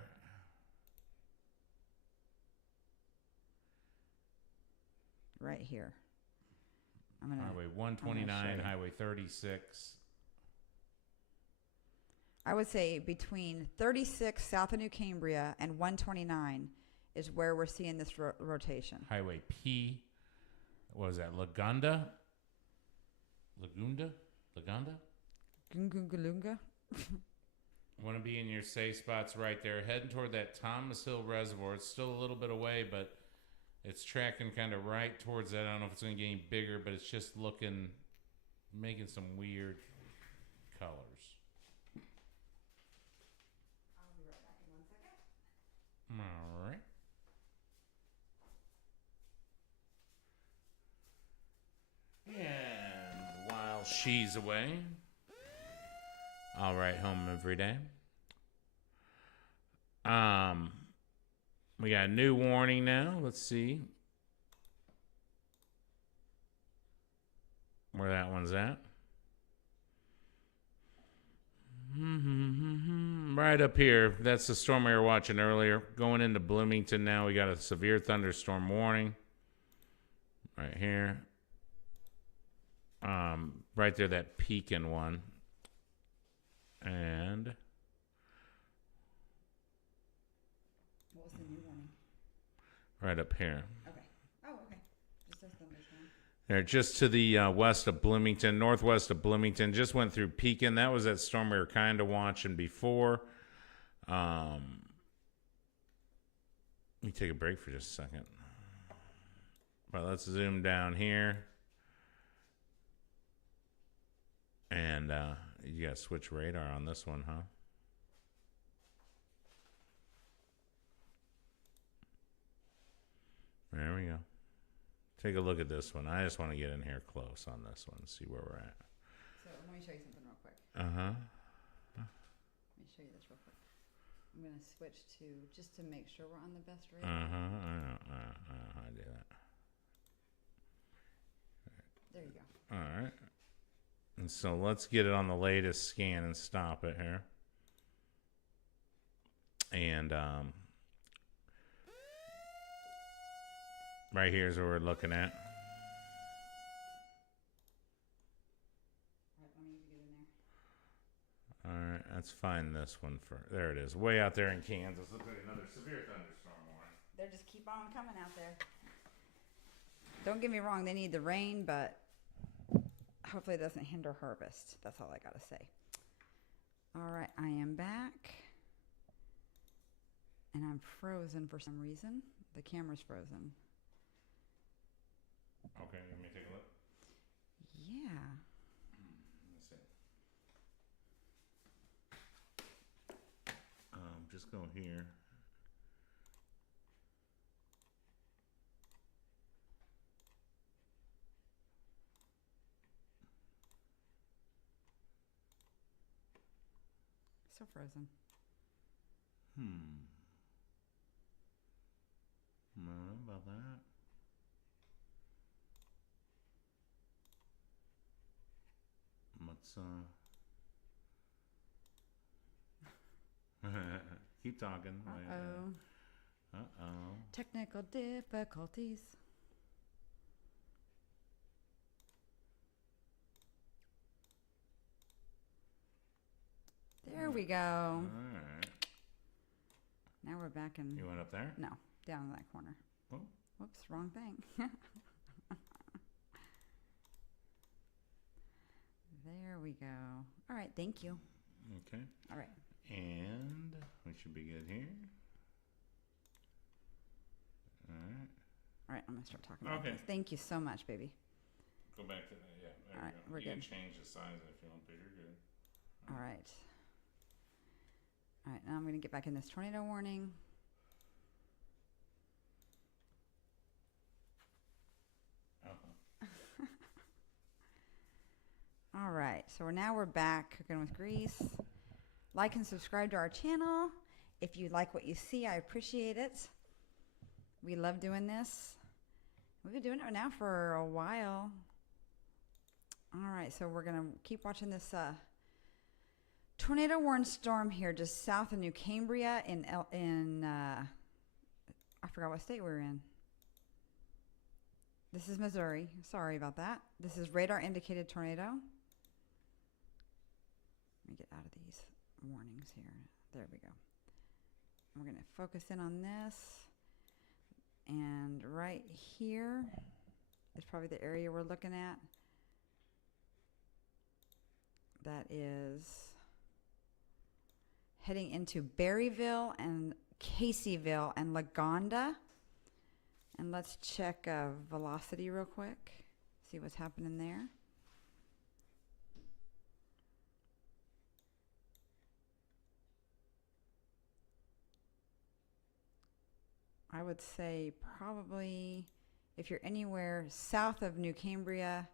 Right here. Highway 129, Highway 36. I would say between 36 south of New Cambria and 129 is where we're seeing this rotation. Highway P. What was that? Lagunda? Gungungalunga. Want to be in your safe spots right there. Heading toward that Thomas Hill Reservoir. It's still a little bit away, but it's tracking kind of right towards that. I don't know if it's going to get any bigger, but it's just making some weird colors. I'll be right back in 1 second. All right. And while she's away, I'll write home every day. We got a new warning now. Let's see where that one's at. Right up here. That's the storm we were watching earlier. Going into Bloomington now. We got a severe thunderstorm warning. right here. Right there, that Pekin one. And what was the new warning? Right up here. Okay. Oh, okay. Just a thunderstorm. There, just to the west of Bloomington, northwest of Bloomington. Just went through Pekin. That was that storm we were kind of watching before. Let me take a break for just a second. Well, let's zoom down here. And you got to switch radar on this one, huh? There we go. Take a look at this one. I just want to get in here close on this one, see where we're at. So let me show you something real quick. Uh-huh. Let me show you this real quick. I'm going to switch to, just to make sure we're on the best radar. Uh-huh. I know how to do that. There you go. All right. And so let's get it on the latest scan and stop it here. And right here is what we're looking at. All right, let me get in there. All right, let's find this one for. There it is, way out there in Kansas. Looks like another severe thunderstorm warning. They just keep on coming out there. Don't get me wrong, they need the rain, but hopefully it doesn't hinder harvest. That's all I got to say. All right, I am back. And I'm frozen for some reason. The camera's frozen. Okay, let me take a look. Yeah. Let's see. Just go here. So frozen. I don't know about that. Let's keep talking. Uh-oh. Uh-oh. Technical difficulties. There we go. All right. Now we're back in. You went up there? No, down in that corner. Oh. Whoops, wrong thing. There we go. All right, thank you. Okay. All right. And we should be good here. All right. All right, I'm going to start talking about Okay. this. Thank you so much, baby. Go back to that. Yeah. There All right, we go. we're You good. can change the size if you want, but you're good. All right. All right, now I'm going to get back in this tornado warning. All right, so we're back cooking with grease. Like and subscribe to our channel. If you like what you see, I appreciate it. We love doing this. We've been doing it now for a while. All right, so we're gonna keep watching this tornado warning storm here just south of New Cambria in I forgot what state we're in. This is Missouri. Sorry about that. This is radar indicated tornado. Let me get out of these warnings here. There we go. We're going to focus in on this. And right here is probably the area we're looking at. That is heading into Berryville and Caseyville and Lagonda. And let's check velocity real quick. See what's happening there. I would say probably if you're anywhere south of New Cambria,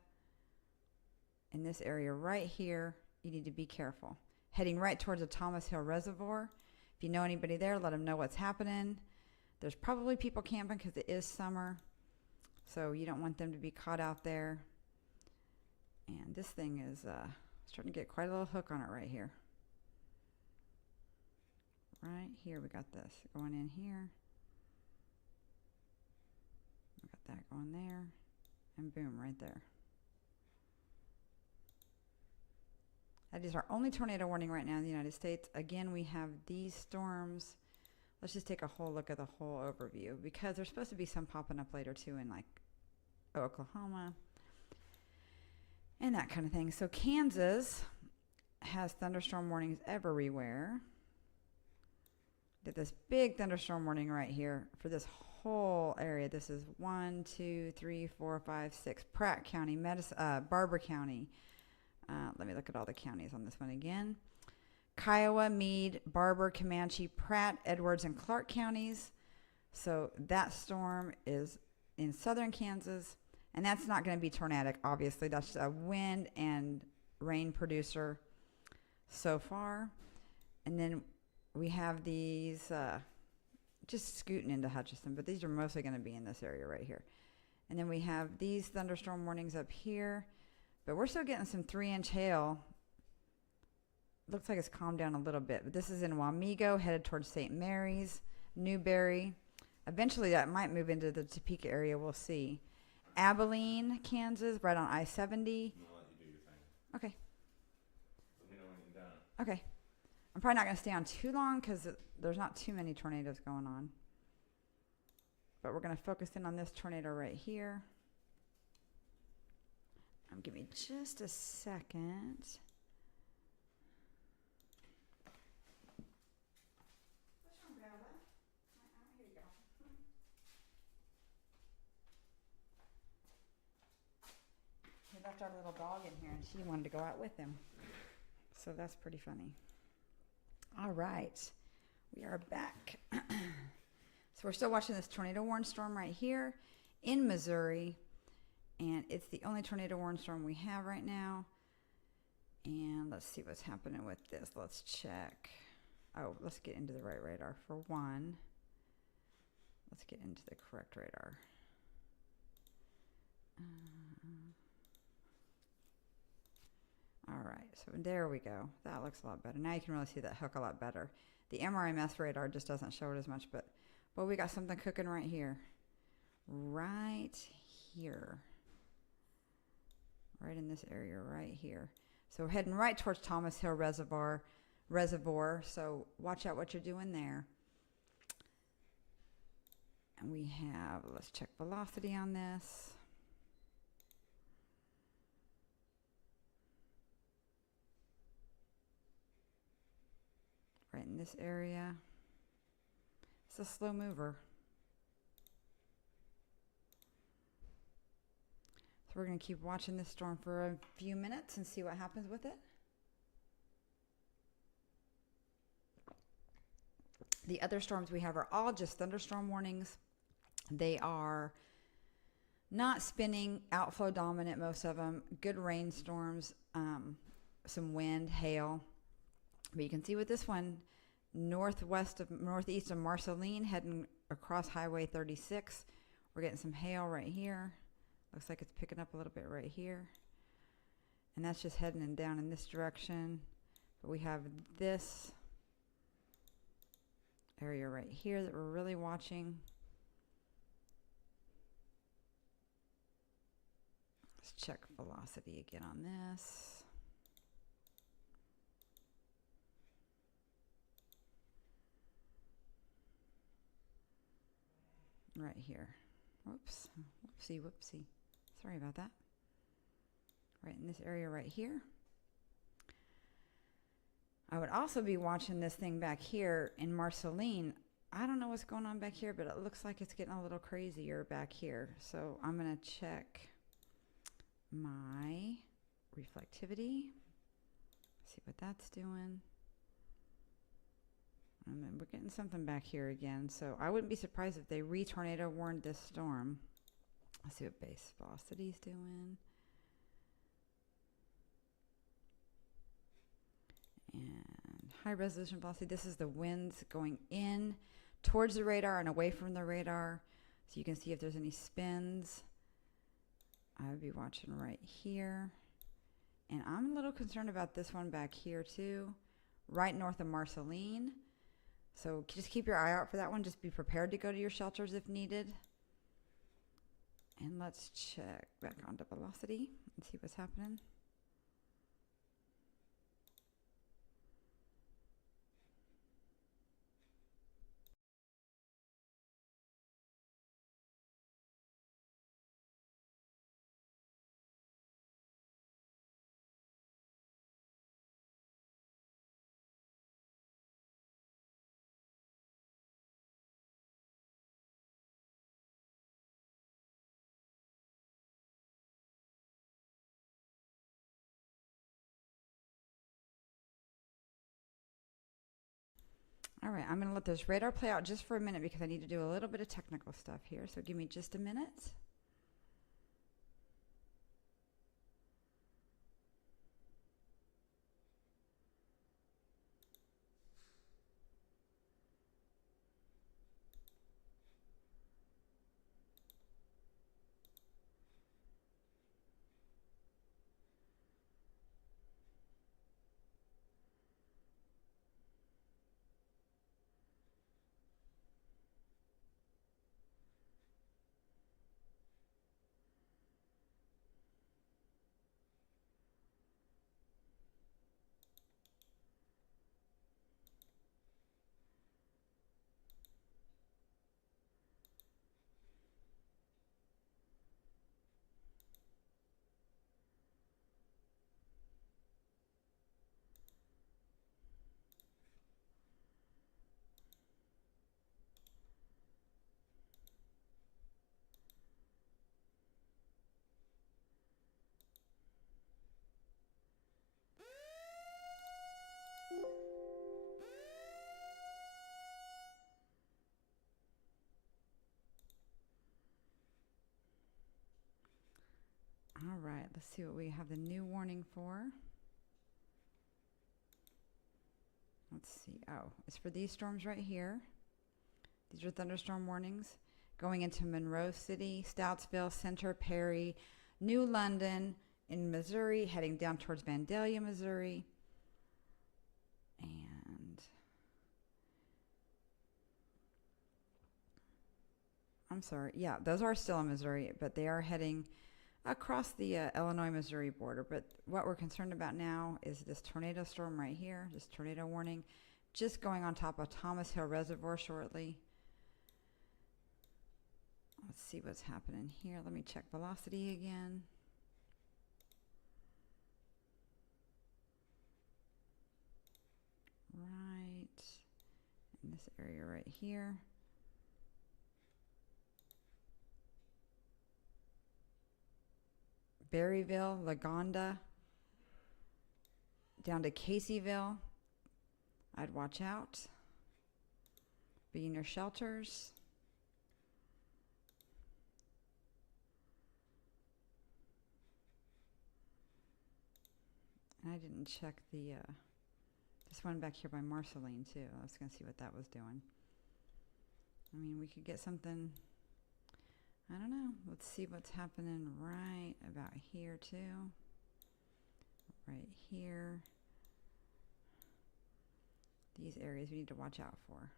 in this area right here, you need to be careful. Heading right towards the Thomas Hill Reservoir. If you know anybody there, let them know what's happening. There's probably people camping because it is summer, so you don't want them to be caught out there. And this thing is starting to get quite a little hook on it right here. Right here, we got this going in here. We got that going there. And boom, right there. That is our only tornado warning right now in the United States. Again, we have these storms. Let's just take a whole look at the whole overview, because there's supposed to be some popping up later too in like Oklahoma and that kind of thing. So Kansas has thunderstorm warnings everywhere. Did this big thunderstorm warning right here for this whole area. This is 1, 2, 3, 4, 5, 6. Pratt County, Barber County. Let me look at all the counties on this one again. Kiowa, Meade, Barber, Comanche, Pratt, Edwards, and Clark counties. So that storm is in southern Kansas, and that's not going to be tornadic, obviously. That's a wind and rain producer so far. And then we have these just scooting into Hutchinson, but these are mostly going to be in this area right here. And then we have these thunderstorm warnings up here, but we're still getting some 3-inch hail. Looks like it's calmed down a little bit, but this is in Wamego, headed towards St. Mary's, Newberry. Eventually that might move into the Topeka area, we'll see. Abilene, Kansas, right on I-70. I'm gonna let you do your thing. Okay. Let me know when you're done. Okay. I'm probably not going to stay on too long because there's not too many tornadoes going on. But we're going to focus in on this tornado right here. Give me just a second. What's wrong, Grandma? Here you go. We left our little dog in here and she wanted to go out with him. So that's pretty funny. All right, we are back. So we're still watching this tornado warning storm right here in Missouri, and it's the only tornado warning storm we have right now. And let's see what's happening with this. Let's check. Oh, let's get into the right radar for one. Let's get into the correct radar. All right, so there we go. That looks a lot better. Now you can really see that hook a lot better. The MRMS radar just doesn't show it as much, but we got something cooking right here. Right here. Right in this area right here. So we're heading right towards Thomas Hill Reservoir. So watch out what you're doing there. And we have, let's check velocity on this. Right in this area. It's a slow mover. So we're going to keep watching this storm for a few minutes and see what happens with it. The other storms we have are all just thunderstorm warnings. They are not spinning, outflow dominant, most of them. Good rainstorms, some wind, hail. But you can see with this one, northeast of Marceline, heading across Highway 36. We're getting some hail right here. Looks like it's picking up a little bit right here. And that's just heading down in this direction. But we have this area right here that we're really watching. Let's check velocity again on this. Right here. Whoops. Whoopsie. Sorry about that. Right in this area right here. I would also be watching this thing back here in Marceline. I don't know what's going on back here, but it looks like it's getting a little crazier back here. So I'm going to check my reflectivity. See what that's doing. And then we're getting something back here again. So I wouldn't be surprised if they re-tornado warned this storm. Let's see what base velocity is doing. And high resolution velocity. This is the winds going in towards the radar and away from the radar. So you can see if there's any spins. I would be watching right here. And I'm a little concerned about this one back here too. Right north of Marceline. So just keep your eye out for that one. Just be prepared to go to your shelters if needed. And let's check back onto velocity and see what's happening. All right, I'm going to let this radar play out just for a minute because I need to do a little bit of technical stuff here. So give me just a minute. All right, let's see what we have the new warning for. Let's see. Oh, it's for these storms right here. These are thunderstorm warnings going into Monroe City, Stoutsville, Center, Perry, New London in Missouri, heading down towards Vandalia, Missouri. And I'm sorry. Yeah, those are still in Missouri, but they are heading across the Illinois-Missouri border. But what we're concerned about now is this tornado storm right here, this tornado warning, just going on top of Thomas Hill Reservoir shortly. Let's see what's happening here. Let me check velocity again. Right in this area right here. Berryville, Lagonda, down to Caseyville. I'd watch out. Be in your shelters. And I didn't check the this one back here by Marceline too. I was going to see what that was doing. I mean, we could get something. I don't know. Let's see what's happening right about here too. Right here. These areas we need to watch out for.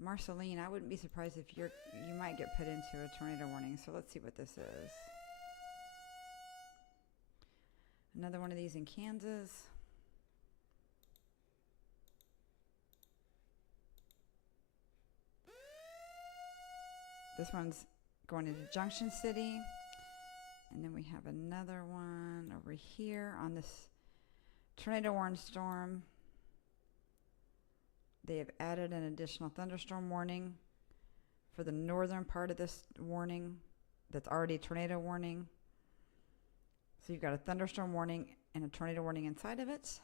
Marceline, I wouldn't be surprised if you might get put into a tornado warning. So let's see what this is. Another one of these in Kansas. This one's going into Junction City. And then we have another one over here on this tornado warning storm. They have added an additional thunderstorm warning for the northern part of this warning that's already a tornado warning. So you've got a thunderstorm warning and a tornado warning inside of it.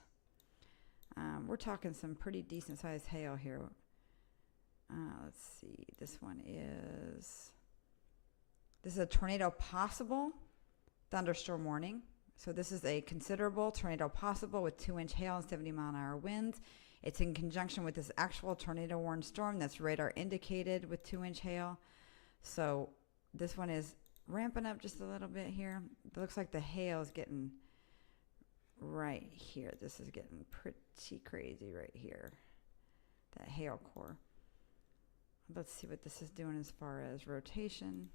We're talking some pretty decent sized hail here. Let's see. This is a tornado possible thunderstorm warning. So this is a considerable tornado possible with 2-inch hail and 70-mile-an-hour winds. It's in conjunction with this actual tornado warning storm that's radar indicated with 2-inch hail. So this one is ramping up just a little bit here. It looks like the hail is getting right here. This is getting pretty crazy right here. That hail core. Let's see what this is doing as far as rotation.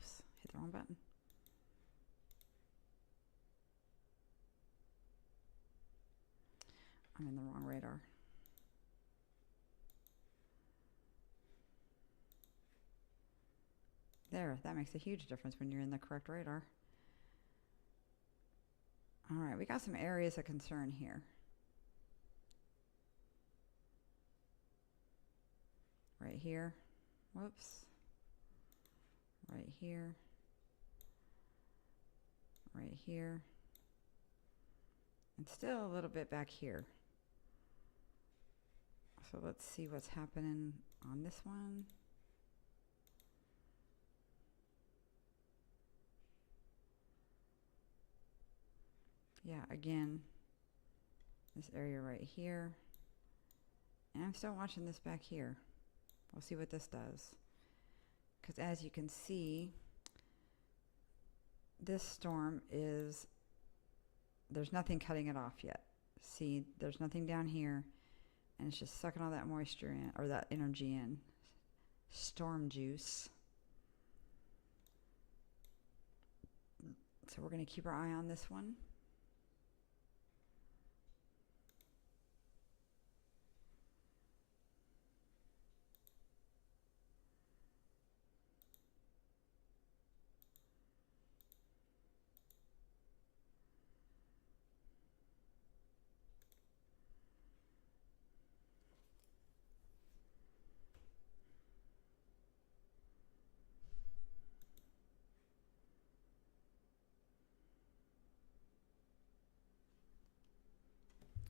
Whoops, hit the wrong button. I'm in the wrong radar. There, that makes a huge difference when you're in the correct radar. All right, we got some areas of concern here. Right here. Whoops. Right here. Right here. And still a little bit back here. So let's see what's happening on this one. Yeah, again, this area right here. And I'm still watching this back here. We'll see what this does. Because as you can see, this storm is, there's nothing cutting it off yet. See, there's nothing down here. And it's just sucking all that moisture in, or that energy in. Storm juice. So we're going to keep our eye on this one.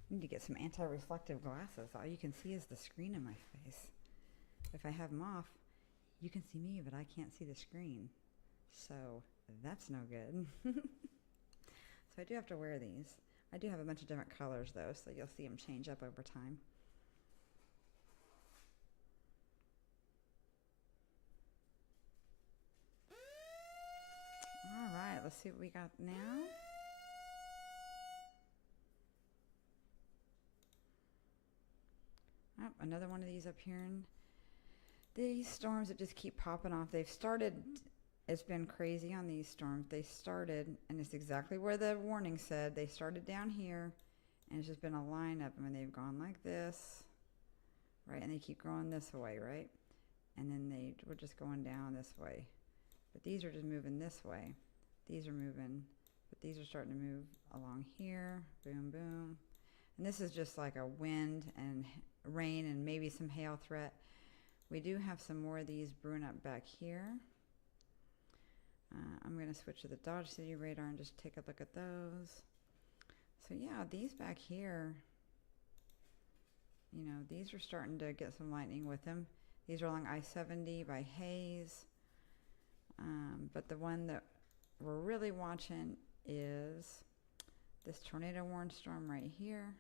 I need to get some anti-reflective glasses. All you can see is the screen in my face. If I have them off, you can see me, but I can't see the screen. So that's no good. So I do have to wear these. I do have a bunch of different colors though, so you'll see them change up over time. All right, let's see what we got now. Oh, another one of these up here. And these storms that just keep popping off. They've started, it's been crazy on these storms. They started, and it's exactly where the warning said. They started down here, and it's just been a line up. I mean, they've gone like this, right? And they keep growing this way, right? And then they were just going down this way. But these are just moving this way. These are moving, but these are starting to move along here. Boom, boom. And this is just like a wind and rain and maybe some hail threat. We do have some more of these brewing up back here. I'm going to switch to the Dodge City radar and just take a look at those. So yeah, these back here, you know, these are starting to get some lightning with them. These are along I-70 by Hayes. But the one that we're really watching is this tornado warned storm right here.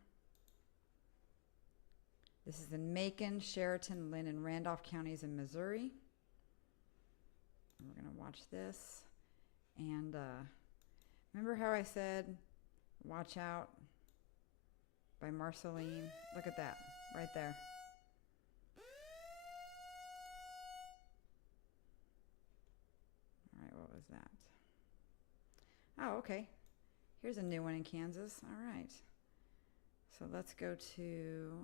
This is in Macon, Sheraton, Lynn, and Randolph counties in Missouri. And we're going to watch this. And remember how I said, watch out by Marceline? Look at that, right there. All right, what was that? Oh, okay. Here's a new one in Kansas. All right. So let's go to,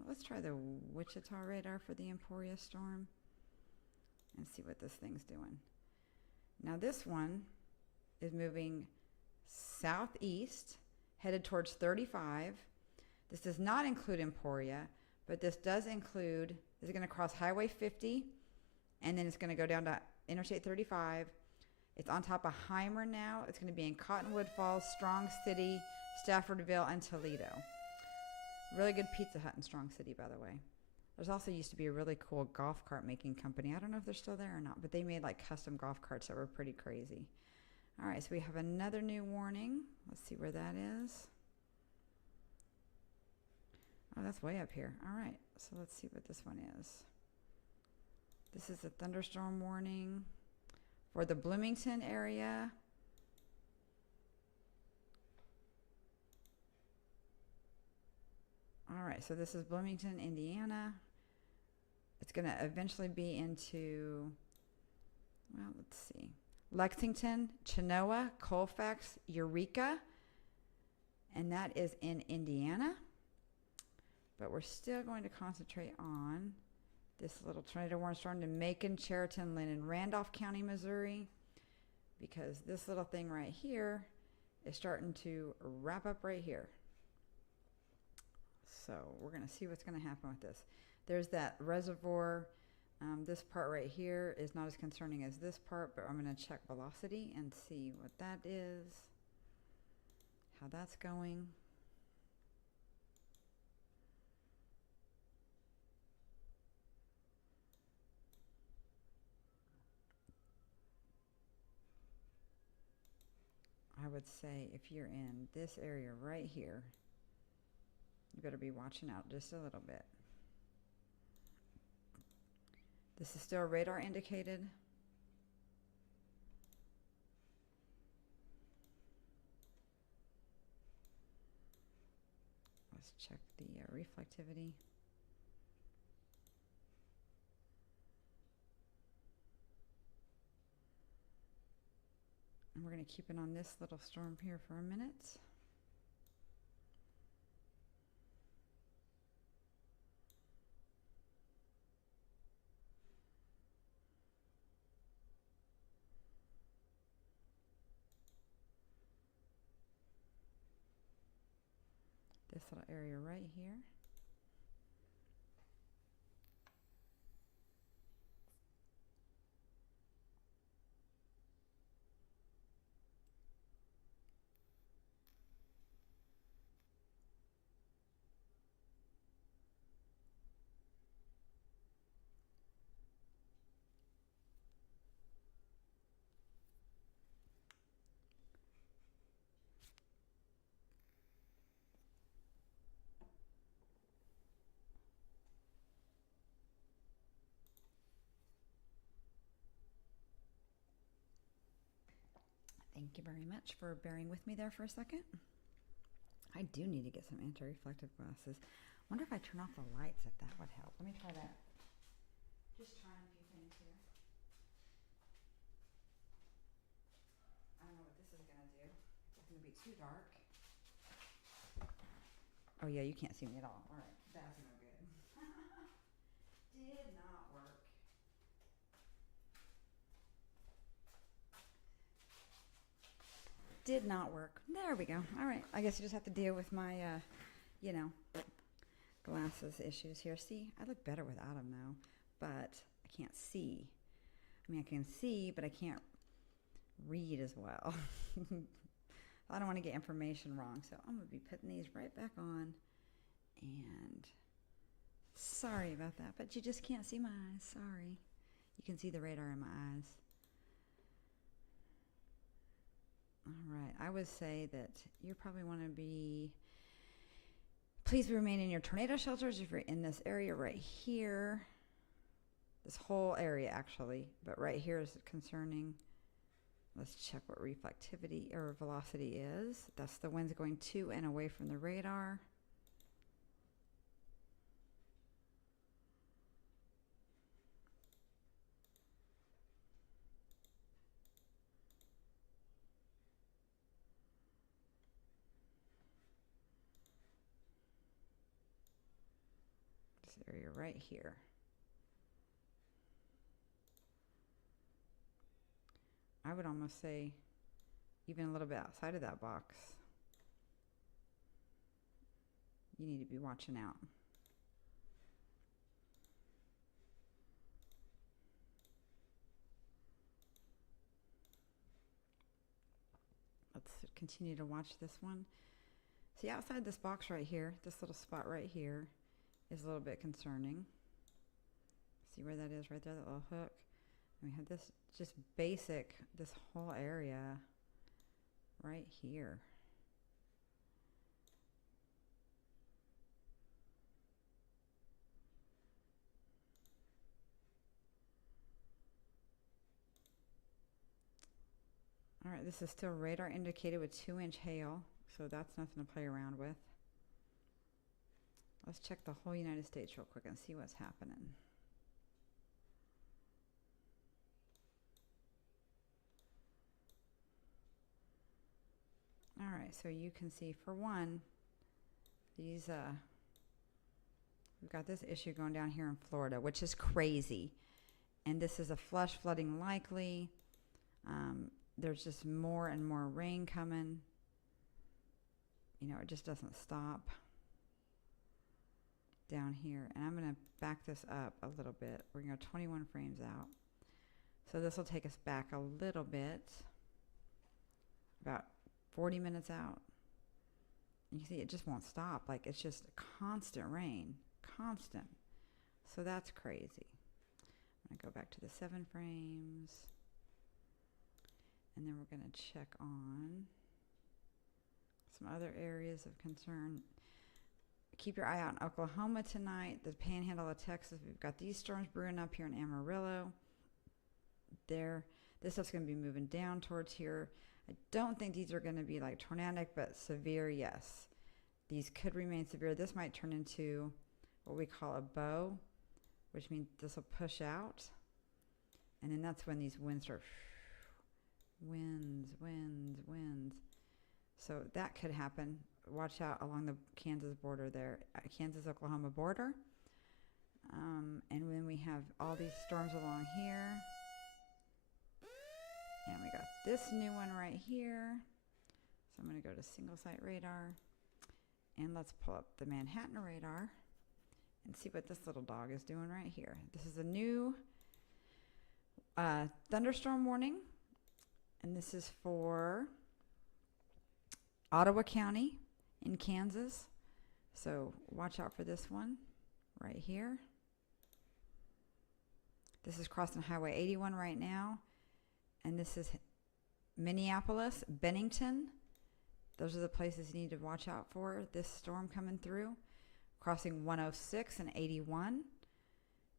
let's try the Wichita radar for the Emporia storm and see what this thing's doing. Now this one is moving southeast, headed towards 35. This does not include Emporia, but this does include, this is going to cross Highway 50, and then it's going to go down to Interstate 35. It's on top of Heimer now. It's going to be in Cottonwood Falls, Strong City, Staffordville, and Toledo. Really good Pizza Hut in Strong City, by the way. There's also used to be a really cool golf cart making company. I don't know if they're still there or not, but they made like custom golf carts that were pretty crazy. All right, so we have another new warning. Let's see where that is. Oh, that's way up here. All right, so let's see what this one is. This is a thunderstorm warning for the Bloomington area. All right, so this is Bloomington, Indiana. It's going to eventually be into, well, let's see. Lexington, Chenoa, Colfax, Eureka, and that is in Indiana. But we're still going to concentrate on this little tornado warning storm to Macon, Chariton, Lynn, and Randolph County, Missouri, because this little thing right here is starting to wrap up right here. So we're going to see what's going to happen with this. There's that reservoir. This part right here is not as concerning as this part, but I'm going to check velocity and see what that is, how that's going. I would say if you're in this area right here, you better be watching out just a little bit. This is still radar indicated. Let's check the reflectivity. And we're going to keep it on this little storm here for a minute. This little area right here. Thank you very much for bearing with me there for a second. I do need to get some anti-reflective glasses. I wonder if I turn off the lights, if that would help. Let me try that. Just trying a few things here. I don't know what this is going to do. It's going to be too dark. Oh yeah, you can't see me at all. All right, that's no good. Did not work. Did not work. There we go. All right. I guess you just have to deal with my, glasses issues here. See, I look better without them now, but I can't see. I mean, I can see, but I can't read as well. I don't want to get information wrong, so I'm going to be putting these right back on. And sorry about that, but you just can't see my eyes. Sorry. You can see the radar in my eyes. All right, I would say that you probably want to be, please remain in your tornado shelters if you're in this area right here. This whole area actually, but right here is concerning. Let's check what reflectivity or velocity is. That's the winds going to and away from the radar. Area right here. I would almost say even a little bit outside of that box. You need to be watching out. Let's continue to watch this one. See, outside this box right here, this little spot right here is a little bit concerning. See where that is right there, that little hook? And we have this just basic, this whole area right here. All right, this is still radar indicated with 2-inch hail, so that's nothing to play around with. Let's check the whole United States real quick and see what's happening. right, so you can see for one, these we've got this issue going down here in Florida, which is crazy. And this is a flash flooding likely. There's just more and more rain coming. You know, it just doesn't stop down here. And I'm going to back this up a little bit. We're going to go 21 frames out. So this will take us back a little bit, about 40 minutes out. You see it just won't stop. Like, it's just constant rain, constant. So that's crazy. I'm going to go back to the 7 frames. And then we're going to check on some other areas of concern. Keep your eye out in Oklahoma tonight, the panhandle of Texas. We've got these storms brewing up here in Amarillo. This stuff's going to be moving down towards here. I don't think these are going to be like tornadic, but severe, yes. These could remain severe. This might turn into what we call a bow, which means this will push out. And then that's when these winds start. Winds. So that could happen. Watch out along the Kansas border there, Kansas-Oklahoma border. And then we have all these storms along here. And we got this new one right here. So I'm going to go to single site radar. And let's pull up the Manhattan radar and see what this little dog is doing right here. This is a new thunderstorm warning. And this is for Ottawa County in Kansas. So watch out for this one right here. This is crossing Highway 81 right now. And this is Minneapolis, Bennington. Those are the places you need to watch out for this storm coming through. Crossing 106 and 81.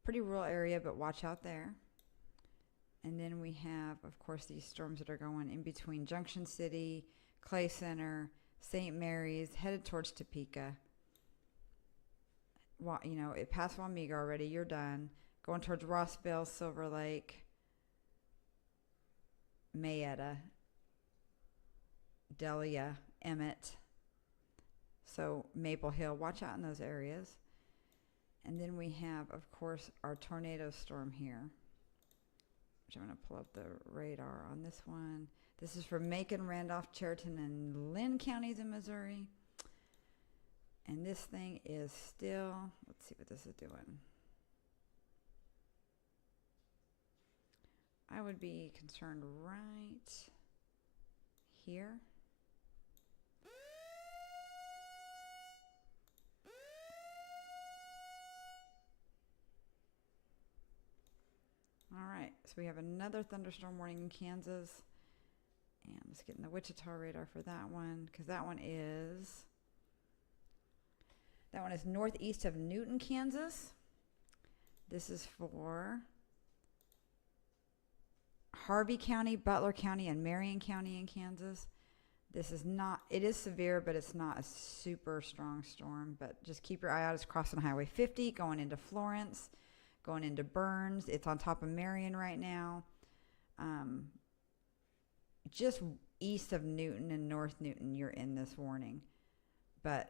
Pretty rural area, but watch out there. And then we have, of course, these storms that are going in between Junction City, Clay Center, St. Mary's, headed towards Topeka. Well, you know, it passed Wamega already. You're done. Going towards Rossville, Silver Lake, Mayetta, Delia, Emmett. So Maple Hill, watch out in those areas. And then we have, of course, our tornado storm here, which I'm going to pull up the radar on this one. This is for Macon, Randolph, Chariton, and Lynn counties in Missouri. And this thing is still, let's see what this is doing. I would be concerned right here. All right, so we have another thunderstorm warning in Kansas. And let's get in the Wichita radar for that one, because that one is northeast of Newton, Kansas. This is for Harvey County, Butler County, and Marion County in Kansas. This is not, it is severe, but it's not a super strong storm. But just keep your eye out. It's crossing Highway 50, going into Florence, going into Burns. It's on top of Marion right now. Just east of Newton and North Newton, you're in this warning. But,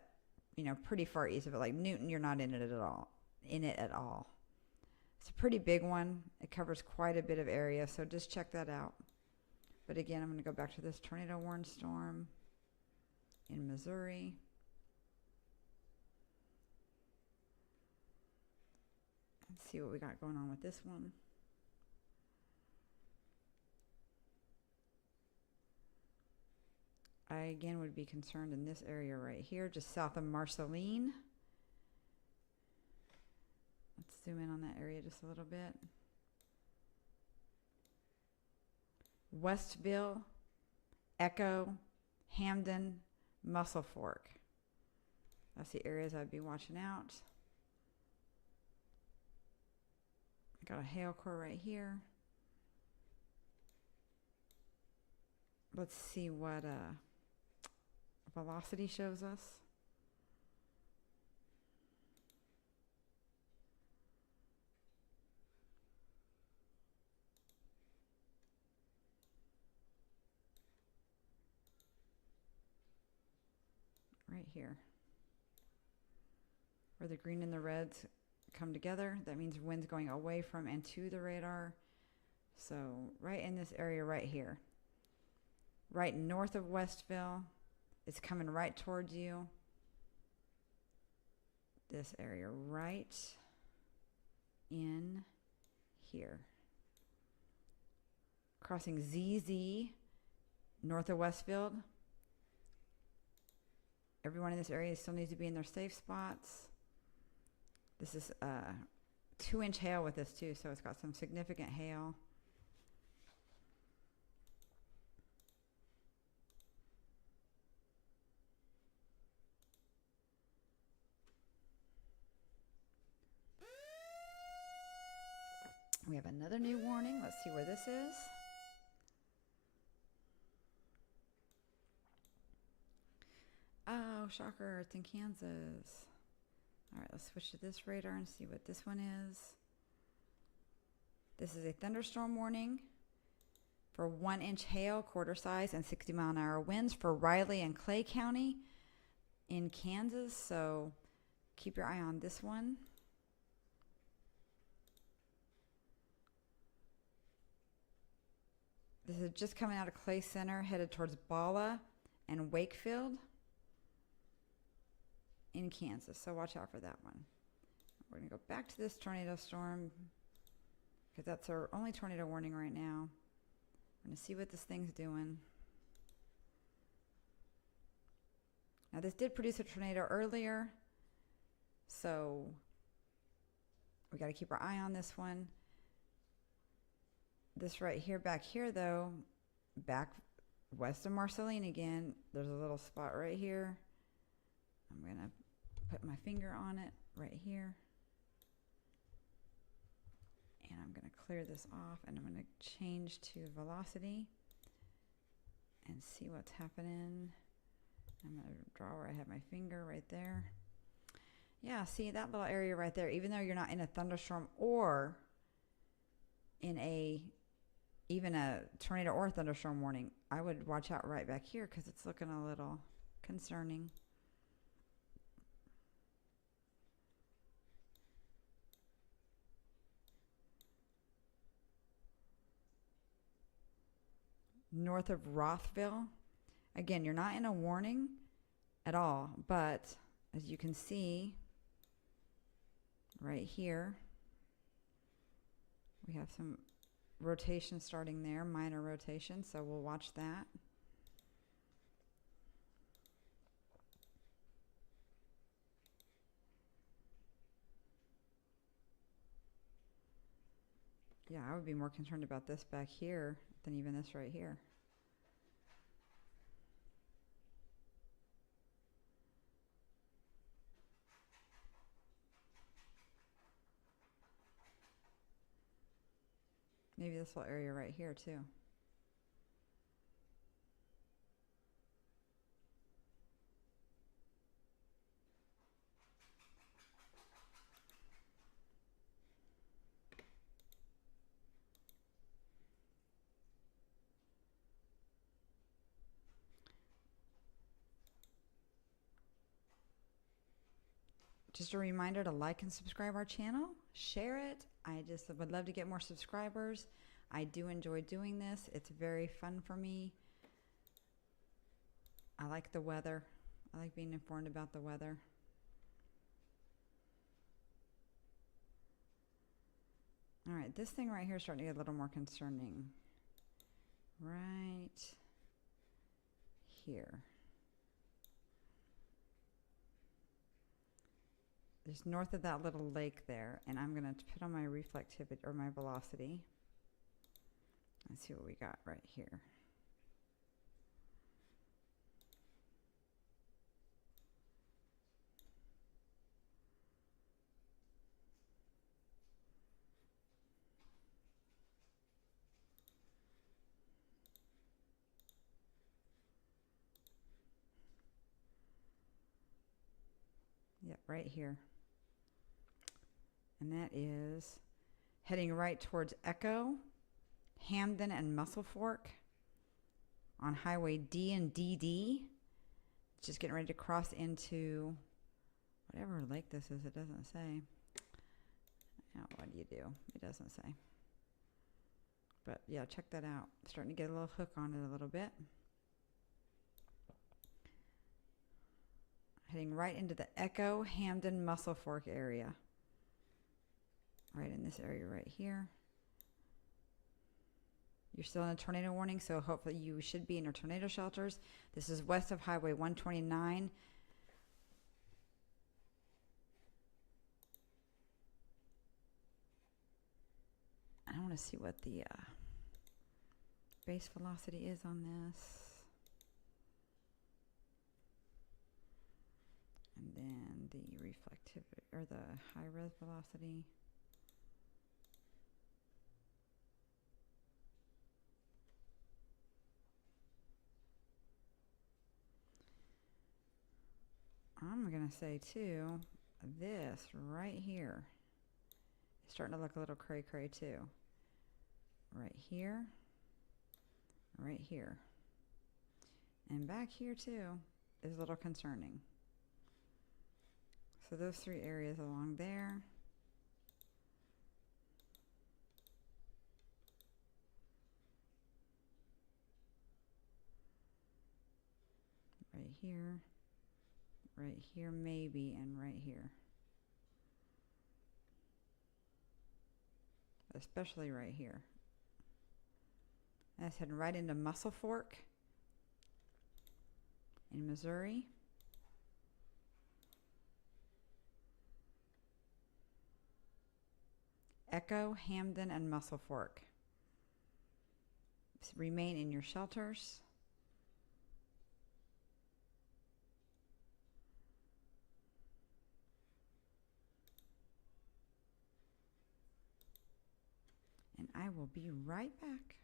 you know, pretty far east of it, like Newton, you're not in it at all. It's a pretty big one. It covers quite a bit of area, so just check that out. But again, I'm going to go back to this tornado warned storm in Missouri. Let's see what we got going on with this one. I again would be concerned in this area right here, just south of Marceline. Let's zoom in on that area just a little bit. Westville, Echo, Hamden, Muscle Fork. That's the areas I'd be watching out. I got a hail core right here. Let's see what velocity shows us. right here. Where the green and the reds come together, that means wind's going away from and to the radar. So right in this area right here, right north of Westville, it's coming right towards you. This area right in here. Crossing ZZ north of Westfield. Everyone in this area still needs to be in their safe spots. This is 2-inch hail with this too, so it's got some significant hail. We have another new warning. Let's see where this is. Oh, shocker, it's in Kansas. All right, let's switch to this radar and see what this one is. This is a thunderstorm warning for 1-inch hail, quarter size, and 60-mile-an-hour winds for Riley and Clay County in Kansas. So keep your eye on this one. This is just coming out of Clay Center, headed towards Bala and Wakefield in Kansas. So watch out for that one. We're going to go back to this tornado storm because that's our only tornado warning right now. We're going to see what this thing's doing. Now this did produce a tornado earlier, so we got to keep our eye on this one. This right here, back here though, back west of Marceline again, there's a little spot right here. I'm going to put my finger on it right here. And I'm going to clear this off and I'm going to change to velocity and see what's happening. I'm going to draw where I have my finger right there. Yeah, see that little area right there, even though you're not in a thunderstorm or in even a tornado or thunderstorm warning, I would watch out right back here because it's looking a little concerning. North of Rothville. Again, you're not in a warning at all, but as you can see right here, we have some rotation starting there, minor rotation, so we'll watch that. Yeah, I would be more concerned about this back here than even this right here. Maybe this little area right here too. Just a reminder to like and subscribe our channel, share it. I just would love to get more subscribers. I do enjoy doing this. It's very fun for me. I like the weather. I like being informed about the weather. All right, this thing right here is starting to get a little more concerning. Right here. Just north of that little lake there, and I'm going to put on my reflectivity or my velocity. Let's see what we got right here. Yep, right here. And that is heading right towards Echo, Hamden, and Muscle Fork on Highway D and DD. just getting ready to cross into whatever lake this is. It doesn't say. Now, what do you do? It doesn't say. But yeah, check that out. Starting to get a little hook on it a little bit. Heading right into the Echo Hamden Muscle Fork area. Right in this area right here. You're still in a tornado warning, so hopefully you should be in your tornado shelters. This is west of Highway 129. I want to see what the base velocity is on this. And then the reflectivity, or the high res velocity. I'm going to say, too, this right here is starting to look a little cray-cray, too. Right here. Right here. And back here, too, is a little concerning. So those three areas along there. Right here. Right here, maybe, and right here. Especially right here. That's heading right into Muscle Fork in Missouri. Echo, Hamden, and Muscle Fork. Remain in your shelters. And I will be right back.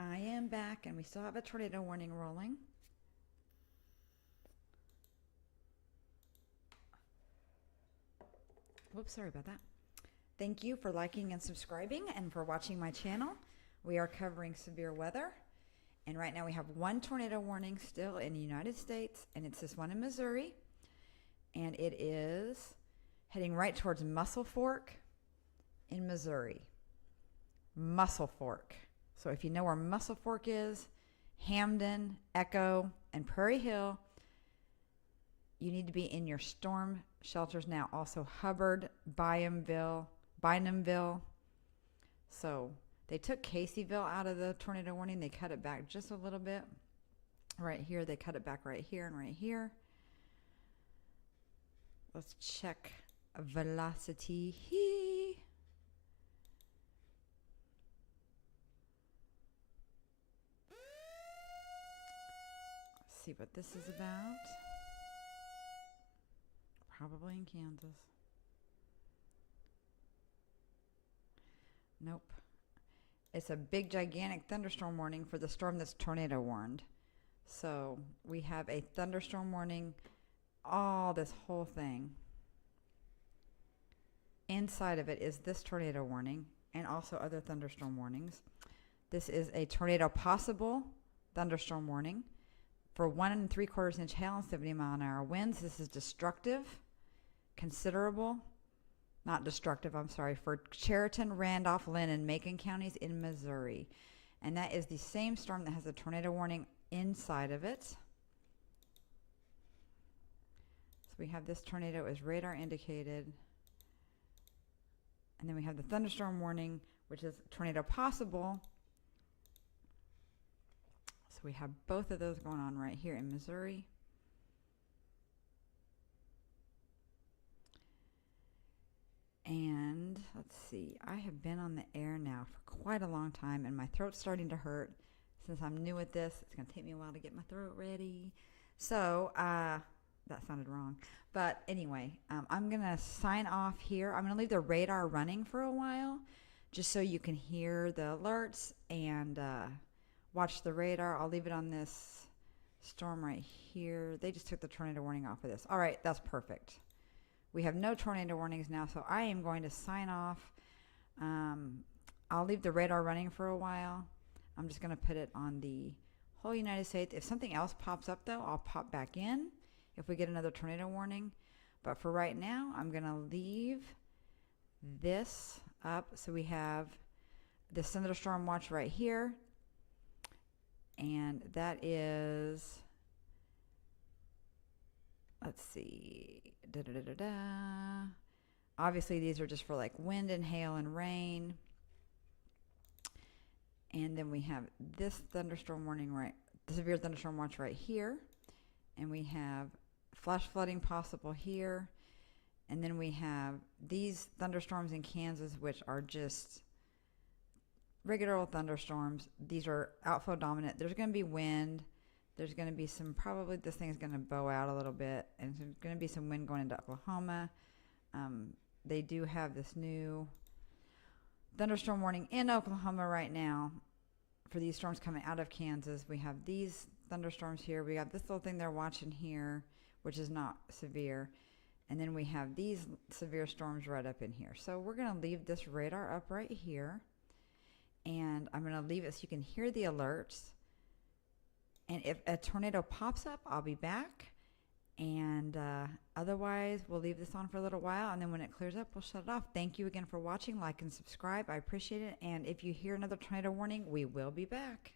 I am back, and we still have a tornado warning rolling. Whoops, sorry about that. Thank you for liking and subscribing and for watching my channel. We are covering severe weather. And right now we have one tornado warning still in the United States, and it's this one in Missouri. And it is heading right towards Muscle Fork in Missouri. Muscle Fork. So if you know where Muscle Fork is, Hamden, Echo, and Prairie Hill, you need to be in your storm shelters now. Also Hubbard, Bynumville. So they took Caseyville out of the tornado warning. They cut it back just a little bit. Right here, they cut it back right here and right here. Let's check velocity. Let's see what this is about. Probably in Kansas. Nope. It's a big, gigantic thunderstorm warning for the storm that's tornado warned. So we have a thunderstorm warning, all this whole thing. Inside of it is this tornado warning and also other thunderstorm warnings. This is a tornado possible thunderstorm warning for 1 3/4 inch hail and 70-mile-an-hour winds. This is destructive, considerable, not destructive, I'm sorry, for Chariton, Randolph, Lynn, and Macon counties in Missouri. And that is the same storm that has a tornado warning inside of it. So we have this tornado is radar indicated. And then we have the thunderstorm warning, which is tornado possible. So we have both of those going on right here in Missouri. And let's see, I have been on the air now for quite a long time, and my throat's starting to hurt. Since I'm new at this, it's going to take me a while to get my throat ready. So that sounded wrong. But anyway, I'm going to sign off here. I'm going to leave the radar running for a while just so you can hear the alerts and watch the radar. I'll leave it on this storm right here. They just took the tornado warning off of this. All right, that's perfect. We have no tornado warnings now, so I am going to sign off. I'll leave the radar running for a while. I'm just going to put it on the whole United States. If something else pops up, though, I'll pop back in if we get another tornado warning. But for right now, I'm going to leave this up. So we have the thunderstorm watch right here. And that is, let's see, obviously these are just for like wind and hail and rain. And then we have this thunderstorm warning the severe thunderstorm watch right here. And we have flash flooding possible here. And then we have these thunderstorms in Kansas, which are just regular old thunderstorms. These are outflow dominant. There's going to be wind. There's going to be some, probably this thing is going to bow out a little bit. And there's going to be some wind going into Oklahoma. They do have this new thunderstorm warning in Oklahoma right now for these storms coming out of Kansas. We have these thunderstorms here. We got this little thing they're watching here, which is not severe. And then we have these severe storms right up in here. So we're going to leave this radar up right here. And I'm going to leave it so you can hear the alerts. And if a tornado pops up, I'll be back. And otherwise, we'll leave this on for a little while. And then when it clears up, we'll shut it off. Thank you again for watching. Like and subscribe. I appreciate it. And if you hear another tornado warning, we will be back.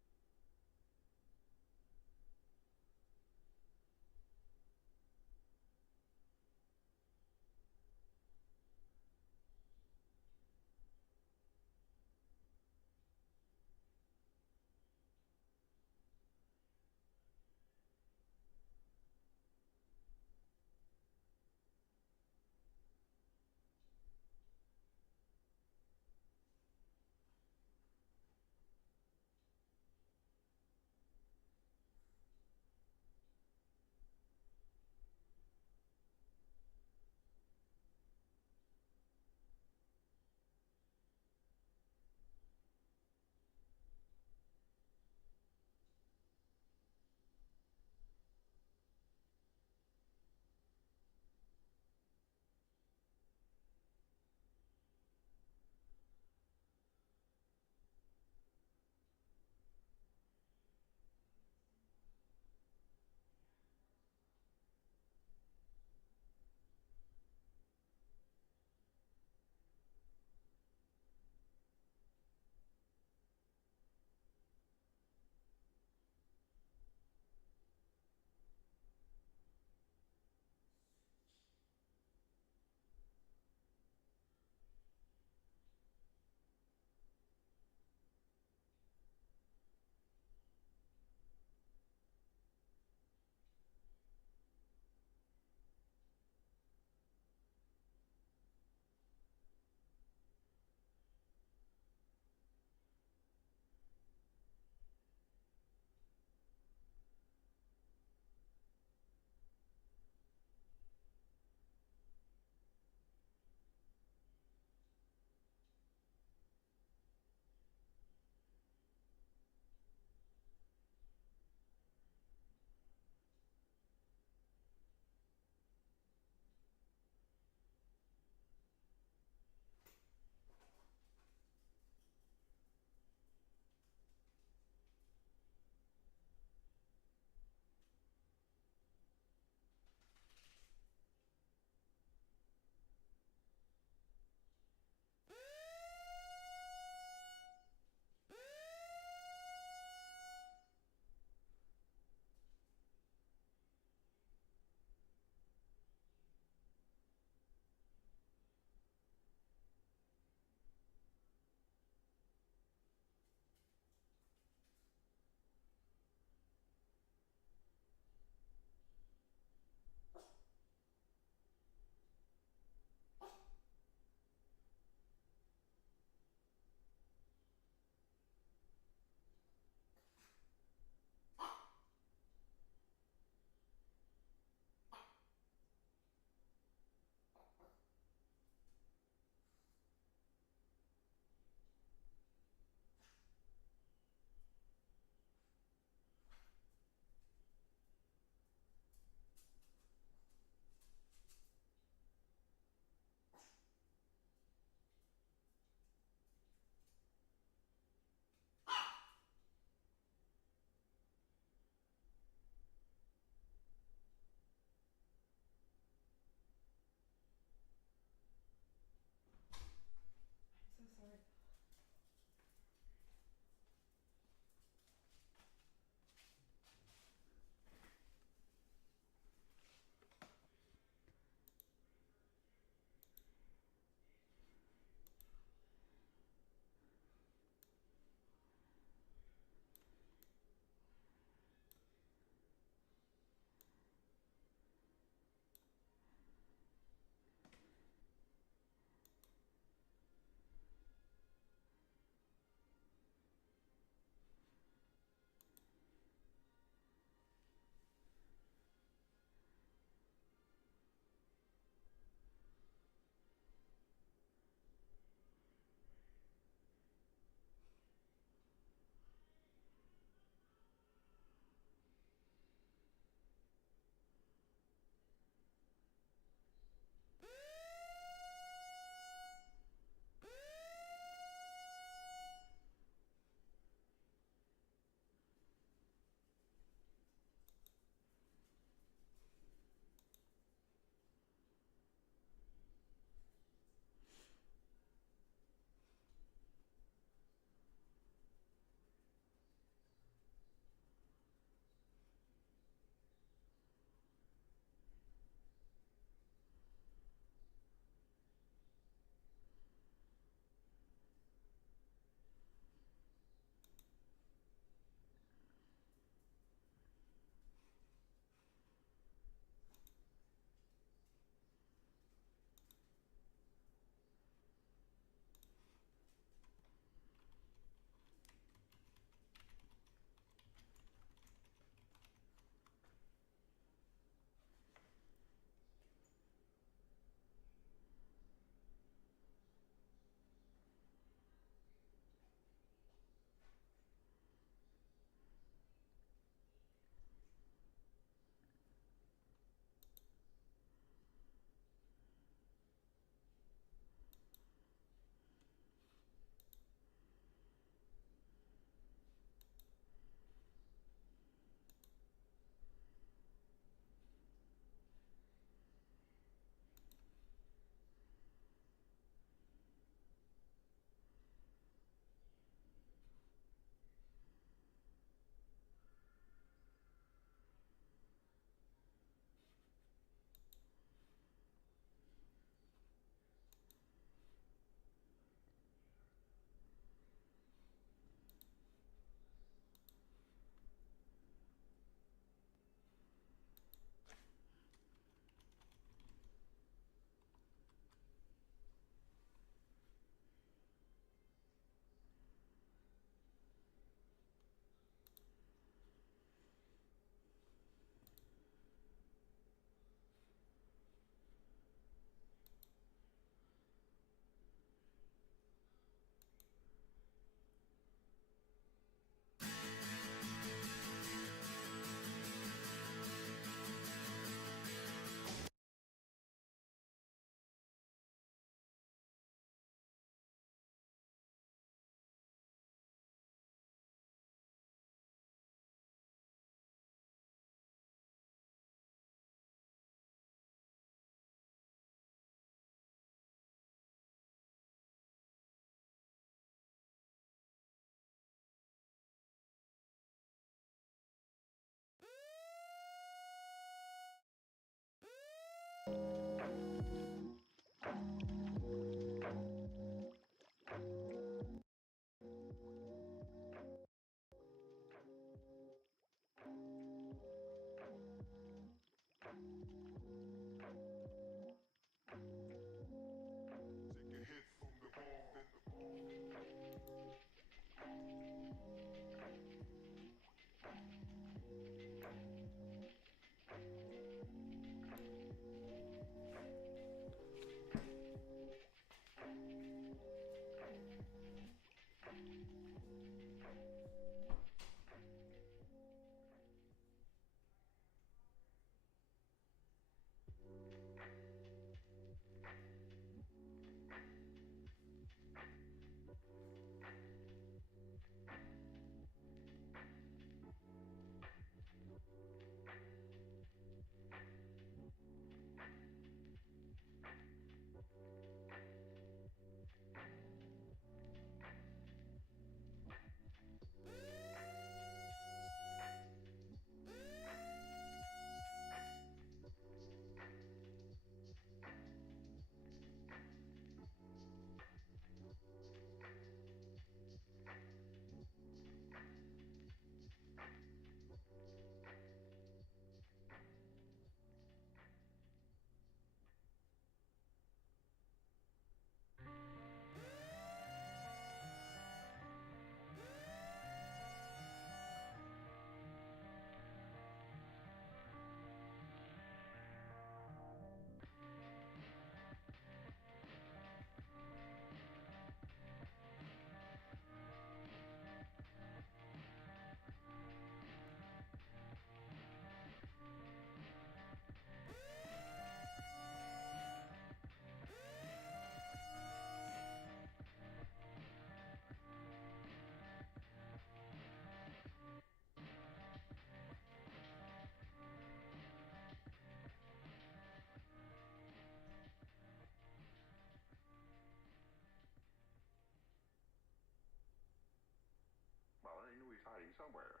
somewhere.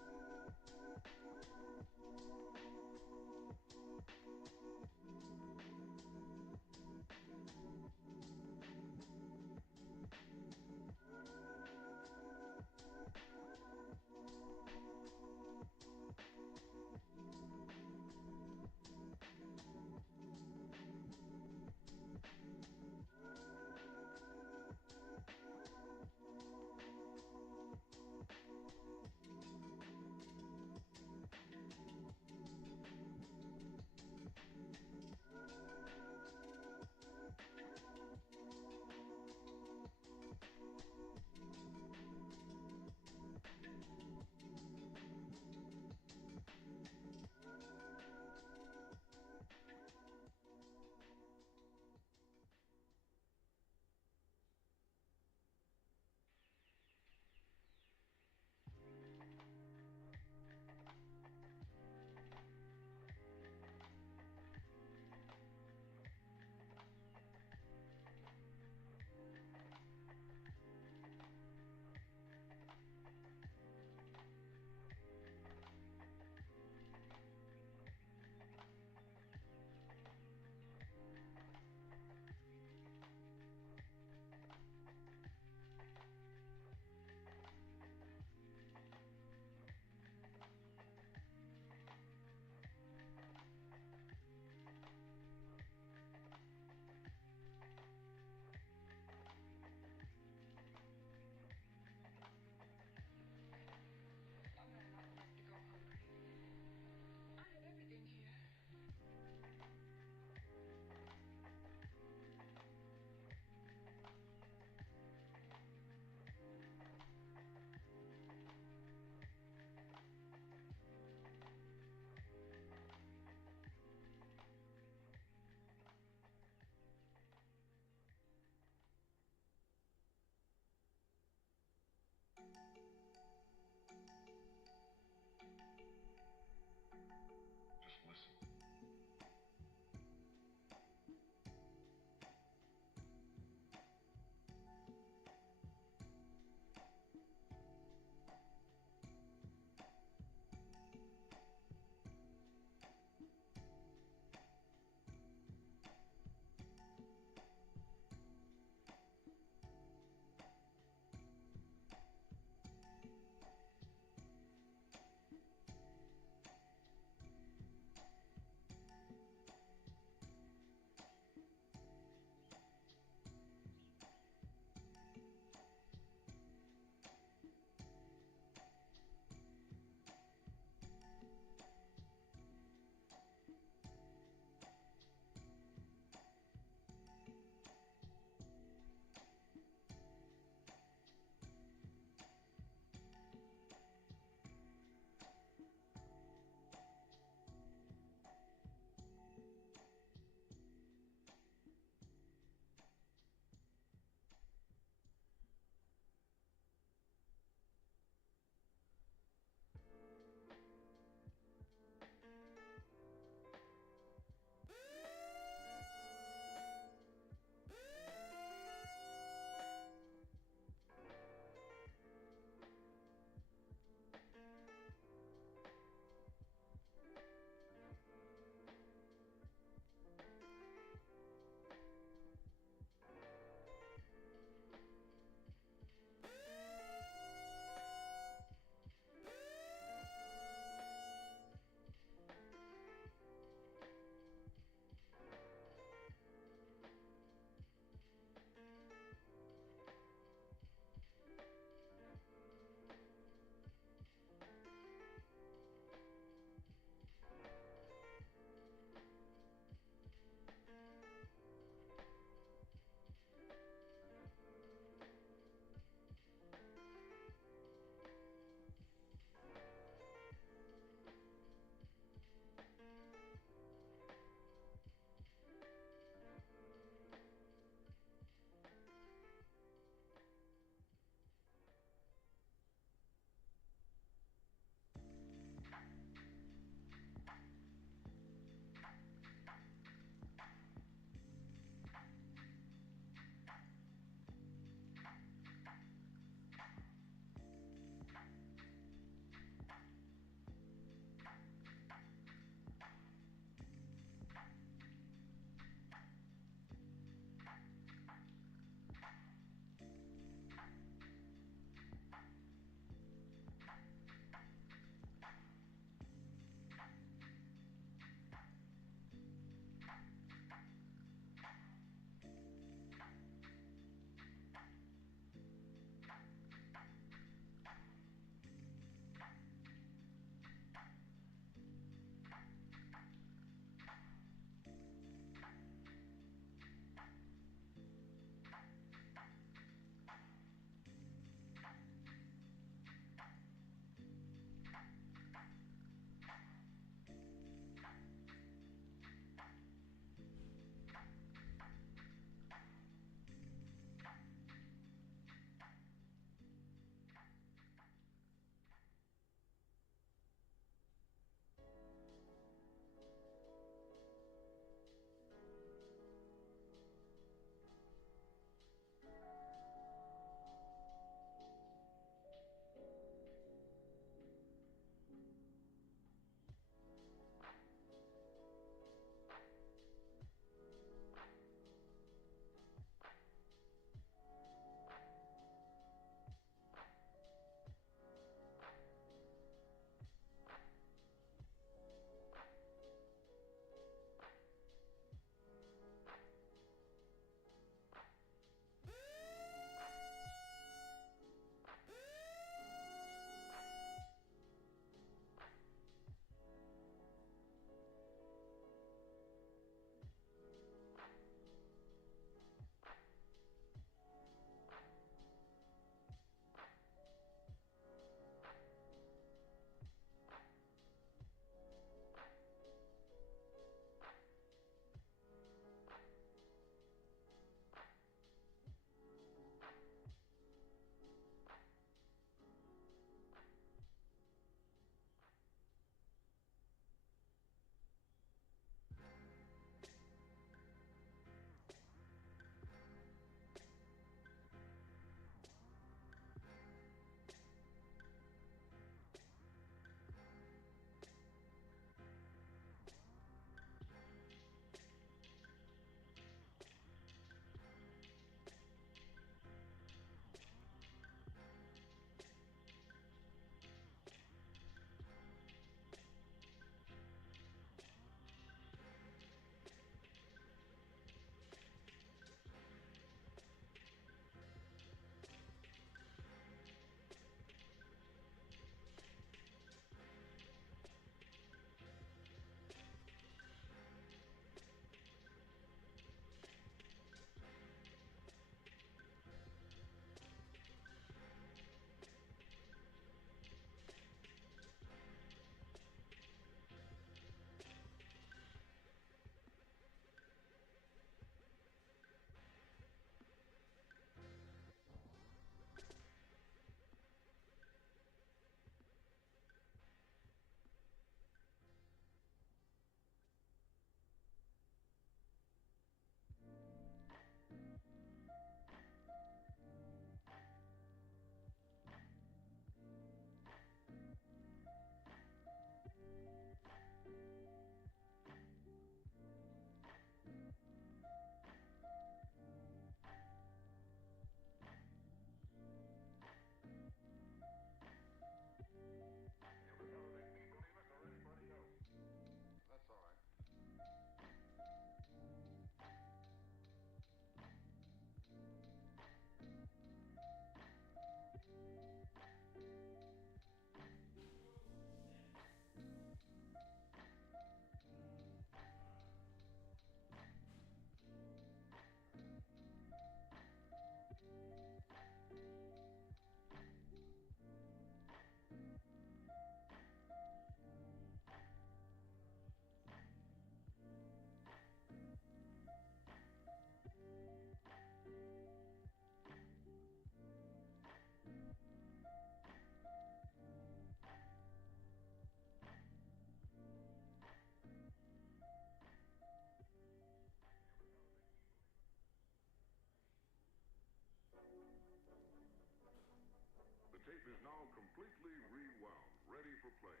is now completely rewound, ready for play.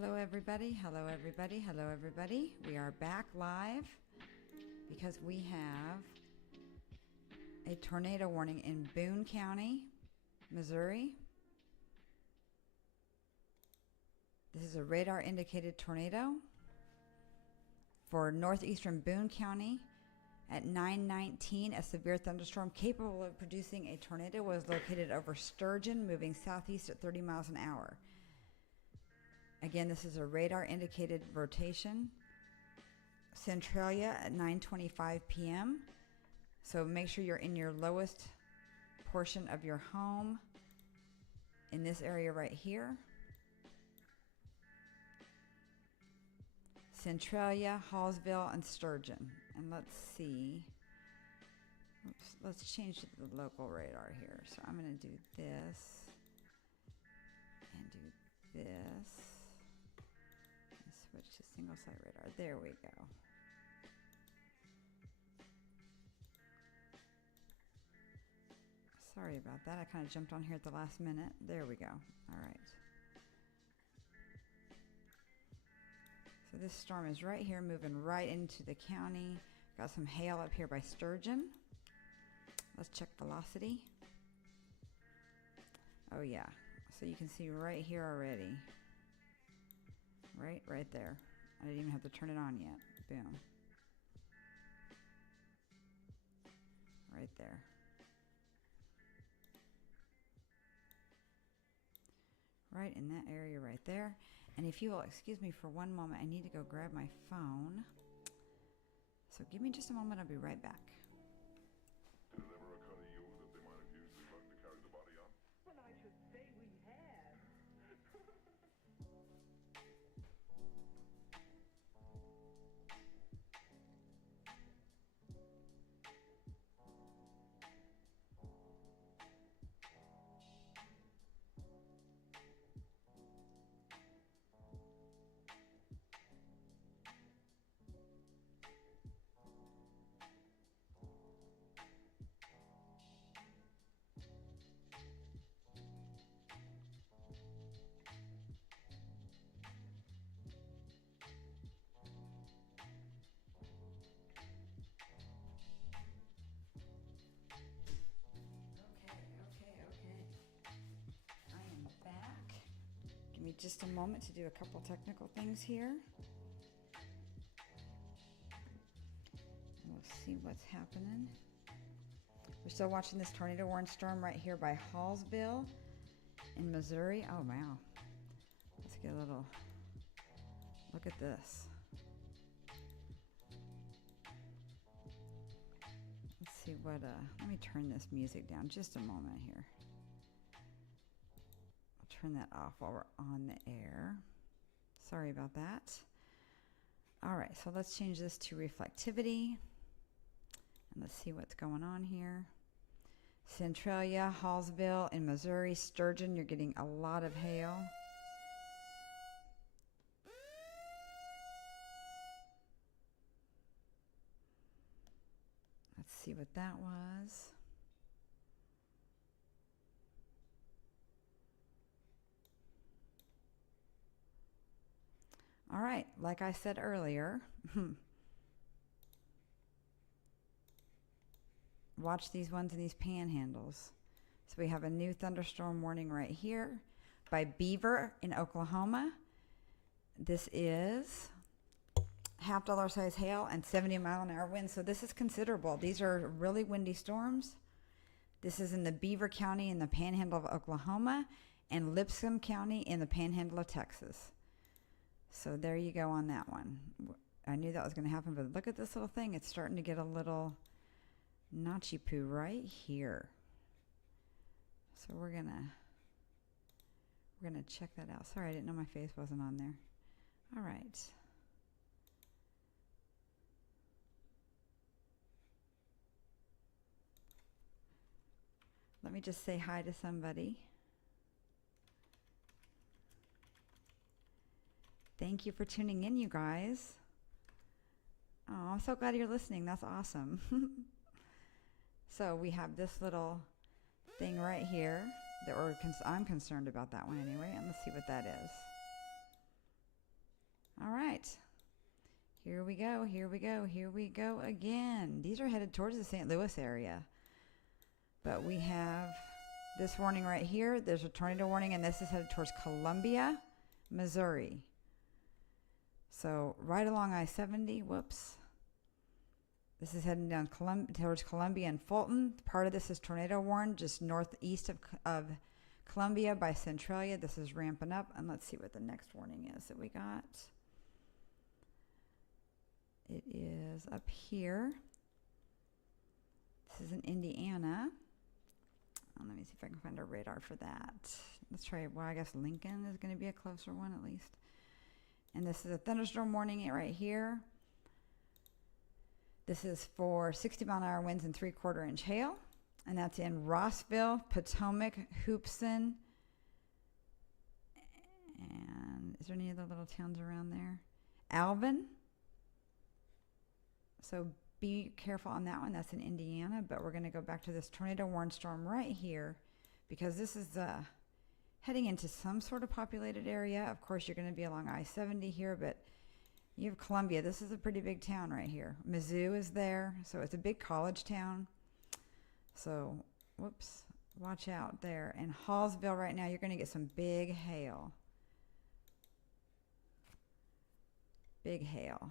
Hello everybody, hello everybody, hello everybody. We are back live because we have a tornado warning in Boone County, Missouri. This is a radar indicated tornado for northeastern Boone County. At 9:19, a severe thunderstorm capable of producing a tornado was located over Sturgeon, moving southeast at 30 miles an hour. Again, this is a radar indicated rotation. Centralia at 9:25 p.m. So make sure you're in your lowest portion of your home in this area right here. Centralia, Hallsville, and Sturgeon. And let's see. Oops, let's change to the local radar here. So I'm going to do this and do this. And switch to single site radar. There we go. Sorry about that. I kind of jumped on here at the last minute. There we go. All right. So this storm is right here, moving right into the county. Got some hail up here by Sturgeon. Let's check velocity. Oh yeah. So you can see right here already. Right there. I didn't even have to turn it on yet. Boom. Right there. Right in that area right there. And if you will excuse me for one moment, I need to go grab my phone. So give me just a moment, I'll be right back. Did it ever occur to you that they might have used the boat to carry the body on? Well, I should say we have. Give me just a moment to do a couple technical things here. We'll see what's happening. We're still watching this tornado warning storm right here by Hallsville in Missouri. Oh, wow. Let's get a little look at this. Let's see what, let me turn this music down just a moment here. Turn that off while we're on the air. Sorry about that. All right, so let's change this to reflectivity. And let's see what's going on here. Centralia, Hallsville in Missouri, Sturgeon, you're getting a lot of hail. Let's see what that was. All right, like I said earlier, watch these ones in these panhandles. So we have a new thunderstorm warning right here by Beaver in Oklahoma. This is $half size hail and 70-mile-an-hour winds. So this is considerable. These are really windy storms. This is in the Beaver County in the panhandle of Oklahoma and Lipscomb County in the panhandle of Texas. So there you go on that one. I knew that was going to happen, but look at this little thing. It's starting to get a little notchy poo right here. So we're gonna check that out. Sorry, I didn't know my face wasn't on there. All right. Let me just say hi to somebody. Thank you for tuning in, you guys. Oh, I'm so glad you're listening. That's awesome. So we have this little thing right here that I'm concerned about that one anyway. And let's see what that is. All right. Here we go. Here we go. Here we go again. These are headed towards the St. Louis area. But we have this warning right here. There's a tornado warning, and this is headed towards Columbia, Missouri. So right along I-70. Whoops. This is heading down towards Columbia and Fulton. Part of this is tornado warned just northeast of Columbia by Centralia. This is ramping up. And let's see what the next warning is that we got. It is up here. This is in Indiana. Let me see if I can find a radar for that. Let's try, well, I guess Lincoln is going to be a closer one at least. And this is a thunderstorm warning right here. This is for 60-mile-an-hour winds and 3/4-inch hail. And that's in Rossville, Potomac, Hoopson. And is there any other little towns around there? Alvin. So be careful on that one. That's in Indiana. But we're going to go back to this tornado warned storm right here because this is heading into some sort of populated area. Of course, you're going to be along I-70 here, but you have Columbia. This is a pretty big town right here. Mizzou is there, so it's a big college town. So, whoops, watch out there. And Hallsville right now, you're going to get some big hail. Big hail.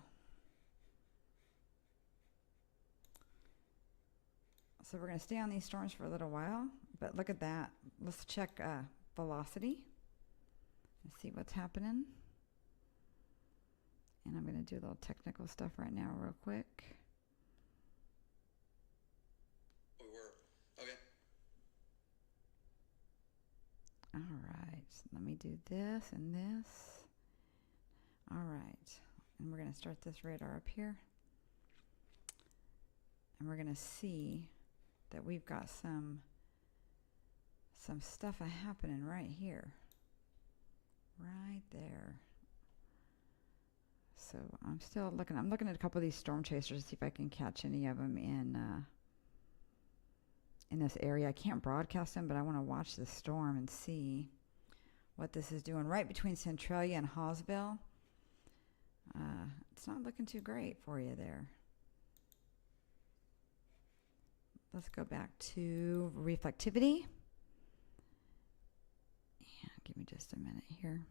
So we're going to stay on these storms for a little while, but look at that. Let's check velocity and see what's happening. And I'm going to do a little technical stuff right now real quick. Okay. All right. Let me do this and this. All right. And we're going to start this radar up here. And we're going to see that we've got some stuff happening right here. Right there. So I'm still looking. I'm looking at a couple of these storm chasers to see if I can catch any of them in this area. I can't broadcast them, but I want to watch the storm and see what this is doing. Right between Centralia and Hallsville. It's not looking too great for you there. Let's go back to reflectivity. Yeah, give me just a minute here.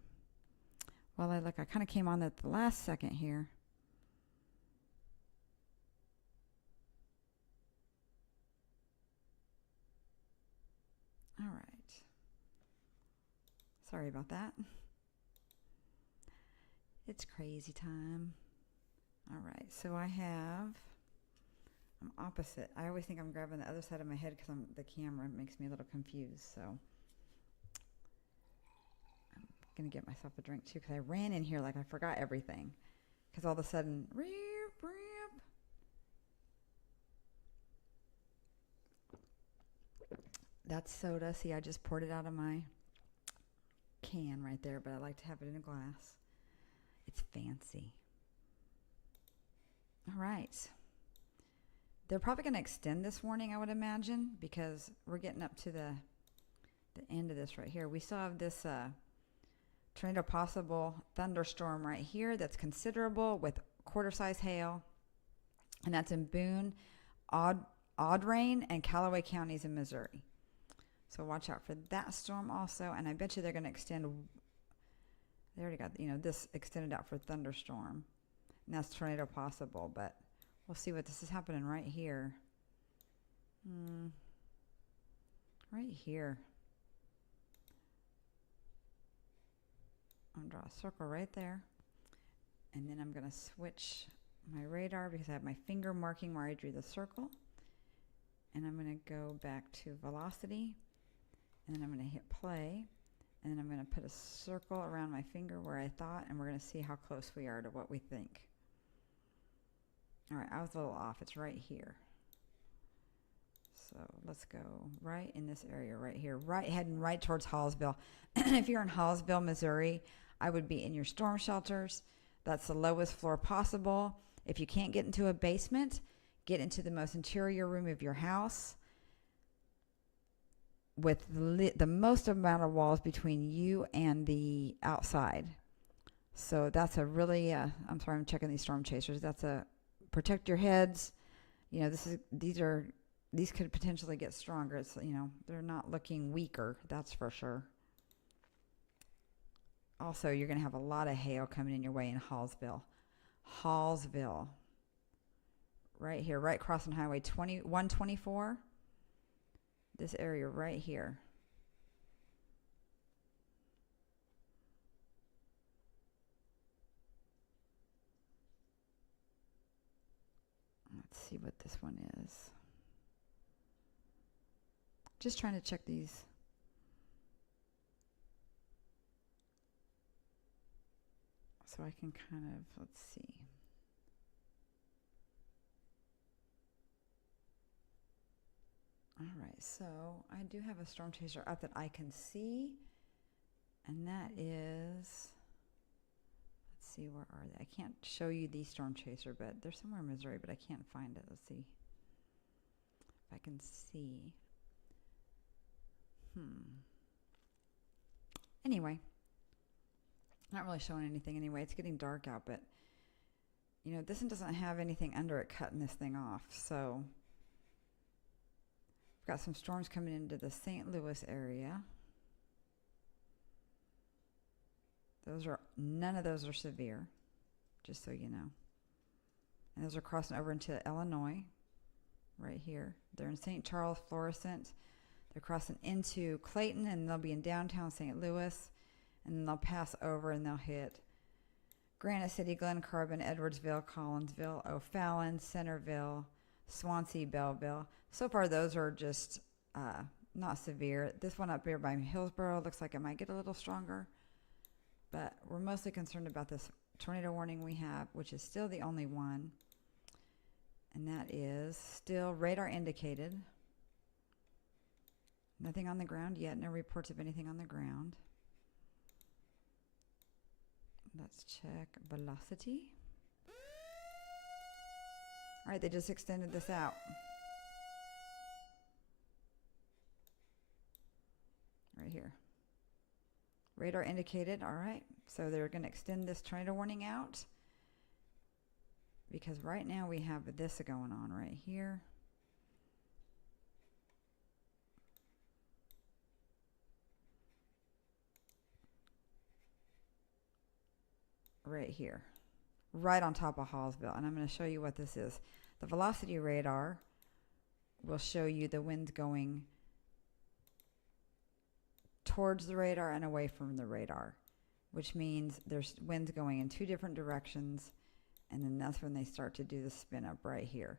Well, I kind of came on at the last second here. All right. Sorry about that. It's crazy time. All right, so I'm opposite. I always think I'm grabbing the other side of my head because the camera makes me a little confused, so. Gonna get myself a drink too because I ran in here like I forgot everything because all of a sudden that's soda. See, I just poured it out of my can right there, but I like to have it in a glass. It's fancy. All right, they're probably going to extend this warning, I would imagine, because we're getting up to the end of this right here. We still have this tornado possible thunderstorm right here that's considerable with quarter-size hail, and that's in Boone, Audrain, and Callaway counties in Missouri. So watch out for that storm also, and I bet you they're going to extend. They already got this extended out for thunderstorm, and that's tornado possible. But we'll see what this is happening right here. Right here. I'm going to draw a circle right there. And then I'm going to switch my radar because I have my finger marking where I drew the circle. And I'm going to go back to velocity. And then I'm going to hit play. And then I'm going to put a circle around my finger where I thought. And we're going to see how close we are to what we think. All right, I was a little off. It's right here. So let's go right in this area right here. Heading right towards Hallsville. If you're in Hallsville, Missouri, I would be in your storm shelters. That's the lowest floor possible. If you can't get into a basement, get into the most interior room of your house with the most amount of walls between you and the outside. So that's a really, I'm sorry, I'm checking these storm chasers. That's a protect your heads. You know, these could potentially get stronger. It's, you know, they're not looking weaker, that's for sure. Also, you're going to have a lot of hail coming in your way in Hallsville. Hallsville. Right here, right crossing Highway 124. This area right here. Let's see what this one is. Just trying to check these. So I can kind of, let's see. All right, so I do have a storm chaser up that I can see, and that is, let's see, where are they? I can't show you the storm chaser, but they're somewhere in Missouri, but I can't find it. Let's see if I can see. Anyway, not really showing anything anyway. It's getting dark out, but you know, this one doesn't have anything under it cutting this thing off, so we've got some storms coming into the St. Louis area. None of those are severe, just so you know. And those are crossing over into Illinois, right here. They're in St. Charles, Florissant. They're crossing into Clayton, and they'll be in downtown St. Louis, and then they'll pass over and they'll hit Granite City, Glen Carbon, Edwardsville, Collinsville, O'Fallon, Centerville, Swansea, Belleville. So far, those are just not severe. This one up here by Hillsborough looks like it might get a little stronger, but we're mostly concerned about this tornado warning we have, which is still the only one, and that is still radar indicated. Nothing on the ground yet. No reports of anything on the ground. Let's check velocity. All right, they just extended this out. Right here. Radar indicated. All right. So they're going to extend this tornado warning out, because right now we have this going on right here. Right here, right on top of Hallsville. And I'm going to show you what this is. The velocity radar will show you the winds going towards the radar and away from the radar, which means there's winds going in two different directions, and then that's when they start to do the spin up right here.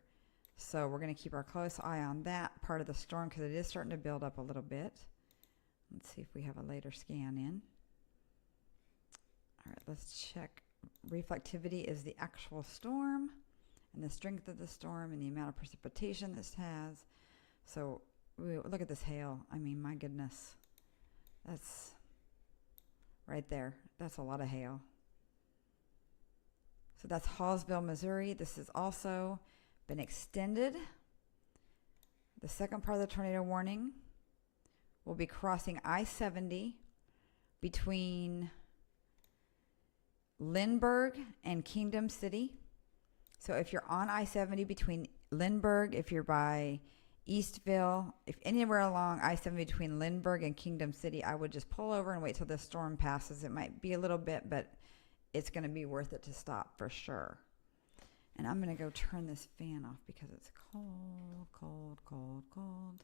So we're going to keep our close eye on that part of the storm, because it is starting to build up a little bit. Let's see if we have a later scan in. All right, let's check. Reflectivity is the actual storm and the strength of the storm and the amount of precipitation this has. So look at this hail. I mean, my goodness. That's right there. That's a lot of hail. So that's Hallsville, Missouri. This has also been extended. The second part of the tornado warning will be crossing I-70 between Lindbergh and Kingdom City. So if you're on I-70 between Lindbergh, if you're by Eastville, if anywhere along I-70 between Lindbergh and Kingdom City, I would just pull over and wait till the storm passes. It might be a little bit, but it's going to be worth it to stop for sure. And I'm going to go turn this fan off because it's cold, cold, cold, cold.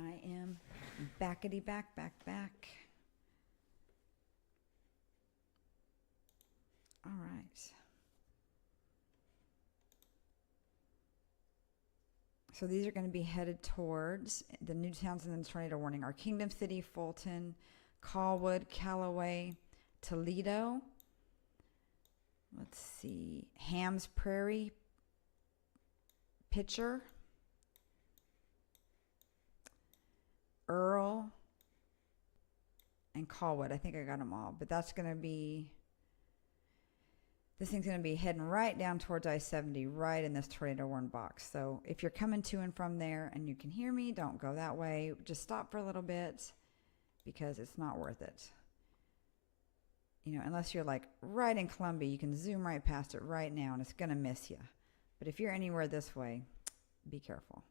I am backity back. All right. So these are going to be headed towards the new towns in the tornado warning are Kingdom City, Fulton, Callwood, Callaway, Toledo. Let's see. Hams Prairie, Pitcher, Earl, and Callwood. I think I got them all, but that's going to be This thing's going to be heading right down towards I-70, right in this tornado warning box. So if you're coming to and from there and you can hear me, don't go that way. Just stop for a little bit because it's not worth it. You know, unless you're like right in Columbia, you can zoom right past it right now and it's going to miss you. But if you're anywhere this way, be careful.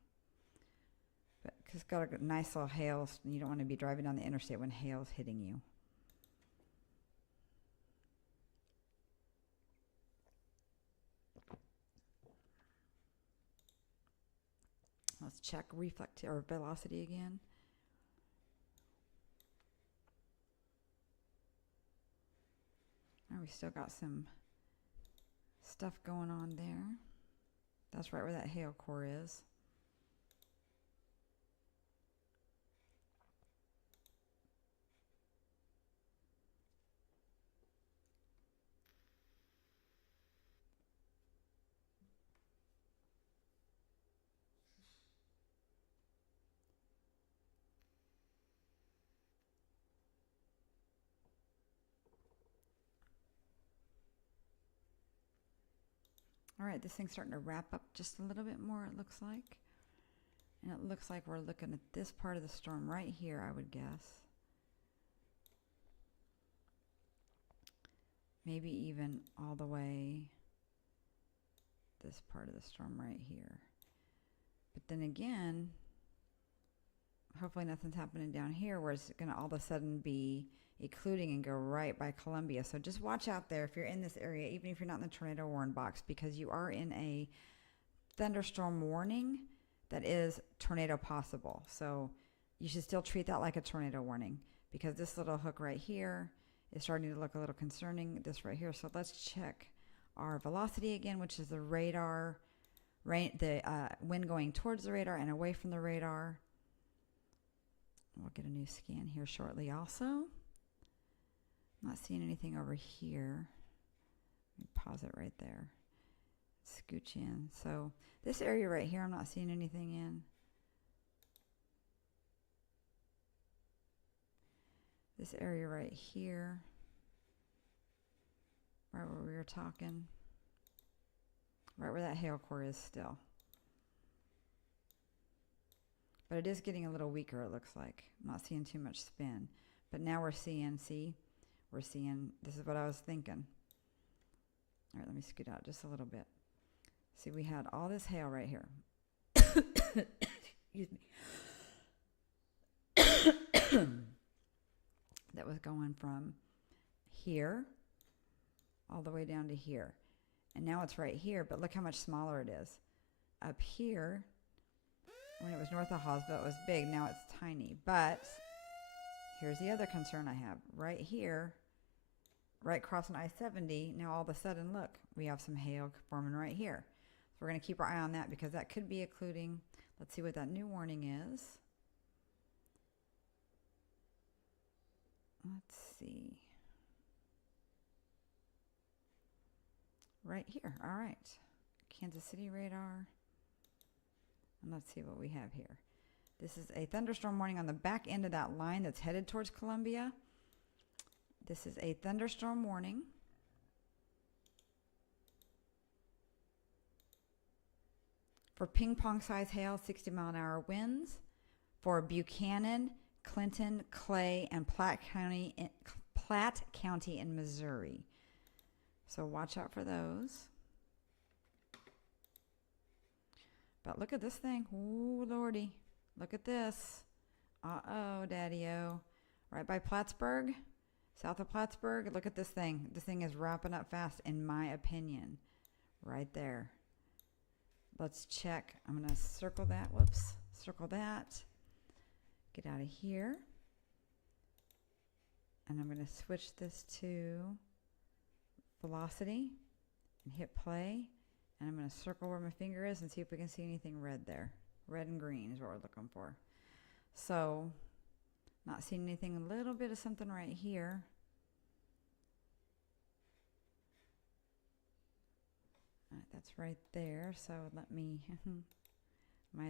But because it's got a nice little hail, you don't want to be driving down the interstate when hail's hitting you. Let's check reflect or velocity again. Oh, we still got some stuff going on there. That's right where that hail core is. All right, this thing's starting to wrap up just a little bit more, it looks like. And it looks like we're looking at this part of the storm right here, I would guess. Maybe even all the way this part of the storm right here. But then again, hopefully nothing's happening down here where it's going to all of a sudden be occluding and go right by Columbia. So just watch out there if you're in this area, even if you're not in the tornado warning box, because you are in a thunderstorm warning that is tornado possible. So you should still treat that like a tornado warning because this little hook right here is starting to look a little concerning, this right here. So let's check our velocity again, which is the radar, the wind going towards the radar and away from the radar. We'll get a new scan here shortly also. I'm not seeing anything over here. Let me pause it right there. Scooch in. So this area right here, I'm not seeing anything in. This area right here, right where we were talking, right where that hail core is still. But it is getting a little weaker, it looks like. I'm not seeing too much spin. But now we're seeing, we're seeing, this is what I was thinking. All right, let me scoot out just a little bit. See, we had all this hail right here. Excuse me. That was going from here all the way down to here. And now it's right here, but look how much smaller it is. Up here, when it was north of Hawesville, it was big. Now it's tiny. But here's the other concern I have. Right here, right crossing I-70, now all of a sudden, look, we have some hail forming right here. So we're going to keep our eye on that because that could be occluding. Let's see what that new warning is. Let's see. Right here. All right. Kansas City radar. And let's see what we have here. This is a thunderstorm warning on the back end of that line that's headed towards Columbia. This is a thunderstorm warning. For ping pong size hail, 60-mile-an-hour winds. For Buchanan, Clinton, Clay, and Platte County in Missouri. So watch out for those. But look at this thing. Ooh, lordy. Look at this. Uh-oh, daddy-o. Right by Plattsburgh, south of Plattsburgh. Look at this thing. This thing is wrapping up fast, in my opinion. Right there. Let's check. I'm going to circle that. Whoops. Circle that. Get out of here. And I'm going to switch this to velocity and hit play. And I'm going to circle where my finger is and see if we can see anything red there. Red and green is what we're looking for. So, not seeing anything, a little bit of something right here. All right, that's right there. So let me,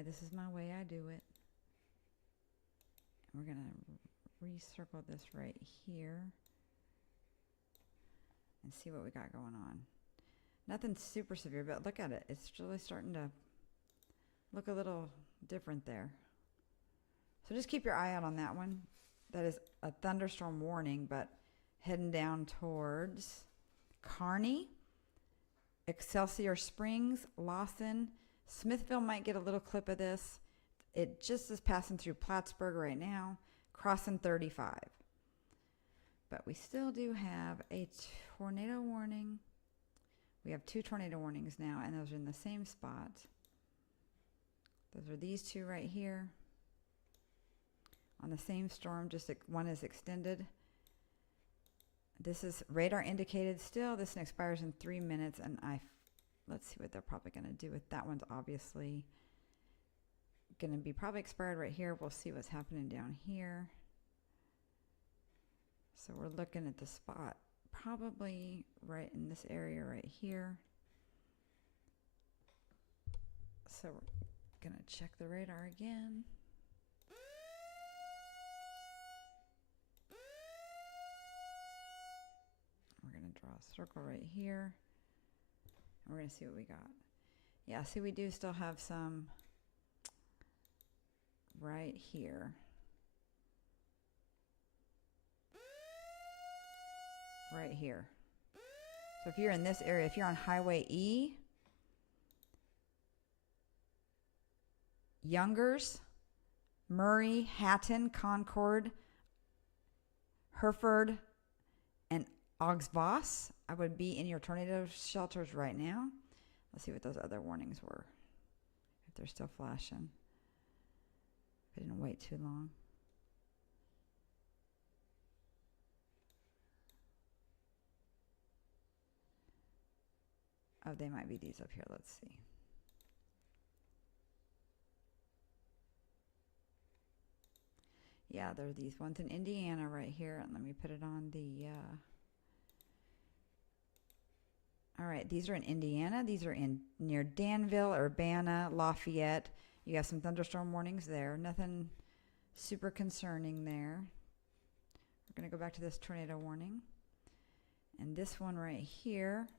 this is my way I do it. And we're going to recircle this right here and see what we got going on. Nothing super severe, but look at it. It's really starting to look a little different there. So just keep your eye out on that one. That is a thunderstorm warning, but heading down towards Kearney, Excelsior Springs, Lawson. Smithville might get a little clip of this. It just is passing through Plattsburgh right now, crossing 35. But we still do have a tornado warning. We have 2 tornado warnings now, and those are in the same spot. Those are these 2 right here. On the same storm, just one is extended. This is radar indicated still. This one expires in 3 minutes, and let's see what they're probably going to do with that one's obviously going to be probably expired right here. We'll see what's happening down here. So we're looking at the spot probably right in this area right here. So we're going to check the radar again. We're going to draw a circle right here. And we're going to see what we got. Yeah, see, we do still have some right here. Right here. So if you're in this area, if you're on Highway E, Youngers, Murray, Hatton, Concord, Hereford, and Augsvoss, I would be in your tornado shelters right now. Let's see what those other warnings were, if they're still flashing. I didn't wait too long. Oh, they might be these up here. Let's see. Yeah, there are these ones in Indiana right here. And let me put it on the... All right, these are in Indiana. These are in near Danville, Urbana, Lafayette. You have some thunderstorm warnings there. Nothing super concerning there. We're going to go back to this tornado warning. And this one right here...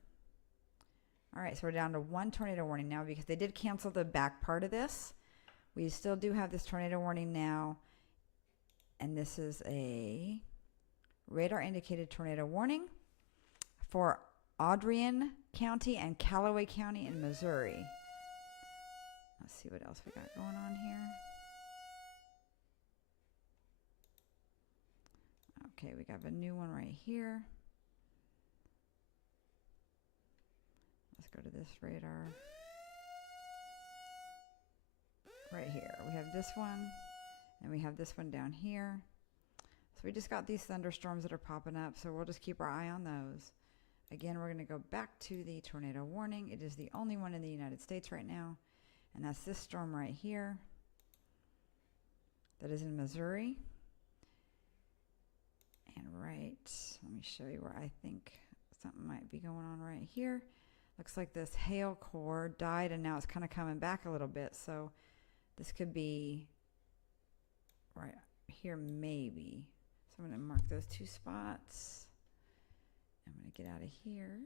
All right, so we're down to 1 tornado warning now because they did cancel the back part of this. We still do have this tornado warning now, and this is a radar indicated tornado warning for Adrian County and Callaway County in Missouri. Let's see what else we got going on here. Okay, we got a new one right here. Let's go to this radar. Right here. We have this one, and we have this one down here. So we just got these thunderstorms that are popping up, so we'll just keep our eye on those. Again, we're going to go back to the tornado warning. It is the only one in the United States right now, and that's this storm right here that is in Missouri. And right, let me show you where I think something might be going on right here. Looks like this hail core died, and now it's kind of coming back a little bit. So this could be right here maybe. So I'm going to mark those 2 spots. I'm going to get out of here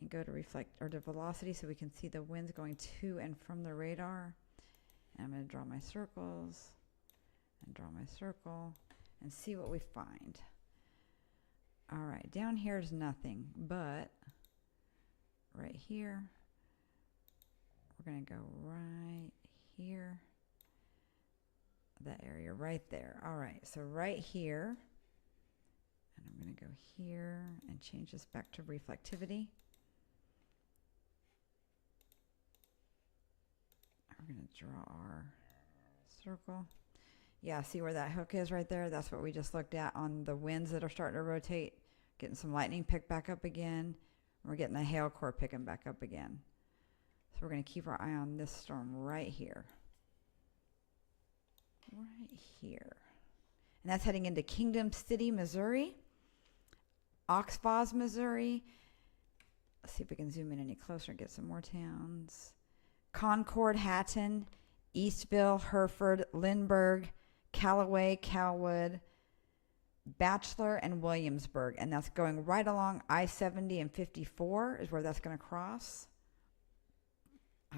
and go to reflect or to velocity so we can see the winds going to and from the radar. And I'm going to draw my circles and draw my circle and see what we find. All right, down here is nothing, but right here, we're going to go right here, that area right there. All right, so right here, and I'm going to go here and change this back to reflectivity. We're going to draw our circle. Yeah, see where that hook is right there? That's what we just looked at on the winds that are starting to rotate, getting some lightning picked back up again. We're getting the hail core picking back up again. So we're going to keep our eye on this storm right here. Right here. And that's heading into Kingdom City, Missouri. Augsvoss, Missouri. Let's see if we can zoom in any closer and get some more towns. Concord, Hatton, Eastville, Hereford, Lindbergh, Callaway, Calwood, Bachelor and Williamsburg, and that's going right along I-70 and 54 is where that's going to cross.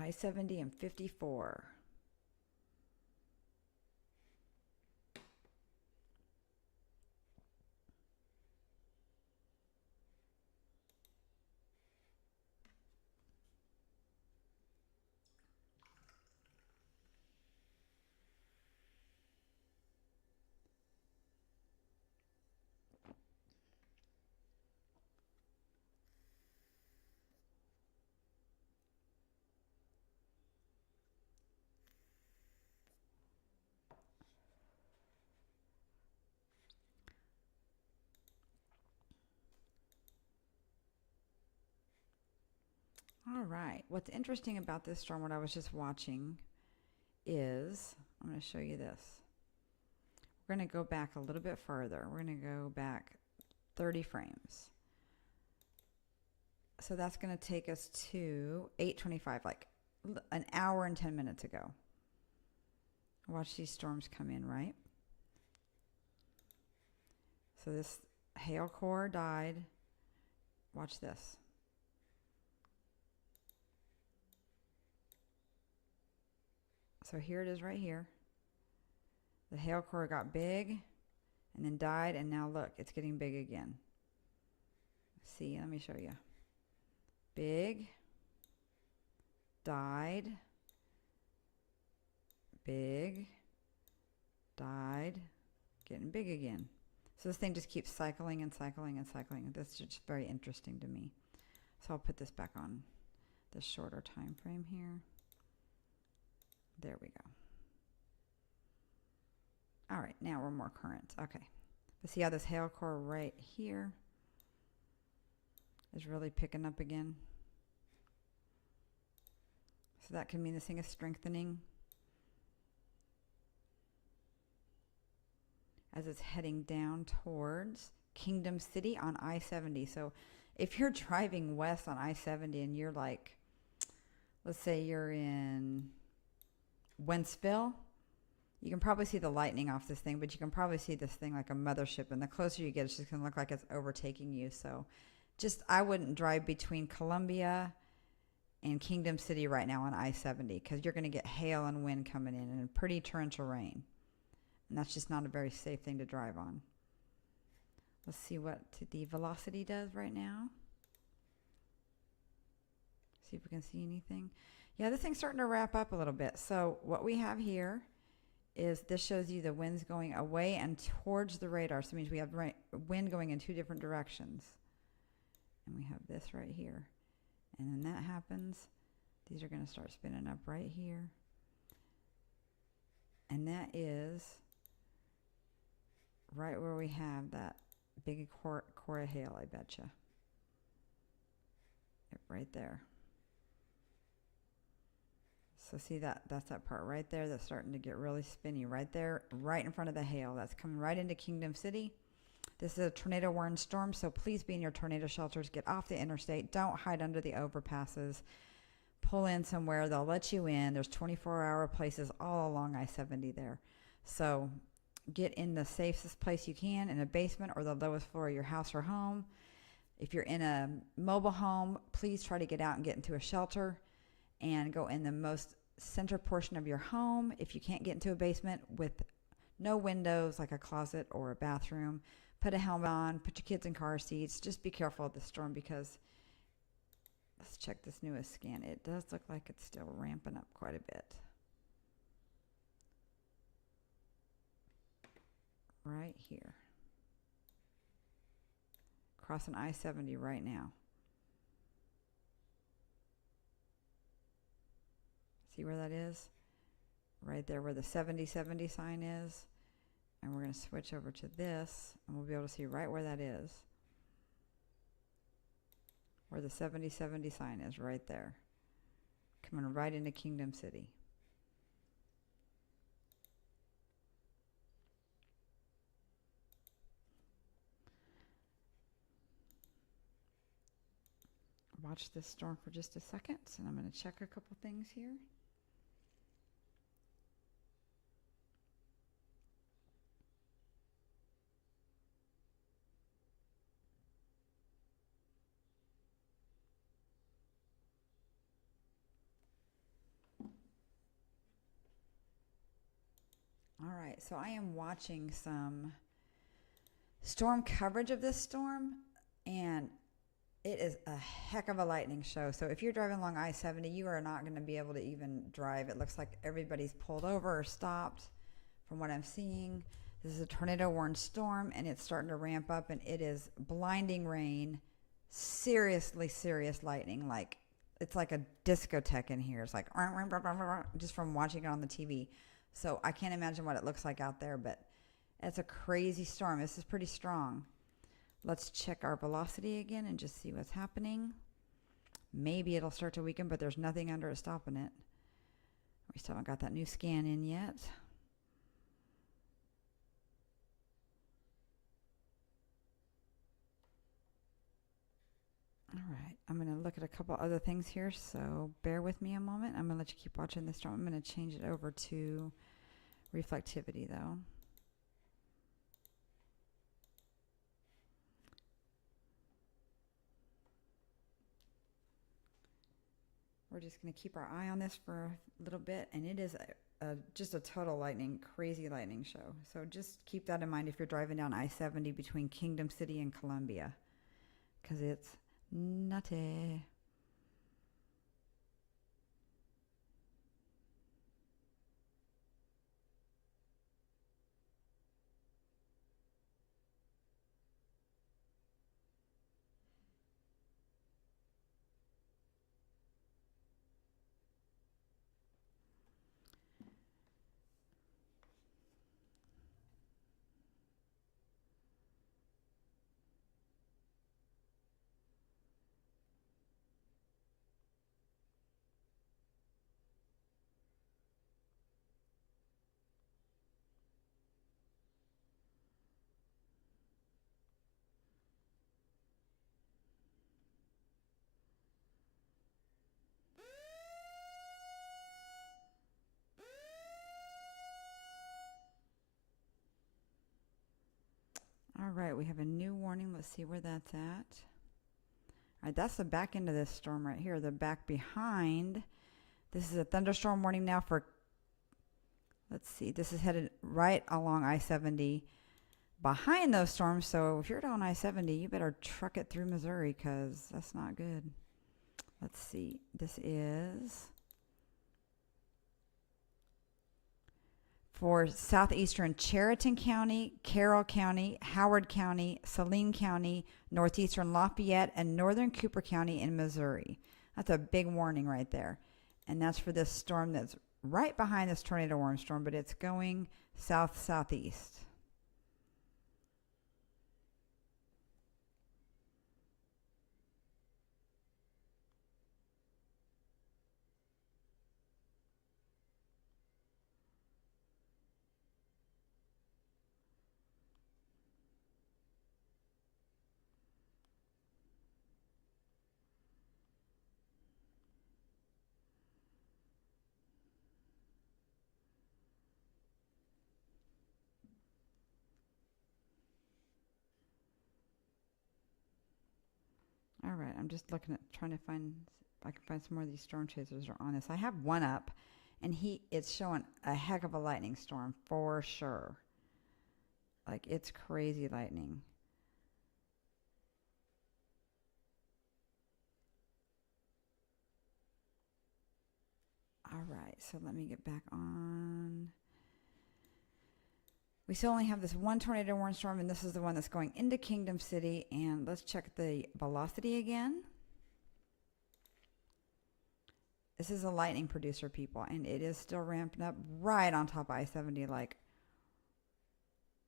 I-70 and 54. All right. What's interesting about this storm, what I was just watching, is I'm going to show you this. We're going to go back a little bit further. We're going to go back 30 frames. So that's going to take us to 8:25, like an hour and 10 minutes ago. Watch these storms come in, right? So this hail core died. Watch this. So here it is right here. The hail core got big and then died, and now look, it's getting big again. See, let me show you. Big, died, big, died, getting big again. So this thing just keeps cycling and cycling and cycling. That's just very interesting to me. So I'll put this back on the shorter time frame here. There we go. All right, now we're more current. Okay. But see how this hail core right here is really picking up again? So that could mean this thing is strengthening as it's heading down towards Kingdom City on I-70. So if you're driving west on I-70 and you're like, let's say you're in Wentzville, you can probably see the lightning off this thing, but you can probably see this thing like a mothership, and the closer you get, it's just going to look like it's overtaking you. So just, I wouldn't drive between Columbia and Kingdom City right now on I-70 because you're going to get hail and wind coming in and pretty torrential rain. And that's just not a very safe thing to drive on. Let's see what the velocity does right now. See if we can see anything. Yeah, this thing's starting to wrap up a little bit. So what we have here is this shows you the wind's going away and towards the radar. So it means we have wind going in two different directions. And we have this right here. And then that happens. These are going to start spinning up right here. And that is right where we have that big core of hail, I betcha. Yep, right there. So see that's that part right there that's starting to get really spinny right there, right in front of the hail. That's coming right into Kingdom City. This is a tornado warned storm, so please be in your tornado shelters. Get off the interstate. Don't hide under the overpasses. Pull in somewhere. They'll let you in. There's 24-hour places all along I-70 there. So get in the safest place you can, in a basement or the lowest floor of your house or home. If you're in a mobile home, please try to get out and get into a shelter and go in the most center portion of your home. If you can't get into a basement with no windows, like a closet or a bathroom, put a helmet on, put your kids in car seats. Just be careful of the storm because, let's check this newest scan. It does look like it's still ramping up quite a bit. Right here. Crossing I-70 right now. See where that is? Right there where the 7070 sign is. And we're going to switch over to this, and we'll be able to see right where that is. Where the 7070 sign is, right there. Coming right into Kingdom City. Watch this storm for just a second, and I'm going to check a couple things here. so I am watching some storm coverage of this storm, and it is a heck of a lightning show. So if you're driving along I-70, you are not going to be able to even drive. It looks like everybody's pulled over or stopped from what I'm seeing. This is a tornado-warned storm, and it's starting to ramp up, and it is blinding rain, seriously serious lightning. Like, it's like a discotheque in here. It's like, just from watching it on the TV. So I can't imagine what it looks like out there, but it's a crazy storm. This is pretty strong. Let's check our velocity again and just see what's happening. Maybe it'll start to weaken, but there's nothing under it stopping it. We still haven't got that new scan in yet. All right, I'm going to look at a couple other things here, so bear with me a moment. I'm going to let you keep watching this storm. I'm going to change it over to reflectivity, though. We're just going to keep our eye on this for a little bit, and it is just a total lightning, crazy lightning show. So just keep that in mind if you're driving down I-70 between Kingdom City and Columbia, because it's nutty. All right, we have a new warning. Let's see where that's at. All right, that's the back end of this storm right here. The back behind. This is a thunderstorm warning now for, let's see, this is headed right along I-70 behind those storms. So if you're down I-70, you better truck it through Missouri, because that's not good. Let's see. This is for southeastern Chariton County, Carroll County, Howard County, Saline County, northeastern Lafayette, and northern Cooper County in Missouri. That's a big warning right there. And that's for this storm that's right behind this tornado warning storm, but it's going south-southeast. All right, I'm just looking at trying to find if I can find some more of these storm chasers are on this. I have one up, and it's showing a heck of a lightning storm for sure. Like, it's crazy lightning. All right, so let me get back on. We still only have this one tornado warning storm, and this is the one that's going into Kingdom City. And let's check the velocity again. This is a lightning producer, people, and it is still ramping up right on top of I-70. Like,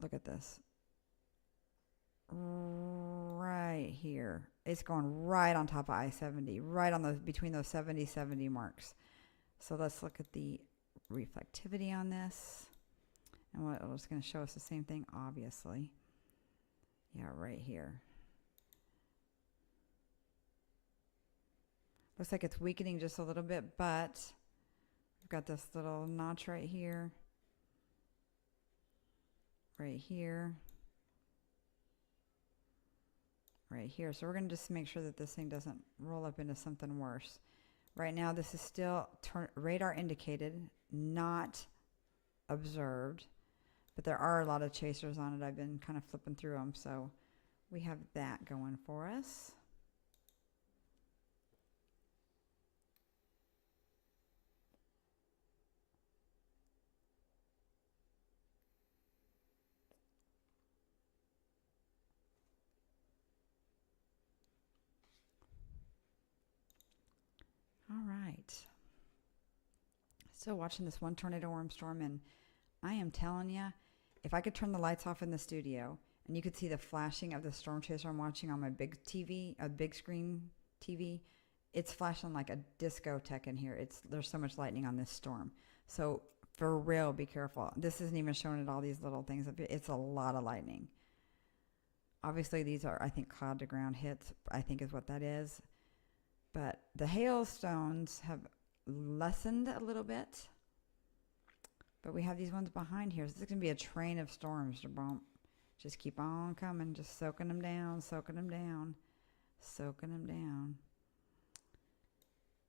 look at this. Right here. It's going right on top of I-70, right on between those 70 marks. So let's look at the reflectivity on this. And what it's going to show us the same thing, obviously. Yeah, right here. Looks like it's weakening just a little bit, but we've got this little notch right here. Right here. Right here. So we're going to just make sure that this thing doesn't roll up into something worse. Right now, this is still radar indicated, not observed. But there are a lot of chasers on it. I've been kind of flipping through them, so we have that going for us. All right. Still watching this one tornado warm storm, and I am telling you, if I could turn the lights off in the studio and you could see the flashing of the storm chaser I'm watching on my big TV, a big screen TV, it's flashing like a discotheque in here. There's so much lightning on this storm. So for real, be careful. This isn't even showing it all these little things. It's a lot of lightning. Obviously, these are, I think, cloud to ground hits, I think is what that is. But the hailstones have lessened a little bit. But we have these ones behind here. So this is going to be a train of storms. Just keep on coming. Just soaking them down, soaking them down, soaking them down.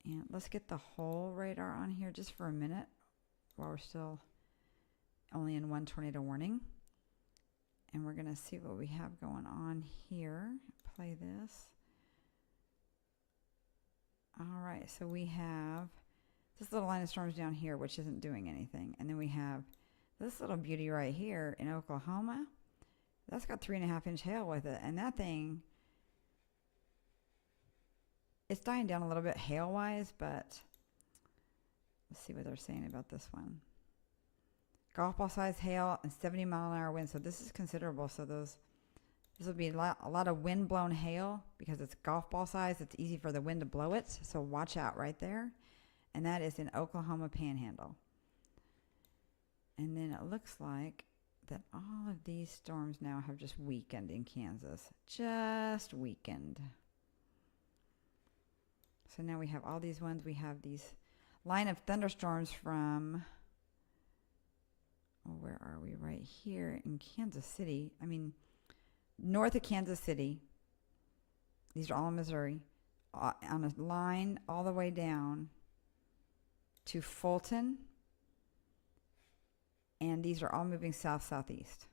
And let's get the whole radar on here just for a minute while we're still only in one tornado warning. And we're going to see what we have going on here. Play this. All right, so we have this little line of storms down here, which isn't doing anything. And then we have this little beauty right here in Oklahoma. That's got 3.5-inch hail with it. And that thing, it's dying down a little bit hail-wise, but let's see what they're saying about this one. Golf ball size hail and 70-mile-an-hour wind. So this is considerable. So this will be a lot of wind-blown hail because it's golf ball size. It's easy for the wind to blow it. So watch out right there. And that is in Oklahoma Panhandle. And then it looks like that all of these storms now have just weakened in Kansas. Just weakened. So now we have all these ones. We have these line of thunderstorms from, oh, where are we? Right here in Kansas City. I mean, north of Kansas City. These are all in Missouri. On a line all the way down to Fulton. And these are all moving south-southeast.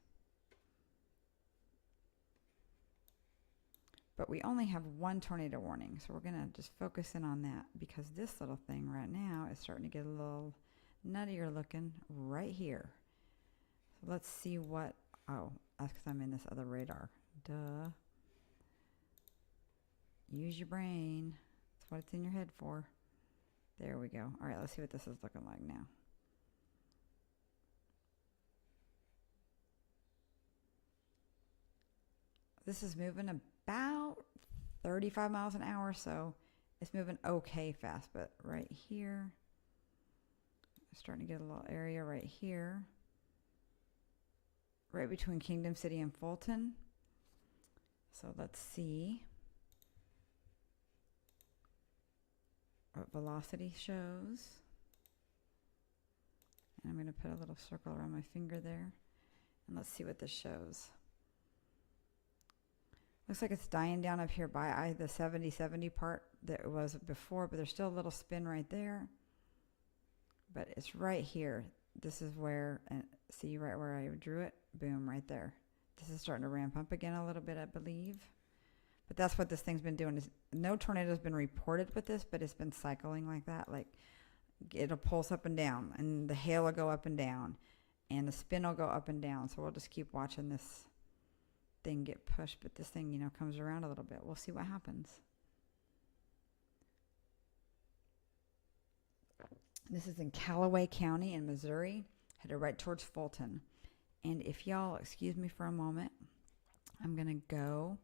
But we only have one tornado warning, so we're going to just focus in on that because this little thing right now is starting to get a little nuttier looking right here. So let's see what, oh, that's because I'm in this other radar. Duh. Use your brain. That's what it's in your head for. There we go. All right, let's see what this is looking like now. This is moving about 35 miles an hour, so it's moving okay fast. But right here, starting to get a little area right here, right between Kingdom City and Fulton. So let's see what velocity shows. And I'm going to put a little circle around my finger there. And let's see what this shows. Looks like it's dying down up here by the 70-70 part that it was before, but there's still a little spin right there. But it's right here. This is where, see right where I drew it? Boom, right there. This is starting to ramp up again a little bit, I believe. But that's what this thing's been doing. No tornado's been reported with this, but it's been cycling like that. Like it'll pulse up and down, and the hail will go up and down, and the spin will go up and down. So we'll just keep watching this thing get pushed, but this thing, comes around a little bit. We'll see what happens. This is in Callaway County in Missouri, headed right towards Fulton. And if y'all excuse me for a moment, I'm going to go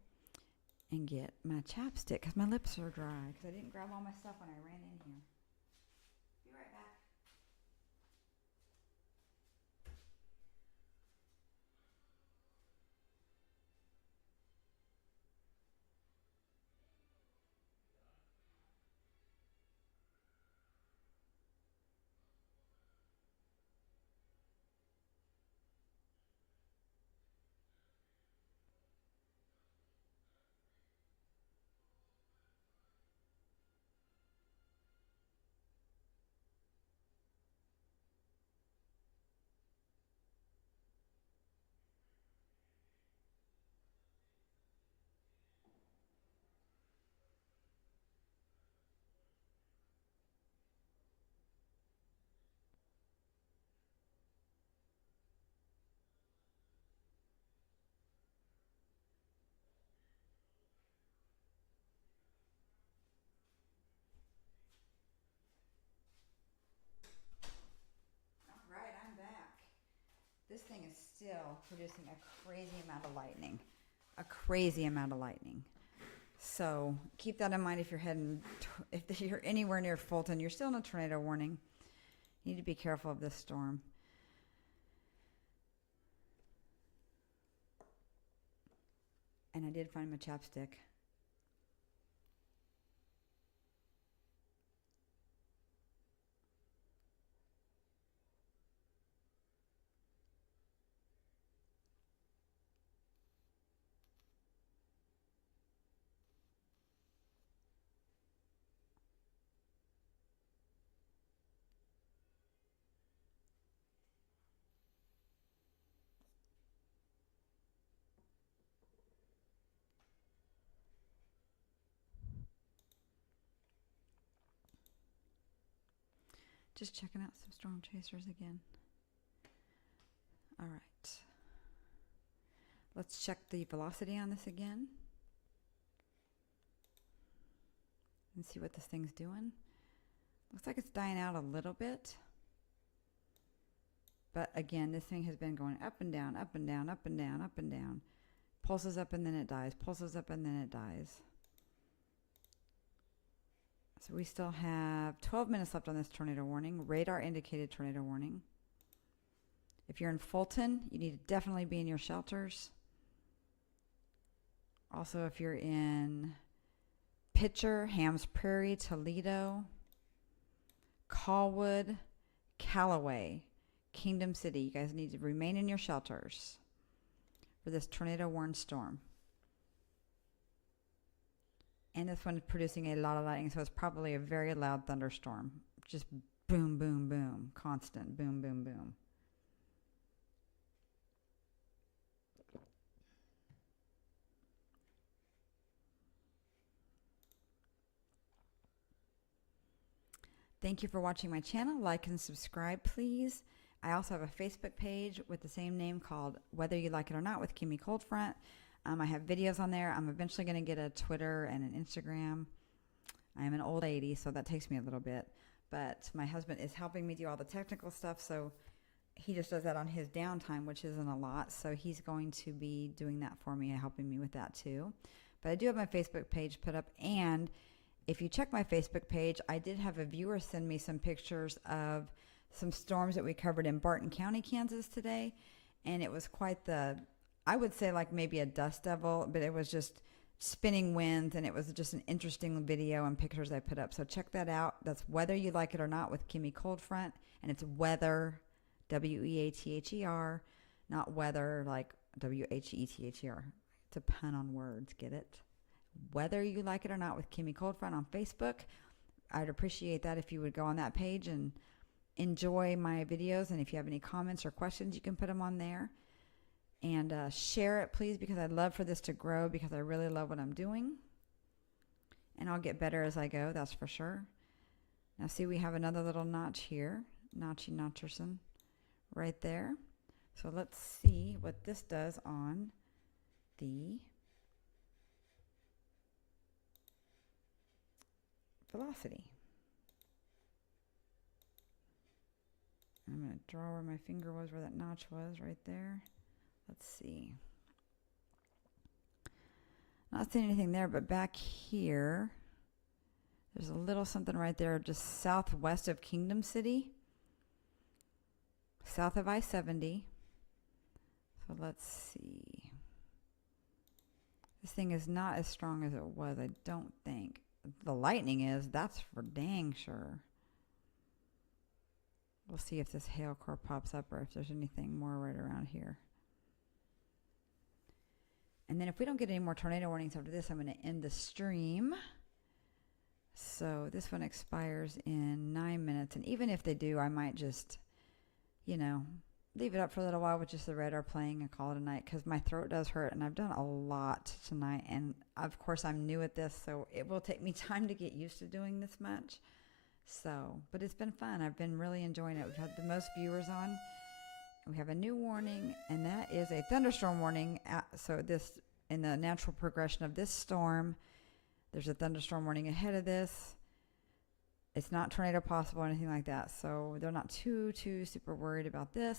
and get my chapstick because my lips are dry because I didn't grab all my stuff when I ran in here. Be right back. this thing is still producing a crazy amount of lightning. A crazy amount of lightning. So keep that in mind if you're heading, if you're anywhere near Fulton, you're still in a tornado warning. You need to be careful of this storm. And I did find my chapstick. Just checking out some storm chasers again. All right. Let's check the velocity on this again. And see what this thing's doing. Looks like it's dying out a little bit. But again, this thing has been going up and down, up and down, up and down, up and down. Pulses up and then it dies. Pulses up and then it dies. So we still have 12 minutes left on this tornado warning. Radar indicated tornado warning. If you're in Fulton, you need to definitely be in your shelters. Also, if you're in Pitcher, Hams Prairie, Toledo, Callwood, Callaway, Kingdom City, you guys need to remain in your shelters for this tornado warned storm. And this one is producing a lot of lightning, so it's probably a very loud thunderstorm. Just boom, boom, boom. Constant boom, boom, boom. Thank you for watching my channel. Like and subscribe, please. I also have a Facebook page with the same name called Whether You Like It or Not with Kimmy Coldfront. I have videos on there. I'm eventually going to get a Twitter and an Instagram. I am an old 80, so that takes me a little bit. But my husband is helping me do all the technical stuff, so he just does that on his downtime, which isn't a lot. So he's going to be doing that for me and helping me with that too. But I do have my Facebook page put up, and if you check my Facebook page, I did have a viewer send me some pictures of some storms that we covered in Barton County, Kansas today, and it was quite the, I would say like maybe a dust devil, but it was just spinning winds, and it was just an interesting video and pictures I put up. So check that out. That's Whether You Like It or Not with Kimmy Coldfront, and it's weather, W-E-A-T-H-E-R, not weather like W-H-E-T-H-E-R. It's a pun on words, get it? Whether You Like It or Not with Kimmy Coldfront on Facebook. I'd appreciate that if you would go on that page and enjoy my videos, and if you have any comments or questions, you can put them on there. And share it, please, because I'd love for this to grow, because I really love what I'm doing. And I'll get better as I go, that's for sure. Now see, we have another little notch here. Notcherson right there. So let's see what this does on the velocity. I'm going to draw where my finger was, where that notch was, right there. Let's see. Not seeing anything there, but back here, there's a little something right there just southwest of Kingdom City, south of I-70. So let's see. This thing is not as strong as it was, I don't think. The lightning is, that's for dang sure. We'll see if this hail core pops up or if there's anything more right around here. And then if we don't get any more tornado warnings after this, I'm going to end the stream. So this one expires in 9 minutes. And even if they do, I might just, you know, leave it up for a little while with just the radar playing and call it a night, because my throat does hurt, and I've done a lot tonight. And of course, I'm new at this, so it will take me time to get used to doing this much. So, but it's been fun. I've been really enjoying it. We've had the most viewers on. We have a new warning, and that is a thunderstorm warning. So this, in the natural progression of this storm, there's a thunderstorm warning ahead of this. It's not tornado possible or anything like that. So they're not too super worried about this.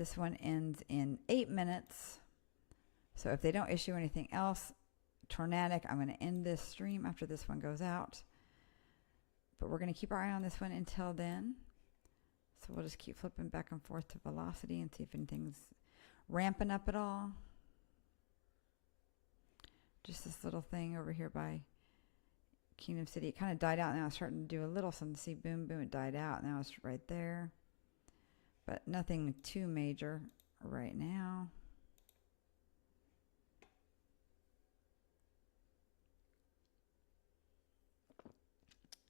This one ends in 8 minutes. So if they don't issue anything else tornadic, I'm going to end this stream after this one goes out. But we're going to keep our eye on this one until then. So we'll just keep flipping back and forth to velocity and see if anything's ramping up at all. Just this little thing over here by Kingdom City. It kind of died out. Now it's starting to do a little something. See, boom, boom, it died out. Now it's right there. But nothing too major right now.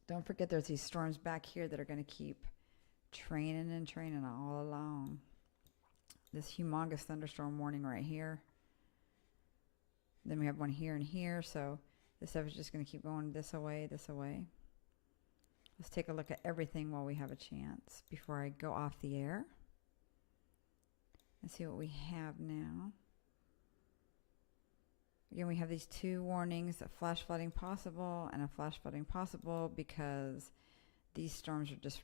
Don't forget there's these storms back here that are going to keep training and training all along. This humongous thunderstorm warning right here. Then we have one here and here. So this stuff is just going to keep going this away, this away. Let's take a look at everything while we have a chance before I go off the air. Let's see what we have now. Again, we have these two warnings, a flash flooding possible and a flash flooding possible because these storms are just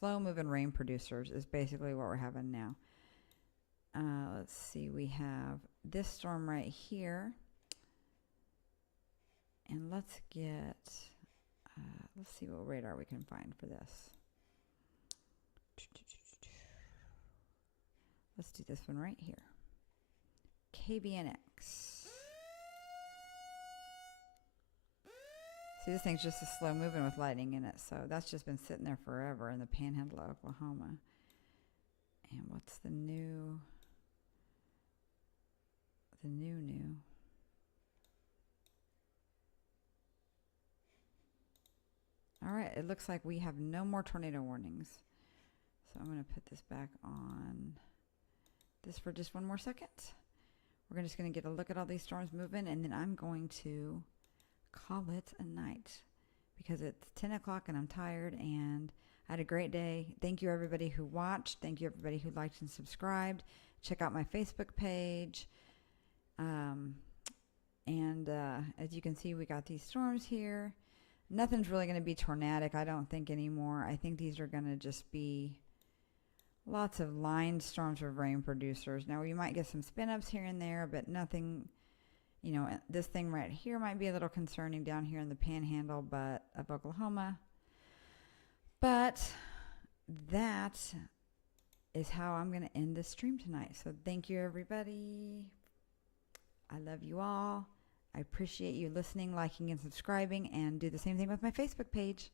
slow-moving rain producers is basically what we're having now. Let's see, we have this storm right here. And let's get, let's see what radar we can find for this. Let's do this one right here. KBNX. See, this thing's just a slow moving with lightning in it, so that's just been sitting there forever in the panhandle of Oklahoma. And what's the new? The new. All right, it looks like we have no more tornado warnings. So I'm going to put this back on this for just one more second. We're just going to get a look at all these storms moving, and then I'm going to call it a night because it's 10 o'clock and I'm tired and I had a great day. Thank you everybody who watched. Thank you everybody who liked and subscribed. Check out my Facebook page. As you can see, we got these storms here. Nothing's really going to be tornadic, I don't think, anymore. I think these are going to just be lots of lined storms of rain producers. Now, we might get some spin-ups here and there, but nothing, you know, this thing right here might be a little concerning down here in the panhandle of Oklahoma. But that is how I'm going to end this stream tonight. So thank you, everybody. I love you all. I appreciate you listening, liking, and subscribing, and do the same thing with my Facebook page.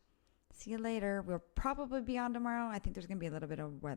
See you later. We'll probably be on tomorrow. I think there's going to be a little bit of weather.